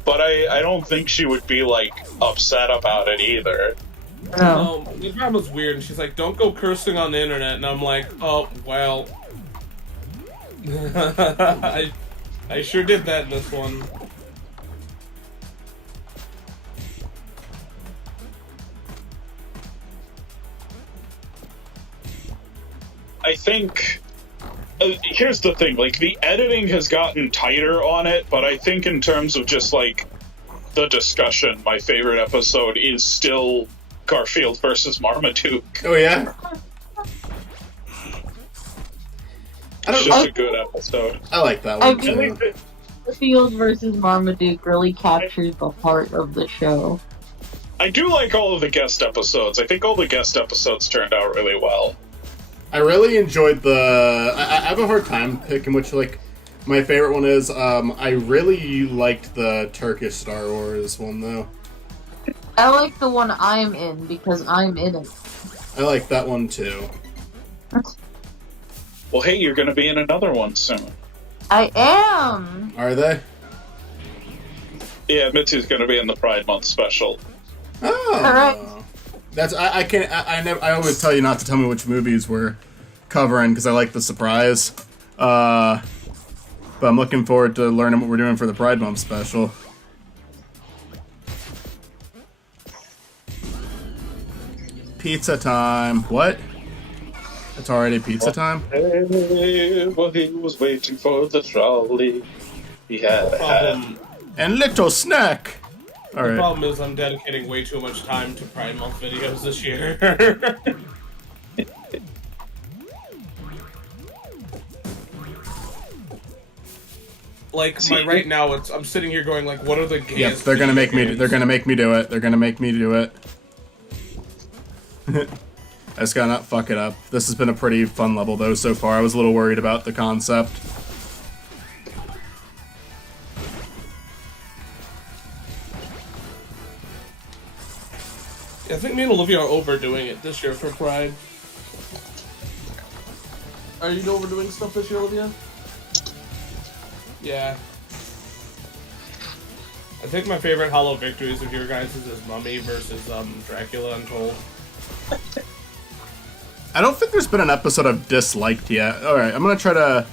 but I don't think she would be, like, upset about it either. No. My grandma's weird, and she's like, "Don't go cursing on the internet," and I'm like, "Oh well." I sure did that in this one. I think... here's the thing, like, the editing has gotten tighter on it, but I think in terms of just, like, the discussion, my favorite episode is still Garfield versus Marmaduke. Oh yeah. It's just a good episode. I like that I one At least too. it- Garfield versus Marmaduke really captures the heart of the show. I do like all of the guest episodes. I think all the guest episodes turned out really well. I really enjoyed the. I have a hard time picking which like my favorite one is. I really liked the Turkish Star Wars one though. I like the one I'm in because I'm in it. I like that one too. Well, hey, you're going to be in another one soon. I am! Are they? Yeah, Mitzi's going to be in the Pride Month special. Oh. Correct. That's I can't I always tell you not to tell me which movies we're covering because I like the surprise. But I'm looking forward to learning what we're doing for the Pride Month special. Pizza time. What? It's already pizza time? Hey, well, he was waiting for the trolley. He had a hat. Problem, And little snack. the Alright. problem is I'm dedicating way too much time to Pride Month videos this year. Like right now, I'm sitting here going like, what are the gayest? Yep, they're gonna make me. games? They're gonna make me do it. They're gonna make me do it. I just gotta not fuck it up. This has been a pretty fun level though so far. I was a little worried about the concept. I think me and Olivia are overdoing it this year for Pride. Are you overdoing stuff this year, Olivia? Yeah. I think my favorite Hollow Victories of your guys is Mummy versus Dracula Untold. I don't think there's been an episode I've disliked yet. All right, I'm gonna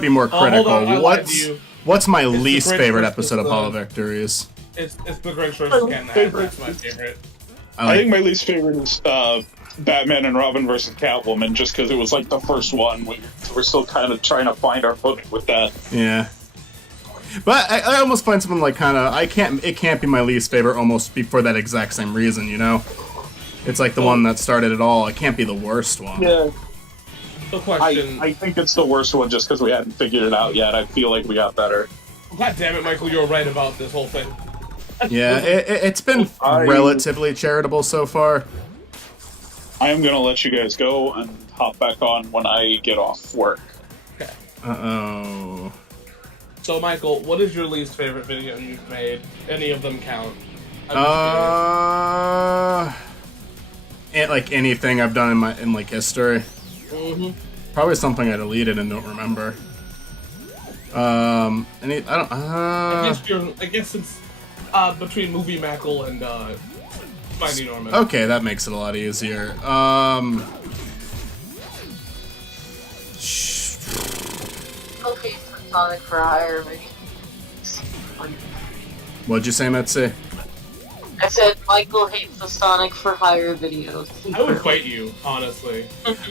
be more Oh, hold critical. on, I lied to you. What's my the least Grinch favorite versus episode of the- Hollow Victories? It's the Grinch vs. Ken. That's my favorite. I think my least favorite is Batman and Robin versus Catwoman, just because it was like the first one. We're still kind of trying to find our footing with that. Yeah. But I almost find something like kind of it can't be my least favorite almost for that exact same reason, you know? It's like the one that started it all. It can't be the worst one. Yeah. The question. I think it's the worst one just because we hadn't figured it out yet. I feel like we got better. God damn it, Michael, you were right about this whole thing. Yeah, it's been relatively charitable so far. I am going to let you guys go and hop back on when I get off work. Okay. Uh-oh. So, Michael, what is your least favorite video you've made? Any of them count? Like anything I've done in like history. Mm-hmm. Probably something I deleted and don't remember. I guess it's between Movie Mackle and Finding Norman. Okay, that makes it a lot easier. Okay, Sonic for Hire. What'd you say, Metsi? I said Michael hates the Sonic for Hire videos. I would fight you, honestly.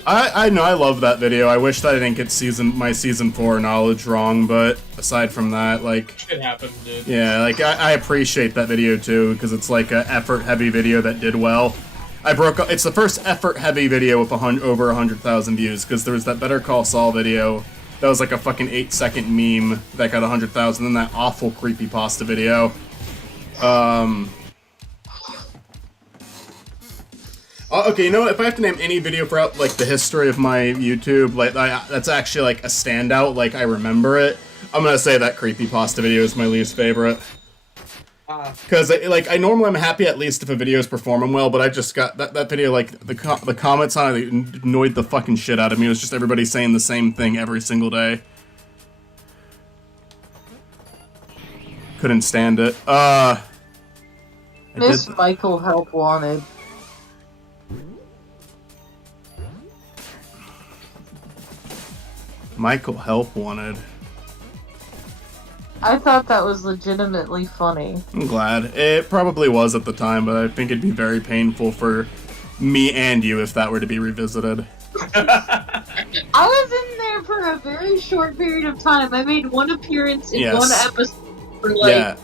I know I love that video. I wish that I didn't get my season 4 knowledge wrong, but aside from that, like, Shit happens, dude. yeah, like I appreciate that video too because it's like a effort-heavy video that did well. It's the first effort-heavy video with over 100,000 views because there was that Better Call Saul video that was like a fucking 8-second meme that got 100,000, then that awful creepypasta video. Okay, you know what? If I have to name any video throughout like the history of my YouTube, like that's actually like a standout, like I remember it, I'm gonna say that creepypasta video is my least favorite. Because like I normally am happy at least if a video is performing well, but I just got that video, like the comments on it annoyed the fucking shit out of me. It was just everybody saying the same thing every single day. Couldn't stand it. Miss Michael help wanted. Michael help wanted. I thought that was legitimately funny. I'm glad. It probably was at the time, but I think it'd be very painful for me and you if that were to be revisited. I was in there for a very short period of time. I made one appearance in one episode for like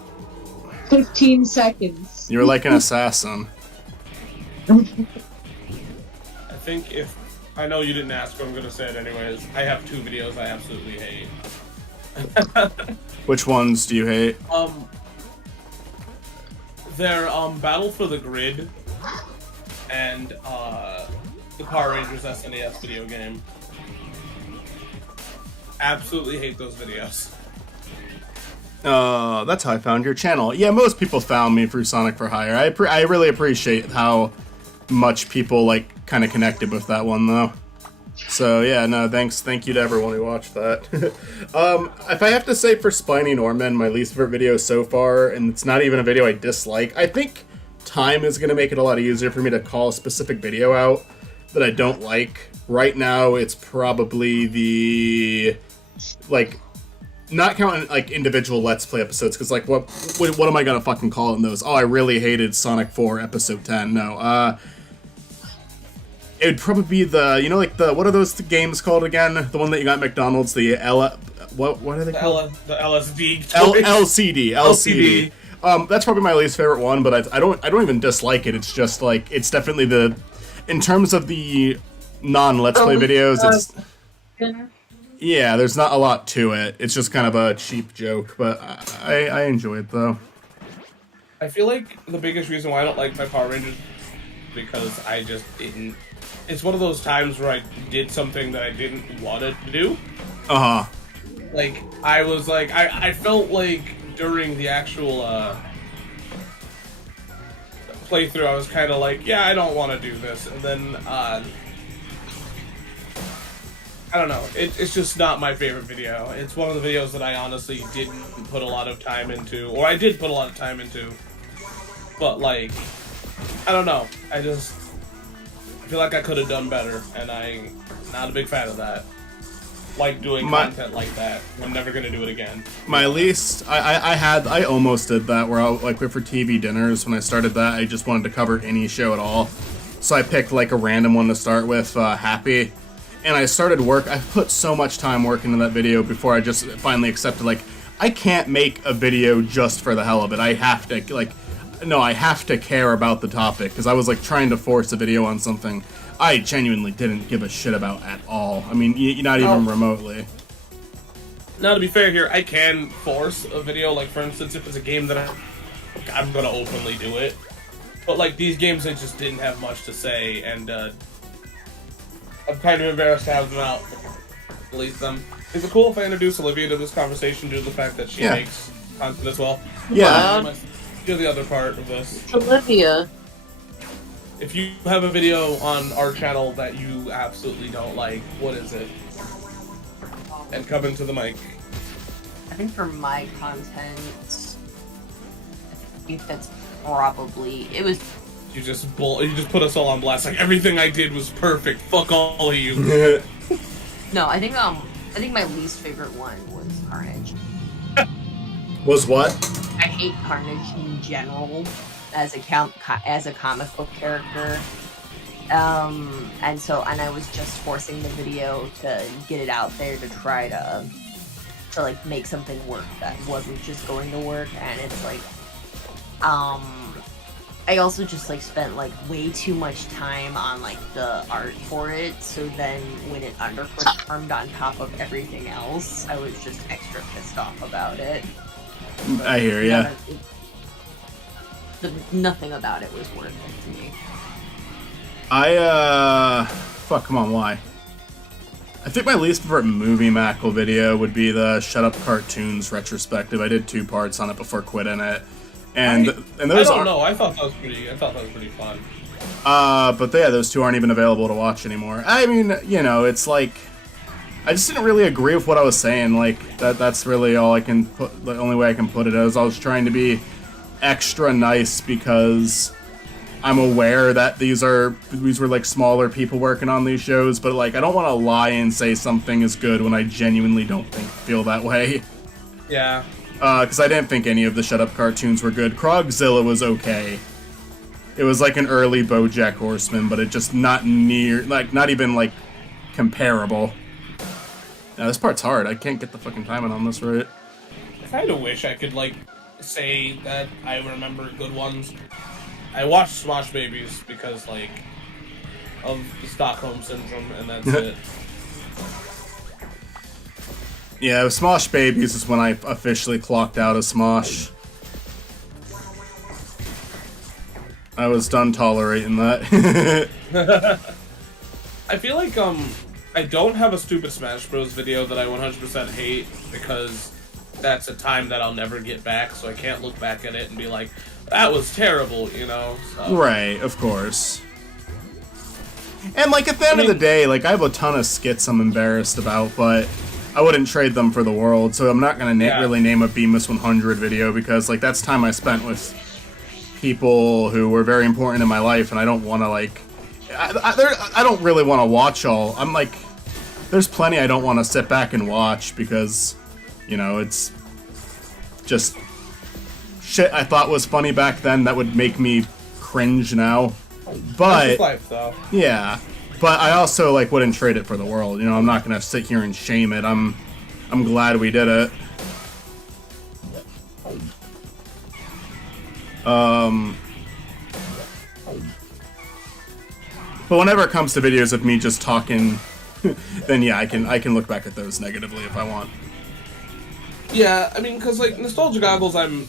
15 seconds. You were like an assassin. I think I know you didn't ask, but I'm gonna say it anyways. I have 2 videos I absolutely hate. Which ones do you hate? They're Battle for the Grid and the Power Rangers SNES video game. Absolutely hate those videos. That's how I found your channel. Yeah, most people found me through Sonic for Hire. I really appreciate how much people like kind of connected with that one though. So yeah, no, thank you to everyone who watched that. If I have to say for Spiny Norman, my least favorite video so far, and it's not even a video I dislike, I think time is gonna make it a lot easier for me to call a specific video out that I don't like. Right now, it's probably the like. Not counting like individual Let's Play episodes, because like what am I gonna fucking call it in those? Oh, I really hated Sonic 4 Episode 10. No, it would probably be what are those games called again? The one that you got at McDonald's, what are they called? The LSD. LCD. That's probably my least favorite one, but I don't even dislike it. It's just like it's definitely in terms of the non-Let's Play videos, it's. Yeah, there's not a lot to it. It's just kind of a cheap joke, but I enjoy it, though. I feel like the biggest reason why I don't like my Power Rangers is because I just didn't... It's one of those times where I did something that I didn't want it to do. Uh-huh. Like, I was like... I felt like during the actual playthrough, I was kind of like, yeah, I don't want to do this. And then... I don't know. It's just not my favorite video. It's one of the videos that I honestly didn't put a lot of time into, or I did put a lot of time into, but like, I don't know. I feel like I could have done better, and I'm not a big fan of that. like doing My- content like that. I'm never gonna do it again. My least, I almost did that where like for TV dinners when I started that, I just wanted to cover any show at all. So I picked like a random one to start with, Happy. And I started work, I put so much time working into that video before I just finally accepted, like, I can't make a video just for the hell of it. I have to, like, no, I have to care about the topic, because I was, like, trying to force a video on something I genuinely didn't give a shit about at all. I mean, not even remotely. Now, to be fair here, I can force a video, like, for instance, if it's a game that I'm gonna openly do it. But, like, these games, I just didn't have much to say, and, I'm kind of embarrassed to have them out. Release them. Is it cool if I introduce Olivia to this conversation due to the fact that she makes content as well? Yeah. Do the other part of this. Olivia. If you have a video on our channel that you absolutely don't like, what is it? And come into the mic. I think for my content, I think that's probably it was. You just put us all on blast. Like everything I did was perfect. Fuck all of you. No, I think my least favorite one was Carnage. Was what? I hate Carnage in general as a comic book character. And I was just forcing the video to get it out there to try to like make something work that wasn't just going to work, and it's like I also just like spent like way too much time on like the art for it, so then when it underperformed on top of everything else, I was just extra pissed off about it. I hear ya. Nothing about it was worth it to me. Fuck, come on, why? I think my least favorite Movie Mackle video would be the Shut Up Cartoons retrospective. I did 2 parts on it before quitting it. And those I don't know. I thought that was pretty fun. But yeah, those 2 aren't even available to watch anymore. I mean, you know, it's like I just didn't really agree with what I was saying. Like that's really all I can put. The only way I can put it is I was trying to be extra nice because I'm aware that these were like smaller people working on these shows, but like I don't want to lie and say something is good when I genuinely don't feel that way. Yeah. Because I didn't think any of the Shut Up cartoons were good. Krogzilla was okay. It was like an early BoJack Horseman, but it just not even like comparable. Yeah, this part's hard. I can't get the fucking timing on this right. I kind of wish I could like say that I remember good ones. I watched Smosh Babies because like of the Stockholm Syndrome, and that's it. Yeah, Smosh Babies is when I officially clocked out of Smosh. I was done tolerating that. I feel like I don't have a stupid Smash Bros video that I 100% hate because that's a time that I'll never get back, so I can't look back at it and be like, that was terrible, you know? So. Right, of course. And like at the end of the day, like I have a ton of skits I'm embarrassed about, but I wouldn't trade them for the world, so I'm not gonna really name a Bemis 100 video because like that's time I spent with people who were very important in my life, and I don't want to like I don't really want to watch all. I'm like, there's plenty I don't want to sit back and watch because, you know, it's just shit I thought was funny back then that would make me cringe now. But That's life, though. Yeah, but I also like wouldn't trade it for the world. You know, I'm not gonna sit here and shame it. I'm glad we did it. But whenever it comes to videos of me just talking, then yeah, I can look back at those negatively if I want. Yeah, I mean, because like Nostalgia Goggles, you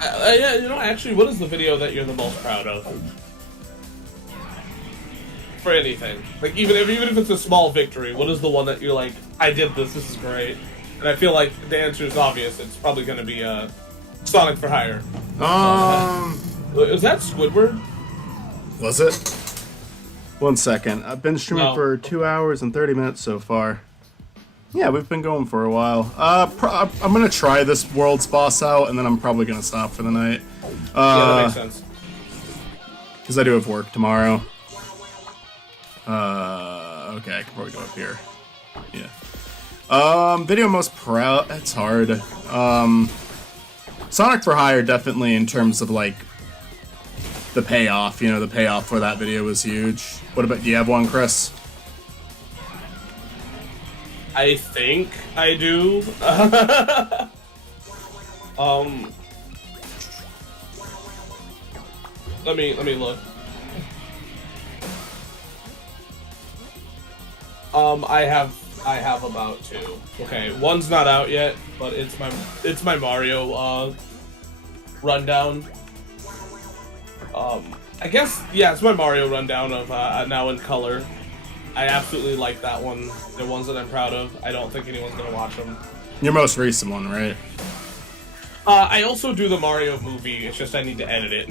know, actually, what is the video that you're the most proud of? For anything, like even if it's a small victory, what is the one that you're like, I did this is great? And I feel like the answer is obvious. It's probably going to be Sonic for Hire. Is that Squidward? Was it? 1 second. I've been streaming for 2 hours and 30 minutes so far. Yeah, we've been going for a while. I'm gonna try this world's boss out, and then I'm probably gonna stop for the night. Yeah, that makes sense. Because I do have work tomorrow. Okay, I can probably go up here. Yeah. Video most proud. It's hard. Sonic for Hire definitely in terms of like the payoff. You know, the payoff for that video was huge. What about? Do you have one, Chris? I think I do. Let me look. I have about 2. Okay, one's not out yet, but it's my Mario rundown. I guess yeah, it's my Mario rundown of Now in Color. I absolutely like that one. They're ones that I'm proud of. I don't think anyone's gonna watch them. Your most recent one, right? I also do the Mario movie. It's just I need to edit it.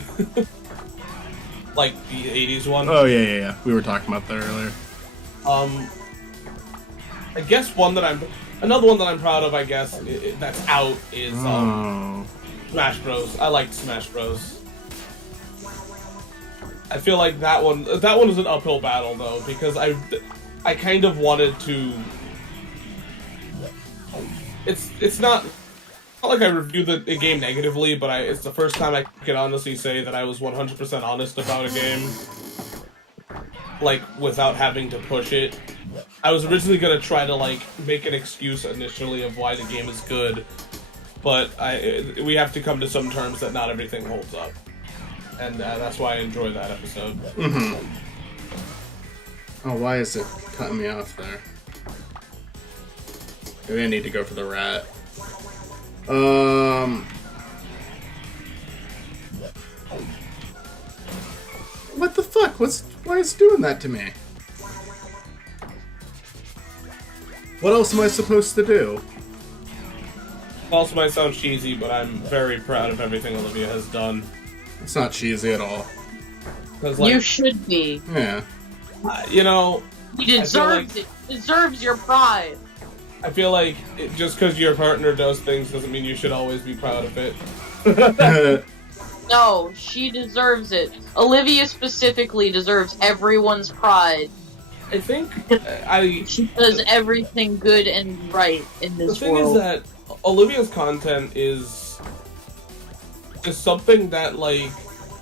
Like the 80s one. Oh yeah. We were talking about that earlier. I guess another one that I'm proud of, I guess, that's out is Smash Bros. I liked Smash Bros. I feel like that one is an uphill battle though, because I kind of wanted to. It's not like I reviewed the game negatively, but it's the first time I can honestly say that I was 100% honest about a game, like without having to push it. I was originally gonna try to like make an excuse initially of why the game is good, but we have to come to some terms that not everything holds up, and that's why I enjoyed that episode. Mm-hmm. Oh, why is it cutting me off there? Maybe I need to go for the rat. What the fuck? Why is it doing that to me? What else am I supposed to do? Also might sound cheesy, but I'm very proud of everything Olivia has done. It's not cheesy at all. You should be. Yeah. You know, He deserves it. Deserves your pride. I feel like just because your partner does things doesn't mean you should always be proud of it. No, she deserves it. Olivia specifically deserves everyone's pride. I think She does everything good and right in this the thing world. is that Olivia's content is something that like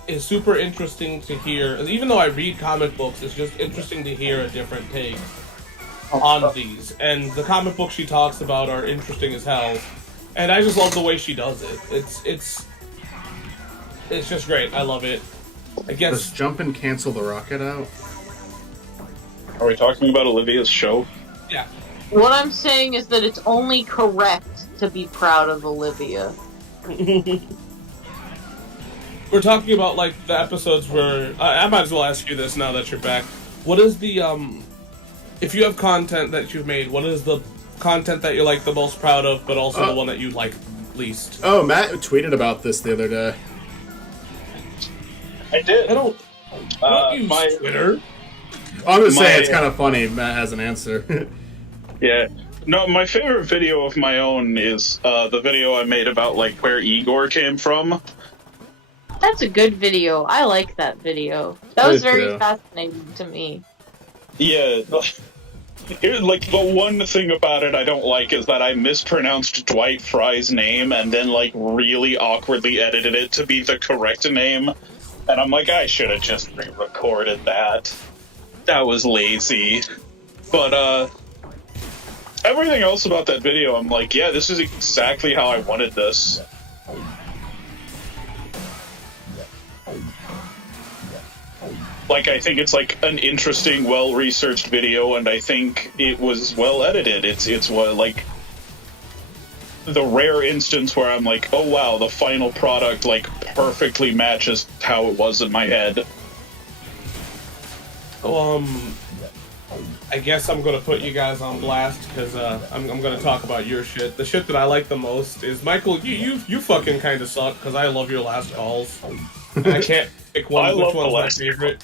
is super interesting to hear. Even though I read comic books, it's just interesting to hear a different take on these. And the comic books she talks about are interesting as hell. And I just love the way she does it. It's just great. I love it. I guess. Does jump and cancel the rocket out? Are we talking about Olivia's show? Yeah. What I'm saying is that it's only correct to be proud of Olivia. We're talking about like the episodes where I might as well ask you this now that you're back. What is the if you have content that you've made, what is the content that you're like the most proud of, but also the one that you like least? Oh, Matt tweeted about this the other day. I did. I don't use Twitter. I'm just saying it's kind of funny. Matt has an answer. Yeah. No, my favorite video of my own is the video I made about like where Igor came from. That's a good video. I like that video. That was very too. fascinating to me. Yeah. Like the one thing about it I don't like is that I mispronounced Dwight Fry's name and then like really awkwardly edited it to be the correct name. And I'm like, I should have just re-recorded that. That was lazy. But everything else about that video, I'm like, yeah, this is exactly how I wanted this. Like, I think it's like an interesting, well-researched video, and I think it was well edited. It's what like the rare instance where I'm like, oh wow, the final product like perfectly matches how it was in my head. I guess I'm gonna put you guys on blast because I'm gonna talk about your shit. The shit that I like the most is Michael. You fucking kind of suck because I love your last calls. And I can't pick one. Which one's my favorite?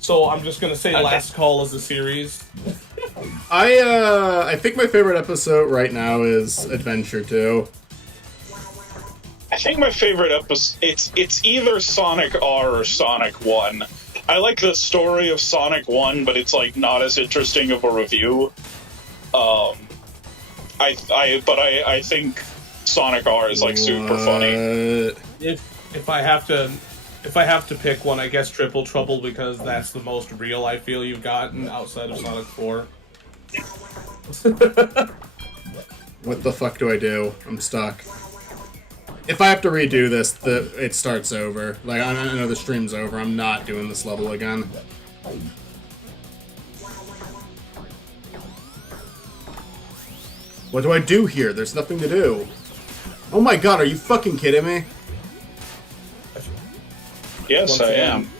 So I'm just gonna say Last Call as a series. I think my favorite episode right now is Adventure 2. I think my favorite episode it's either Sonic R or Sonic 1. I like the story of Sonic 1, but it's like not as interesting of a review. I think Sonic R is like super funny. What? If I have to pick one, I guess Triple Trouble, because that's the most real I feel you've gotten outside of Sonic 4. What the fuck do I do? I'm stuck. If I have to redo this, it starts over. Like, I know the stream's over. I'm not doing this level again. What do I do here? There's nothing to do. Oh my god, are you fucking kidding me? Yes, Once I again. am.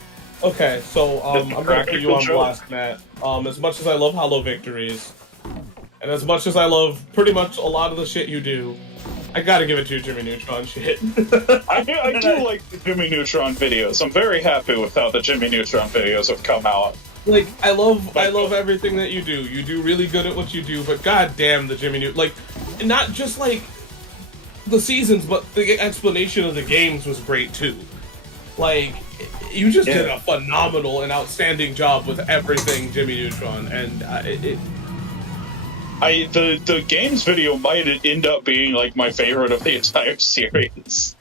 Okay, so I'm gonna put practical you on joke. blast, Matt. As much as I love Hollow Victories, and as much as I love pretty much a lot of the shit you do, I gotta give it to your Jimmy Neutron shit. I do like the Jimmy Neutron videos. I'm very happy with how the Jimmy Neutron videos have come out. Like, I love everything that you do. You do really good at what you do, but goddamn the Jimmy Neutron, like, not just like the seasons, but the explanation of the games was great too. Like, you just did a phenomenal and outstanding job with everything Jimmy Neutron, and the games video might end up being like my favorite of the entire series.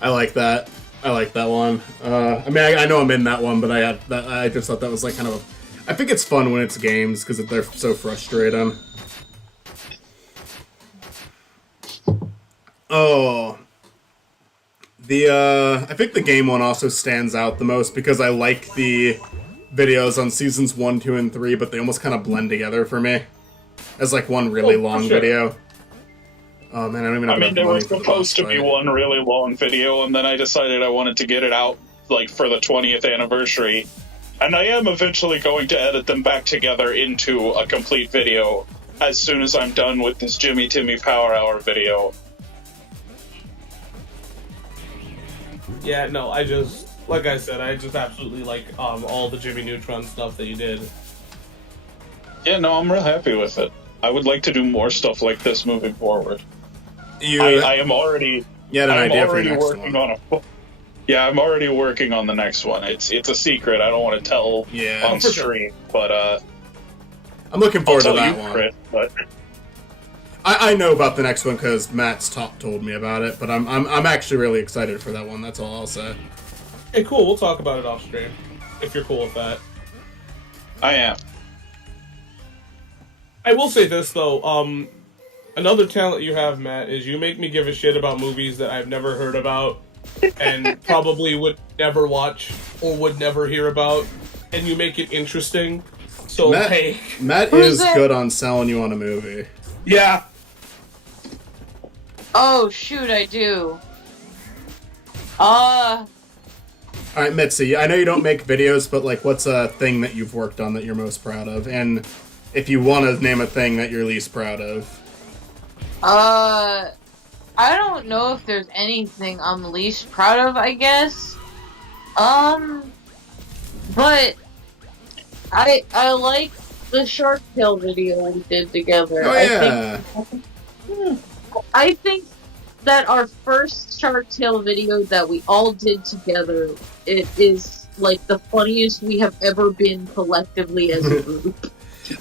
I like that. I like that one. I mean, I know I'm in that one, but I just thought that was like kind of I think it's fun when it's games, because they're so frustrating. Oh. I think the game one also stands out the most because I like the videos on seasons 1, 2, and 3, but they almost kind of blend together for me as like one really long video. Oh man, I don't even know. I mean, they were supposed to be one really long video, and then I decided I wanted to get it out like for the 20th anniversary. And I am eventually going to edit them back together into a complete video as soon as I'm done with this Jimmy Timmy Power Hour video. yeah, no, like I said, I just absolutely like all the Jimmy Neutron stuff that you did. Yeah, no, I'm real happy with it. I would like to do more stuff like this moving forward. I am already. Yeah, an I'm idea for already your next working one. on a. Yeah, I'm already working on the next one. It's a secret. I don't want to tell on for sure. stream, but I'm looking forward to I'll tell that you, one. Chris, but I know about the next one because Matt's told me about it, but I'm actually really excited for that one. That's all I'll say. Hey, cool. We'll talk about it off stream if you're cool with that. I am. I will say this though. Another talent you have, Matt, is you make me give a shit about movies that I've never heard about and probably would never watch or would never hear about, and you make it interesting. So hey, Matt is good on selling you on a movie. yeah. Oh shoot, I do. All right, Mitzi, I know you don't make videos, but like, what's a thing that you've worked on that you're most proud of? And if you want to name a thing that you're least proud of. I don't know if there's anything I'm least proud of, I guess. But I like the Shark Tale video we did together. Oh yeah. I think that our first Shark Tale video that we all did together, it is like the funniest we have ever been collectively as a group.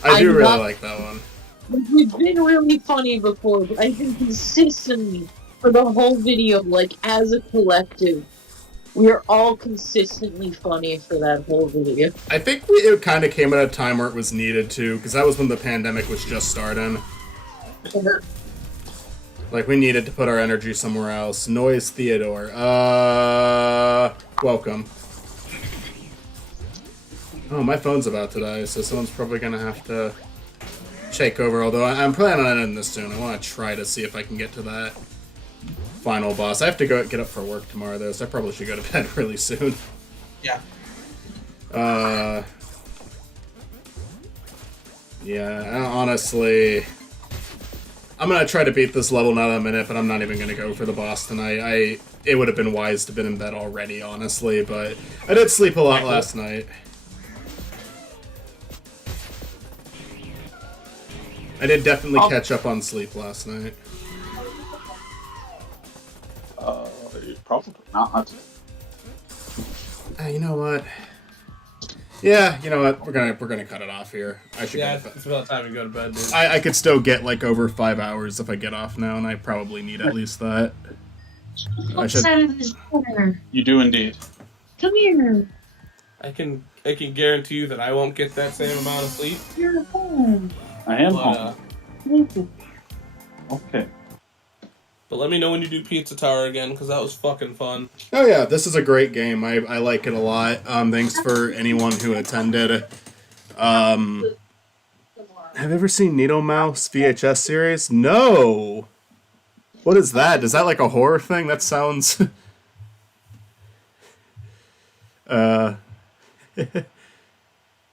I do really like that one. We've been really funny before, but I think consistently for the whole video, like as a collective, we are all consistently funny for that whole video. I think it kind of came at a time where it was needed to, because that was when the pandemic was just starting. Like, we needed to put our energy somewhere else. Noise Theodore. Welcome. Oh, my phone's about to die, so someone's probably gonna have to take over, although I'm planning on ending this soon. I want to try to see if I can get to that final boss. I have to get up for work tomorrow, though, so I probably should go to bed really soon. Yeah. Yeah, honestly, I'm gonna try to beat this level now that I'm in it, but I'm not even gonna go for the boss tonight. It would have been wise to have been in bed already, honestly, but I did sleep a lot last night. I did definitely catch up on sleep last night. Probably not. You know what? Yeah, you know what? We're gonna cut it off here. I should Yeah, go to bed. it's about time to go to bed, dude. I could still get like over 5 hours if I get off now, and I probably need at least that. I should. Outside of this corner. You do indeed. Come here. I can guarantee you that I won't get that same amount of sleep. You're home. I am But, home. Okay. but let me know when you do Pizza Tower again, because that was fucking fun. Oh yeah, this is a great game. I like it a lot. Thanks for anyone who attended. Have you ever seen Needle Mouse VHS series? No. What is that? Is that like a horror thing? That sounds. I'm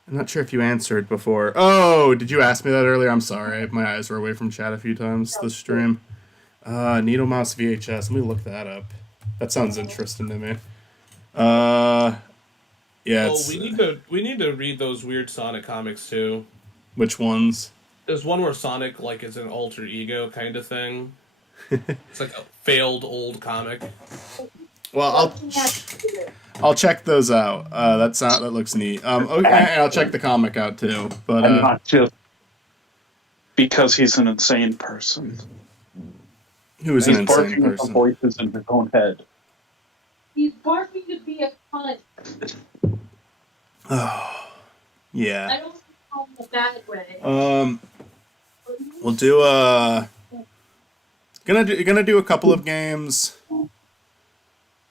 not sure if you answered before. Oh, did you ask me that earlier? I'm sorry. My eyes were away from chat a few times this stream. Needle Mouse VHS. Let me look that up. That sounds interesting to me. Yeah. Oh, we need to read those weird Sonic comics too. Which ones? There's one where Sonic like is an alter ego kind of thing. It's like a failed old comic. Well, I'll check those out. That looks neat. Okay, and I'll check the comic out too. But And not just because he's an insane person. who is an He's insane barking at the person? voices in his own head. He's barking to be a cunt. Oh, yeah. I don't call him a bad way. We'll do gonna do a couple of games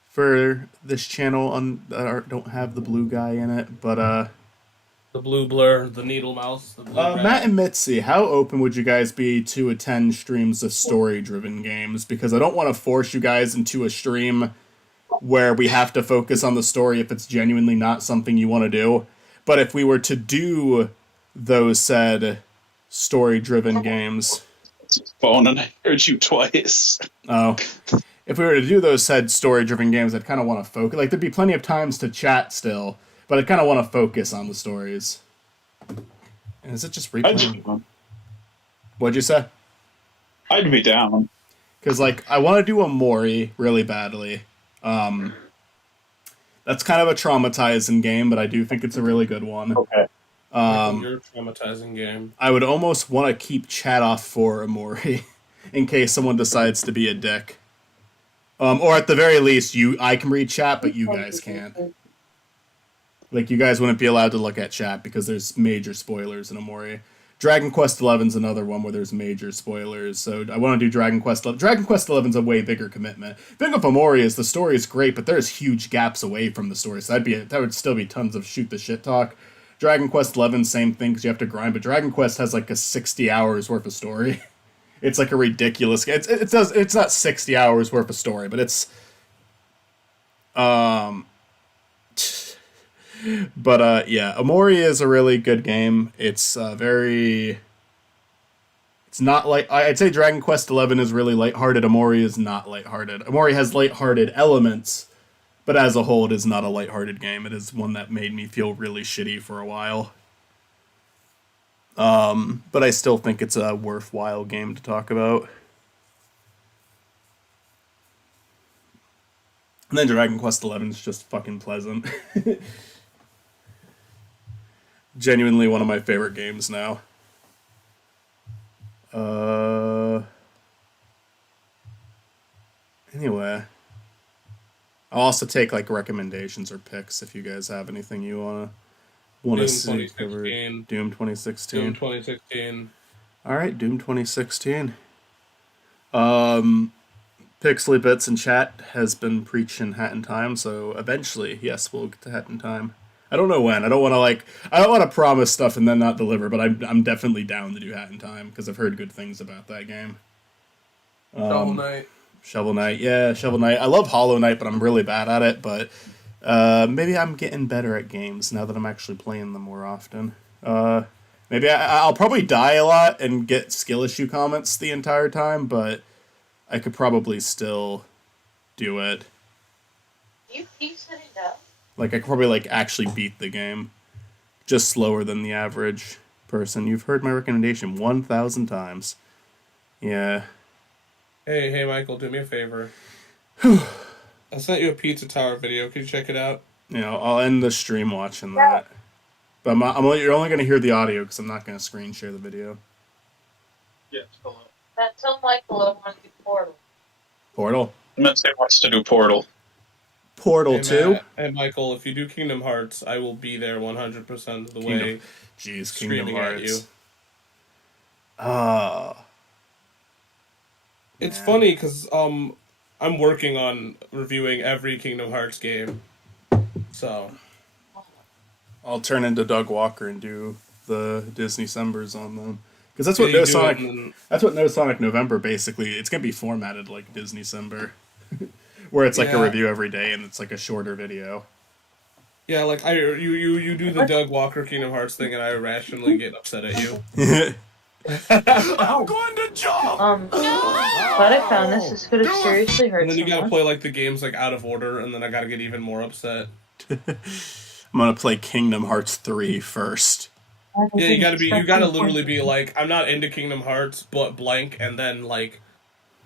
for this channel that don't have the blue guy in it, but The blue blur, the needle mouse, the blue Matt and Mitzi, how open would you guys be to attend streams of story-driven games? Because I don't want to force you guys into a stream where we have to focus on the story if it's genuinely not something you want to do. But if we were to do those said story-driven games... Phone, and I heard you twice. Oh. If we were to do those said story-driven games, I'd kind of want to focus... Like, there'd be plenty of times to chat still, but I'd kind of want to focus on the stories. And is it just I'd replaying? be down. What'd you say? I'd be down. Because, like, I want to do a Mori really badly. That's kind of a traumatizing game, but I do think it's a really good one. Okay. Your traumatizing game. I would almost want to keep chat off for a Mori in case someone decides to be a dick. Or at the very least, I can read chat, but you guys can't. Like, you guys wouldn't be allowed to look at chat because there's major spoilers in Amori. Dragon Quest XI is another one where there's major spoilers, so I want to do Dragon Quest XI. Dragon Quest XI is a way bigger commitment. The thing with Amori is the story is great, but there's huge gaps away from the story, so that would still be tons of shoot the shit talk. Dragon Quest XI, same thing, because you have to grind, but Dragon Quest has like a 60 hours worth of story. It's like a ridiculous... It's not 60 hours worth of story, but it's... But, yeah, Amori is a really good game. It's very... It's not like... I'd say Dragon Quest XI is really lighthearted. Amori is not lighthearted. Amori has lighthearted elements, but as a whole, it is not a lighthearted game. It is one that made me feel really shitty for a while. But I still think it's a worthwhile game to talk about. And then Dragon Quest XI is just fucking pleasant. Genuinely one of my favorite games now. Anyway. I'll also take like recommendations or picks if you guys have anything you want to see covered. Doom 2016. Doom 2016. Alright, Doom 2016. Pixely Bits in chat has been preaching Hat in Time, so eventually, yes, we'll get to Hat in Time. I don't know when. I don't want to promise stuff and then not deliver, but I'm definitely down to do Hat in Time because I've heard good things about that game. Shovel Knight. Shovel Knight, yeah, Shovel Knight. I love Hollow Knight, but I'm really bad at it, but maybe I'm getting better at games now that I'm actually playing them more often. Maybe I'll probably die a lot and get skill issue comments the entire time, but I could probably still do it. You set it up. Like, I could probably, like, actually beat the game. Just slower than the average person. You've heard my recommendation 1,000 times. Yeah. Hey, Michael, do me a favor. I sent you a Pizza Tower video. Could you check it out? You know, I'll end the stream watching that. But you're only going to hear the audio because I'm not going to screen share the video. Yeah, hello. That tell Michael I want to do Portal. Portal? Medse wants to do Portal. Portal Hey, 2? Matt, and Michael, if you do Kingdom Hearts, I will be there 100% of the way. Jeez, Kingdom Screaming at you. Hearts. Ah. It's Man. funny because I'm working on reviewing every Kingdom Hearts game. So I'll turn into Doug Walker and do the Disney Sumbers on them. Because that's what yeah, No you do Sonic. it and then- That's what No Sonic November basically. It's gonna be formatted like Disney Sumber, where it's like a Yeah. review every day and it's like a shorter video. yeah, like you do the Doug Walker Kingdom Hearts thing, and I irrationally get upset at you. I'm going to jump. But I found this could have seriously hurt And then you gotta someone. play like the games like out of order, and then I gotta get even more upset. I'm gonna play Kingdom Hearts 3 first. Yeah, you gotta literally be like, I'm not into Kingdom Hearts, but blank, and then like,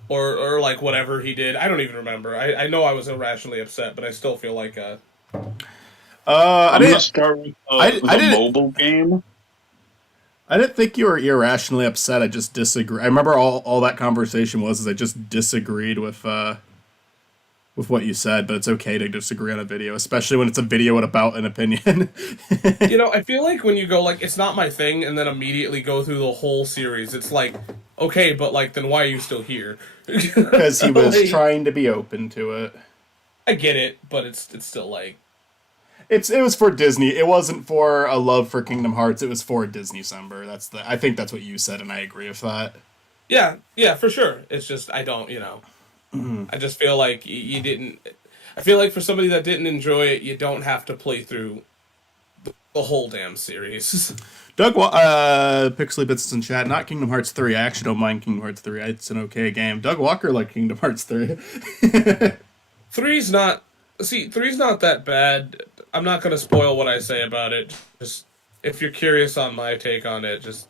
or like whatever he did. I don't even remember. I know I was irrationally upset, but I still feel like I I'm gonna didn't. start with I the didn't- mobile game. I didn't think you were irrationally upset. I just disagree. I remember all that conversation was I just disagreed with what you said. But it's okay to disagree on a video, especially when it's a video about an opinion. you know, I feel like when you go like, it's not my thing, and then immediately go through the whole series, it's like, okay, but like, then why are you still here? Because he was Like, trying to be open to it. I get it, but it's still like, It was for Disney. It wasn't for a love for Kingdom Hearts. It was for Disney Summer. I think that's what you said, and I agree with that. yeah, for sure. It's just I don't, I just feel like you didn't. I feel like for somebody that didn't enjoy it, you don't have to play through the whole damn series. Doug, Pixely Bits in chat. Not Kingdom Hearts 3. I actually don't mind Kingdom Hearts 3. It's an okay game. Doug Walker liked Kingdom Hearts 3. Three's not that bad. I'm not gonna spoil what I say about it. Just if you're curious on my take on it, just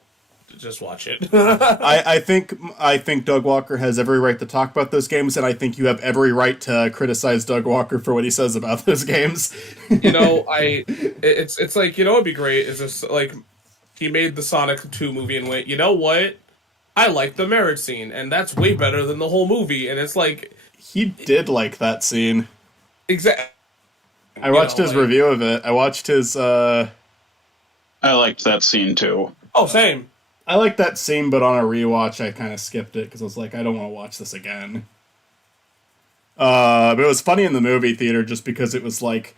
watch it. I think Doug Walker has every right to talk about those games, and I think you have every right to criticize Doug Walker for what he says about those games. It's like, it'd be great is this like he made the Sonic 2 movie and went, you know what? I like the marriage scene, and that's way better than the whole movie. And it's like He did like that scene. exactly. I watched his review of it. I watched his. I liked that scene too. Oh, same. I liked that scene, but on a rewatch, I kind of skipped it because I was like, I don't want to watch this again. But it was funny in the movie theater just because it was like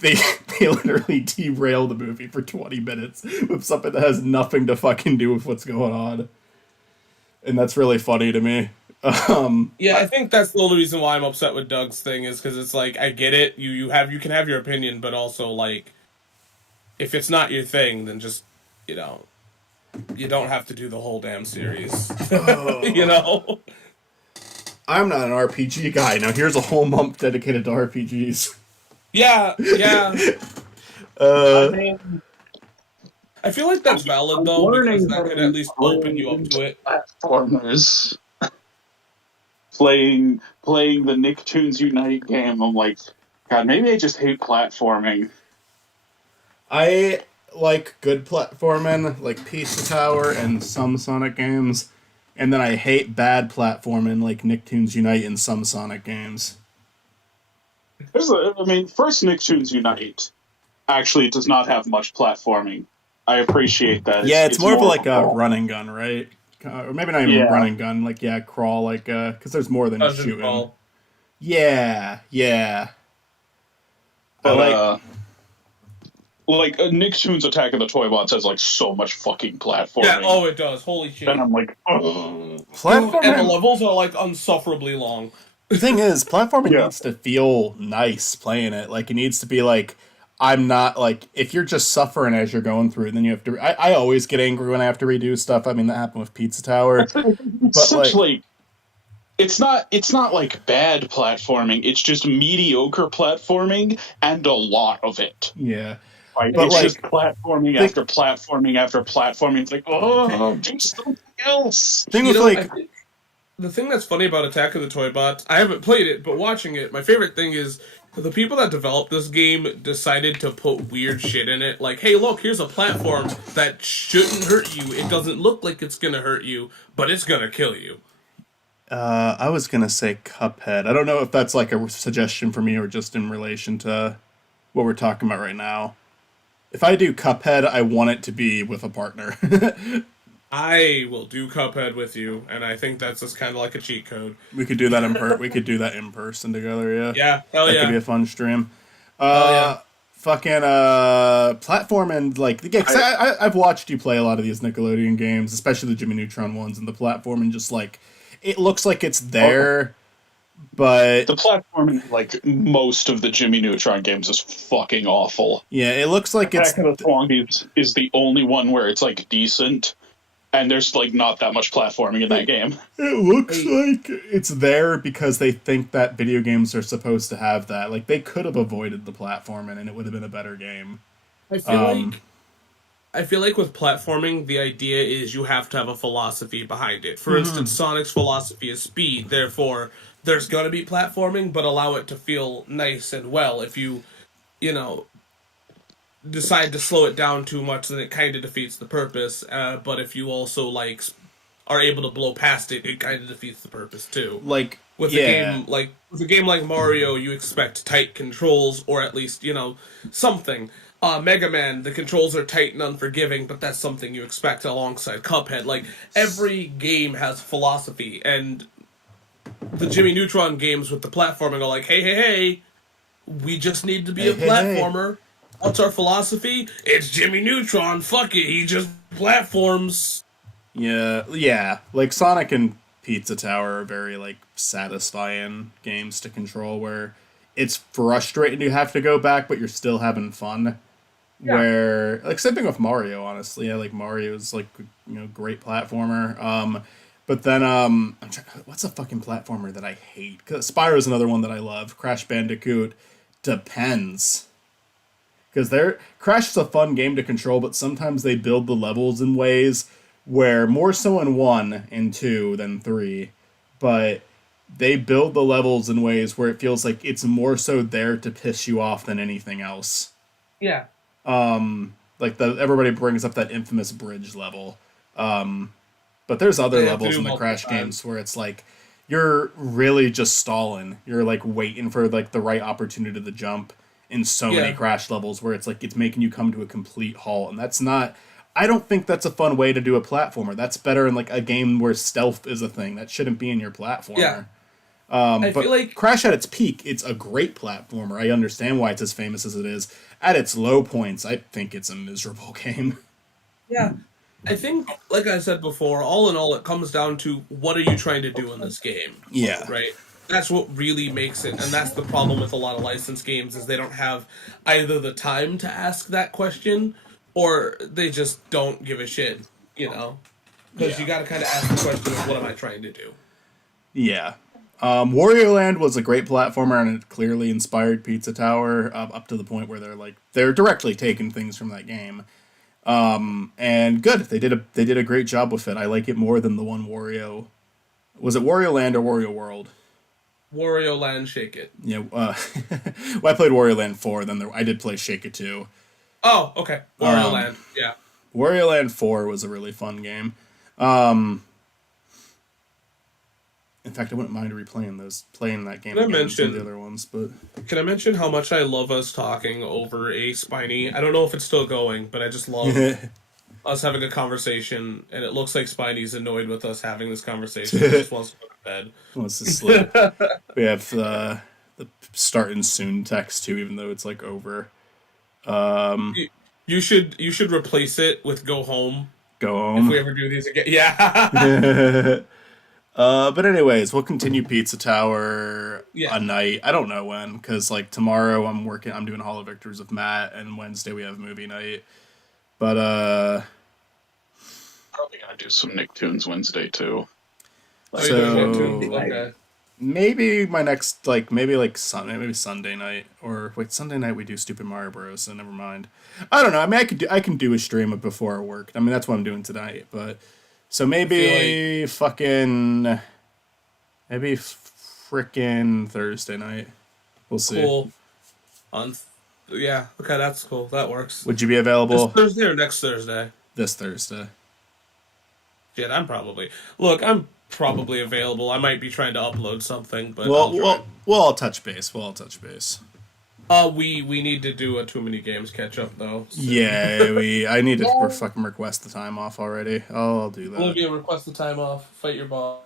they literally derailed the movie for 20 minutes with something that has nothing to fucking do with what's going on, and that's really funny to me. Yeah, I think that's the only reason why I'm upset with Doug's thing is because it's like I get it, you can have your opinion, but also like if it's not your thing, then just you don't have to do the whole damn series. I'm not an RPG guy. Now here's a whole month dedicated to RPGs. Yeah. Uh, I feel like that's valid though, because that could at least open you up to it. Platformers. Playing the Nicktoons Unite game, I'm like, God, maybe I just hate platforming. I like good platforming, like Pizza Tower and some Sonic games, and then I hate bad platforming, like Nicktoons Unite and some Sonic games. First Nicktoons Unite actually does not have much platforming. I appreciate that. Yeah, it's more of like a crawl. run and gun, right? Or maybe not even run and gun, like, crawl, like, because there's more than just Dungeon shooting. crawl. Yeah. But, Nicktoons Attack of the Toybots has like so much fucking platforming. Yeah, oh it does. Holy shit. And I'm like, ugh. And the Platforming. levels are like unsufferably long. The thing is, platforming Yeah. needs to feel nice playing it. Like, it needs to be like, I'm not, like, if you're just suffering as you're going through, then you have to, I always get angry when I have to redo stuff. I mean, that happened with Pizza Tower. It's But, such like it's not like bad platforming. It's just mediocre platforming and a lot of it. Yeah. Right? But, It's like, just platforming after platforming after platforming. It's like, oh, do something else. Thing You with, know, like, I think the thing that's funny about Attack of the Toybots, I haven't played it, but watching it, my favorite thing is the people that developed this game decided to put weird shit in it. Like, hey, look, here's a platform that shouldn't hurt you. It doesn't look like it's gonna hurt you, but it's gonna kill you. I was gonna say Cuphead. I don't know if that's like a suggestion for me or just in relation to what we're talking about right now. If I do Cuphead, I want it to be with a partner. I will do Cuphead with you, and I think that's just kind of like a cheat code. We could do that we could do that in person together. Yeah. Yeah, hell That yeah. could be a fun stream. Yeah. Fucking platform and like yeah, 'cause I've watched you play a lot of these Nickelodeon games, especially the Jimmy Neutron ones, and the platform and just like it looks like it's there, but The platform in like most of the Jimmy Neutron games is fucking awful. yeah, it looks like it's Attack of the Twonkies is the only one where it's like decent, and there's like not that much platforming in that game. it looks like it's there because they think that video games are supposed to have that. Like they could have avoided the platforming and it would have been a better game. I feel like with platforming, the idea is you have to have a philosophy behind it. For instance, Sonic's philosophy is speed. Therefore, there's going to be platforming, but allow it to feel nice and well. If you decide to slow it down too much, then it kind of defeats the purpose. But if you also like are able to blow past it, it kind of defeats the purpose too. Like With a game like Mario, you expect tight controls, or at least something. Mega Man, the controls are tight and unforgiving, but that's something you expect alongside Cuphead. Like every game has philosophy, and the Jimmy Neutron games with the platforming are like, hey, we just need to be a platformer. What's our philosophy? It's Jimmy Neutron. Fuck it, he just platforms. Yeah. Like Sonic and Pizza Tower are very like satisfying games to control where it's frustrating you have to go back, but you're still having fun. Yeah. Where like same thing with Mario, honestly. I like Mario's like great platformer. But then what's a fucking platformer that I hate? 'Cause Spyro's another one that I love. Crash Bandicoot depends. Because Crash is a fun game to control, but sometimes they build the levels in ways where more so in 1 and 2 than 3, but they build the levels in ways where it feels like it's more so there to piss you off than anything else. Yeah. Like everybody brings up that infamous bridge level. But there's other levels in the Crash games where it's like you're really just stalling. You're like waiting for like the right opportunity to jump in so many Crash levels where it's like it's making you come to a complete halt, and that's not. I don't think that's a fun way to do a platformer. That's better in like a game where stealth is a thing. That shouldn't be in your platformer. Yeah. But feel like Crash at its peak, it's a great platformer. I understand why it's as famous as it is. At its low points, I think it's a miserable game. Yeah. I think, like I said before, all in all, it comes down to what are you trying to do in this game? Yeah. Right? That's what really makes it, and that's the problem with a lot of licensed games, is they don't have either the time to ask that question, or they just don't give a shit, Because you gotta kind of ask the question of what am I trying to do? Yeah. Wario Land was a great platformer, and it clearly inspired Pizza Tower up to the point where they're directly taking things from that game. And good. They did a great job with it. I like it more than the one Wario. Was it Wario Land or Wario World? Wario Land, Shake It. Yeah. Well, I played Wario Land 4. Then I did play Shake It 2. Oh, okay. Wario Land. Yeah. Wario Land 4 was a really fun game. In fact, I wouldn't mind playing that game again and some of the other ones. But can I mention how much I love us talking over a Spiny? I don't know if it's still going, but I just love us having a conversation, and it looks like Spiny's annoyed with us having this conversation. He just wants to go to bed. Wants to sleep. We have the starting soon text too, even though it's like over. You should replace it with go home. Go home. If we ever do these again, yeah. But anyways, we'll continue Pizza Tower a night. I don't know when, because like tomorrow I'm doing Hall of Victors with Matt, and Wednesday we have movie night. But Probably gonna do some Nicktoons Wednesday too. Okay. maybe my next maybe Sunday night, or wait, Sunday night we do Stupid Mario Bros. So never mind. I don't know. I mean, I can do a stream of before work. I mean, that's what I'm doing tonight, but. So maybe frickin' Thursday night. We'll see. Cool. Yeah, okay, that's cool. That works. Would you be This available Thursday or next Thursday? this Thursday? Shit, I'm probably available. I might be trying to upload something, but Well, I'll try. we'll all touch base. We'll all touch base. We need to do a Too Many Games catch up though. So. Yeah, I need to fucking request the time off already. I'll do that. Olivia, request the time off. Fight your boss.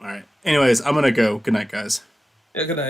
All right. Anyways, I'm gonna go. Good night, guys. Yeah, good night.